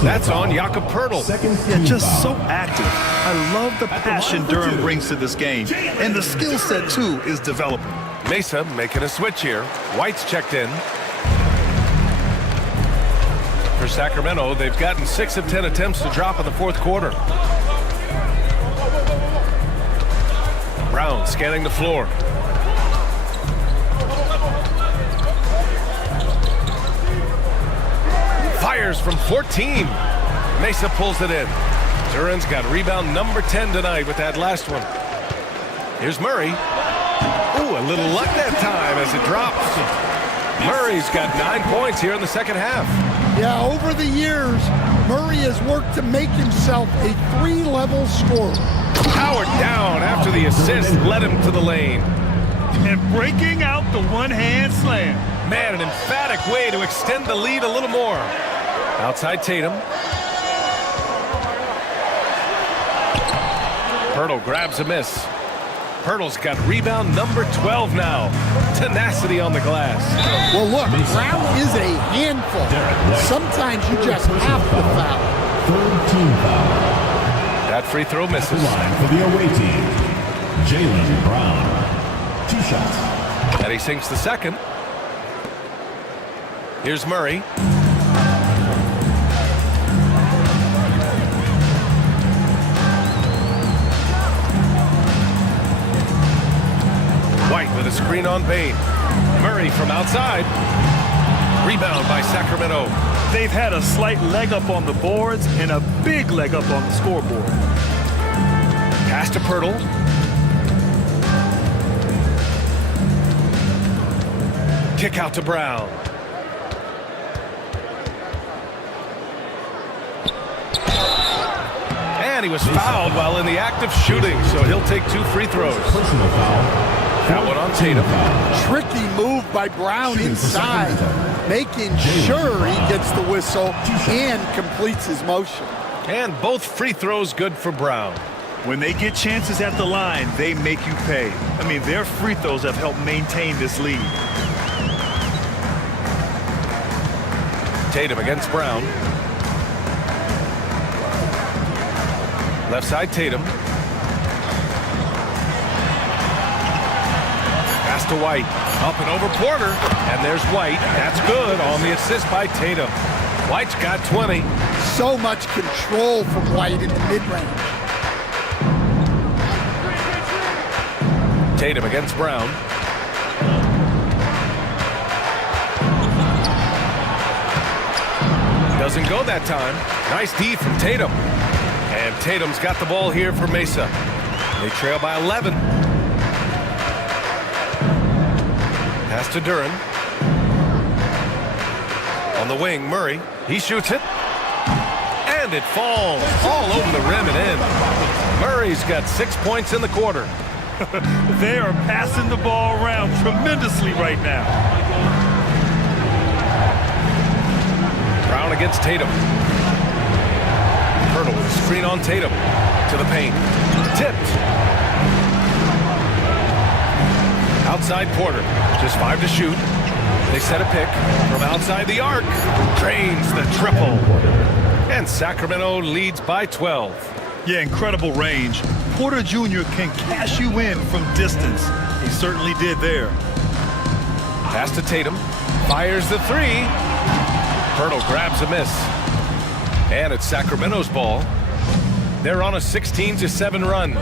That's on Jakob Poeltl. Yeah, just so active. I love the passion Duran brings to this game. And the skill set, too, is developing. Mesa making a switch here. White's checked in. For Sacramento, they've gotten 6 of 10 attempts to drop in the fourth quarter. Brown scanning the floor. Fires from 14. Mesa pulls it in. Duran's got rebound number 10 tonight with that last one. Here's Murray. Ooh, a little luck that time as it drops. Murray's got 9 points here in the second half. Yeah, over the years, Murray has worked to make himself a 3-level scorer. Howard down after the assist led him to the lane. And breaking out the one-hand slam. Man, an emphatic way to extend the lead a little more. Outside Tatum. Poeltl grabs a miss. Poeltl's got rebound number 12 now. Tenacity on the glass. Well, look, Brown is a handful. Sometimes you just have to foul. Third team foul. That free throw misses. Line for the away team, Jaylen Brown. 2 shots. And he sinks the second. Here's Murray. White with a screen on Bane. Murray from outside. Rebound by Sacramento. They've had a slight leg up on the boards and a big leg up on the scoreboard. Pass to Poeltl. Kick out to Brown. And he was fouled while in the act of shooting, so he'll take 2 free throws. Personal foul. That one on Tatum. Tricky move by Brown inside, making sure he gets the whistle and completes his motion. And both free throws good for Brown. When they get chances at the line, they make you pay. I mean, their free throws have helped maintain this lead. Tatum against Brown. Left side Tatum. Pass to White. Up and over Porter. And there's White. That's good on the assist by Tatum. White's got 20. So much control from White in the mid-range. Tatum against Brown. Doesn't go that time. Nice D from Tatum. And Tatum's got the ball here for Mesa. They trail by 11. Pass to Duran. On the wing, Murray. He shoots it. And it falls all over the rim and in. Murray's got 6 points in the quarter. They are passing the ball around tremendously right now. against Tatum. Hurdle with a screen on Tatum. To the paint. Tipped. Outside Porter. Just 5 to shoot. They set a pick from outside the arc. Drains the triple. And Sacramento leads by 12. Yeah, incredible range. Porter Jr. can cash you in from distance. He certainly did there. Pass to Tatum. Fires the three. Hurdle grabs a miss. And it's Sacramento's ball. They're on a 16-7 run.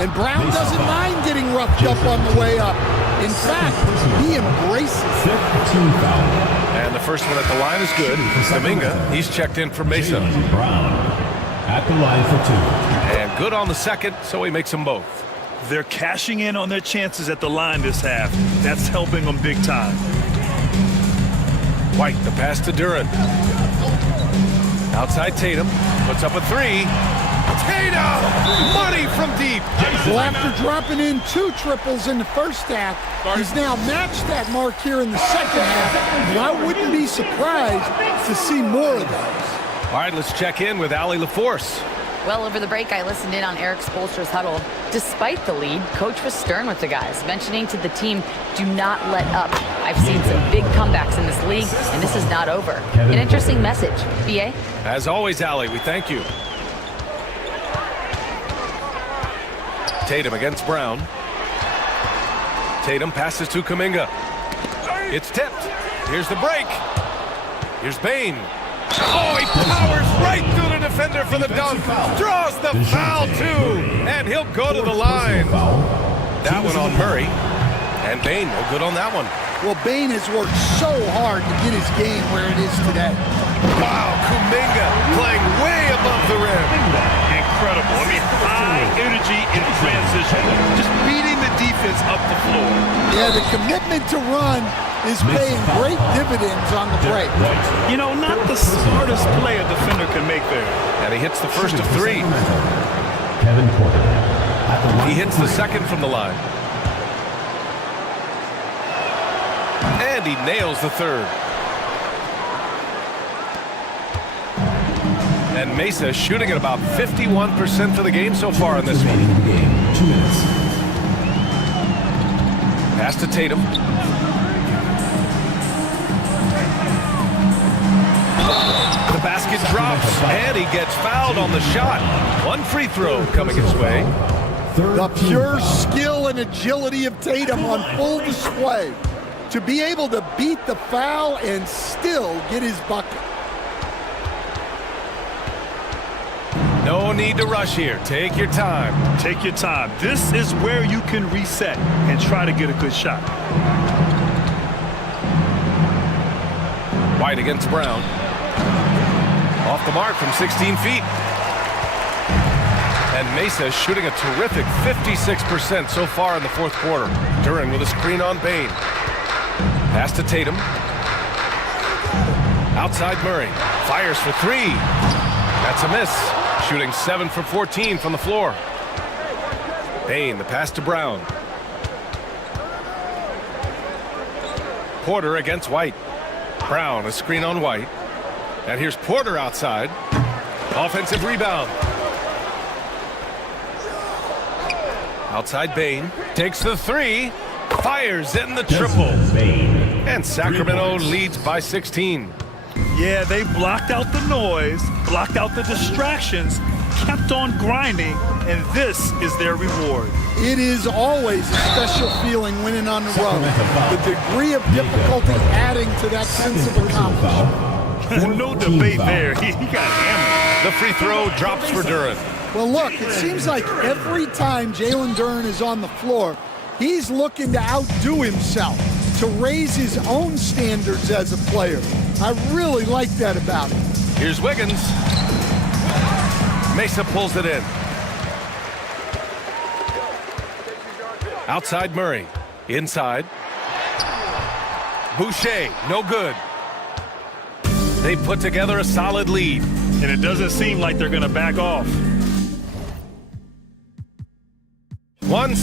And Brown doesn't mind getting roughed up on the way up. In fact, he embraces it. And the first one at the line is good. Kuminga, he's checked in for Mesa. Brown at the line for 2. And good on the second, so he makes them both. They're cashing in on their chances at the line this half. That's helping them big time. White, the pass to Duren. Outside Tatum, puts up a three. Tatum! Money from deep. Well, after dropping in 2 triples in the first half, he's now matched that mark here in the second half. And I wouldn't be surprised to see more of those. All right, let's check in with Allie LaForce. Well, over the break, I listened in on Eric Spoelstra's huddle. Despite the lead, Coach was stern with the guys, mentioning to the team, do not let up. I've seen some big comebacks in this league, and this is not over. An interesting message. B.A.? As always, Allie, we thank you. Tatum against Brown. Tatum passes to Kuminga. It's tipped. Here's the break. Here's Bane. Oh, he powers right through the defender for the dunk. Draws the foul, too. And he'll go to the line. That one on Murray. And Bane, no good on that one. Well, Bane has worked so hard to get his game where it is today. Wow, Kuminga playing way above the rim. Incredible. I mean, high energy in transition. Just beating the defense up the floor. Yeah, the commitment to run is paying great dividends on the break. You know, not the smartest play a defender can make there. And he hits the first of 3. Kevin Porter. He hits the second from the line. And he nails the third. And Mesa shooting at about 51% for the game so far in this one. 2 minutes. Pass to Tatum. The basket drops, and he gets fouled on the shot. 1 free throw coming his way. The pure skill and agility of Tatum on full display. To be able to beat the foul and still get his bucket. No need to rush here. Take your time. Take your time. This is where you can reset and try to get a good shot. White against Brown. Off the mark from 16 feet. And Mesa shooting a terrific 56% so far in the fourth quarter. Duren with a screen on Bane. Pass to Tatum. Outside Murray. Fires for 3. That's a miss. Shooting 7 for 14 from the floor. Bane, the pass to Brown. Porter against White. Brown, a screen on White. And here's Porter outside. Offensive rebound. Outside Bane. Takes the 3. Fires in the triple. And Sacramento leads by 16. Yeah, they blocked out the noise, blocked out the distractions, kept on grinding, and this is their reward. It is always a special feeling winning on the road. The degree of difficulty adding to that sense of accomplishment. No debate there. He got hammered. The free throw drops for Duren. Well, look, it seems like every time Jalen Duren is on the floor, he's looking to outdo himself, to raise his own standards as a player. I really like that about him. Here's Wiggins. Mesa pulls it in. Outside Murray. Inside. Boucher, no good. They put together a solid lead. And it doesn't seem like they're going to back off. 1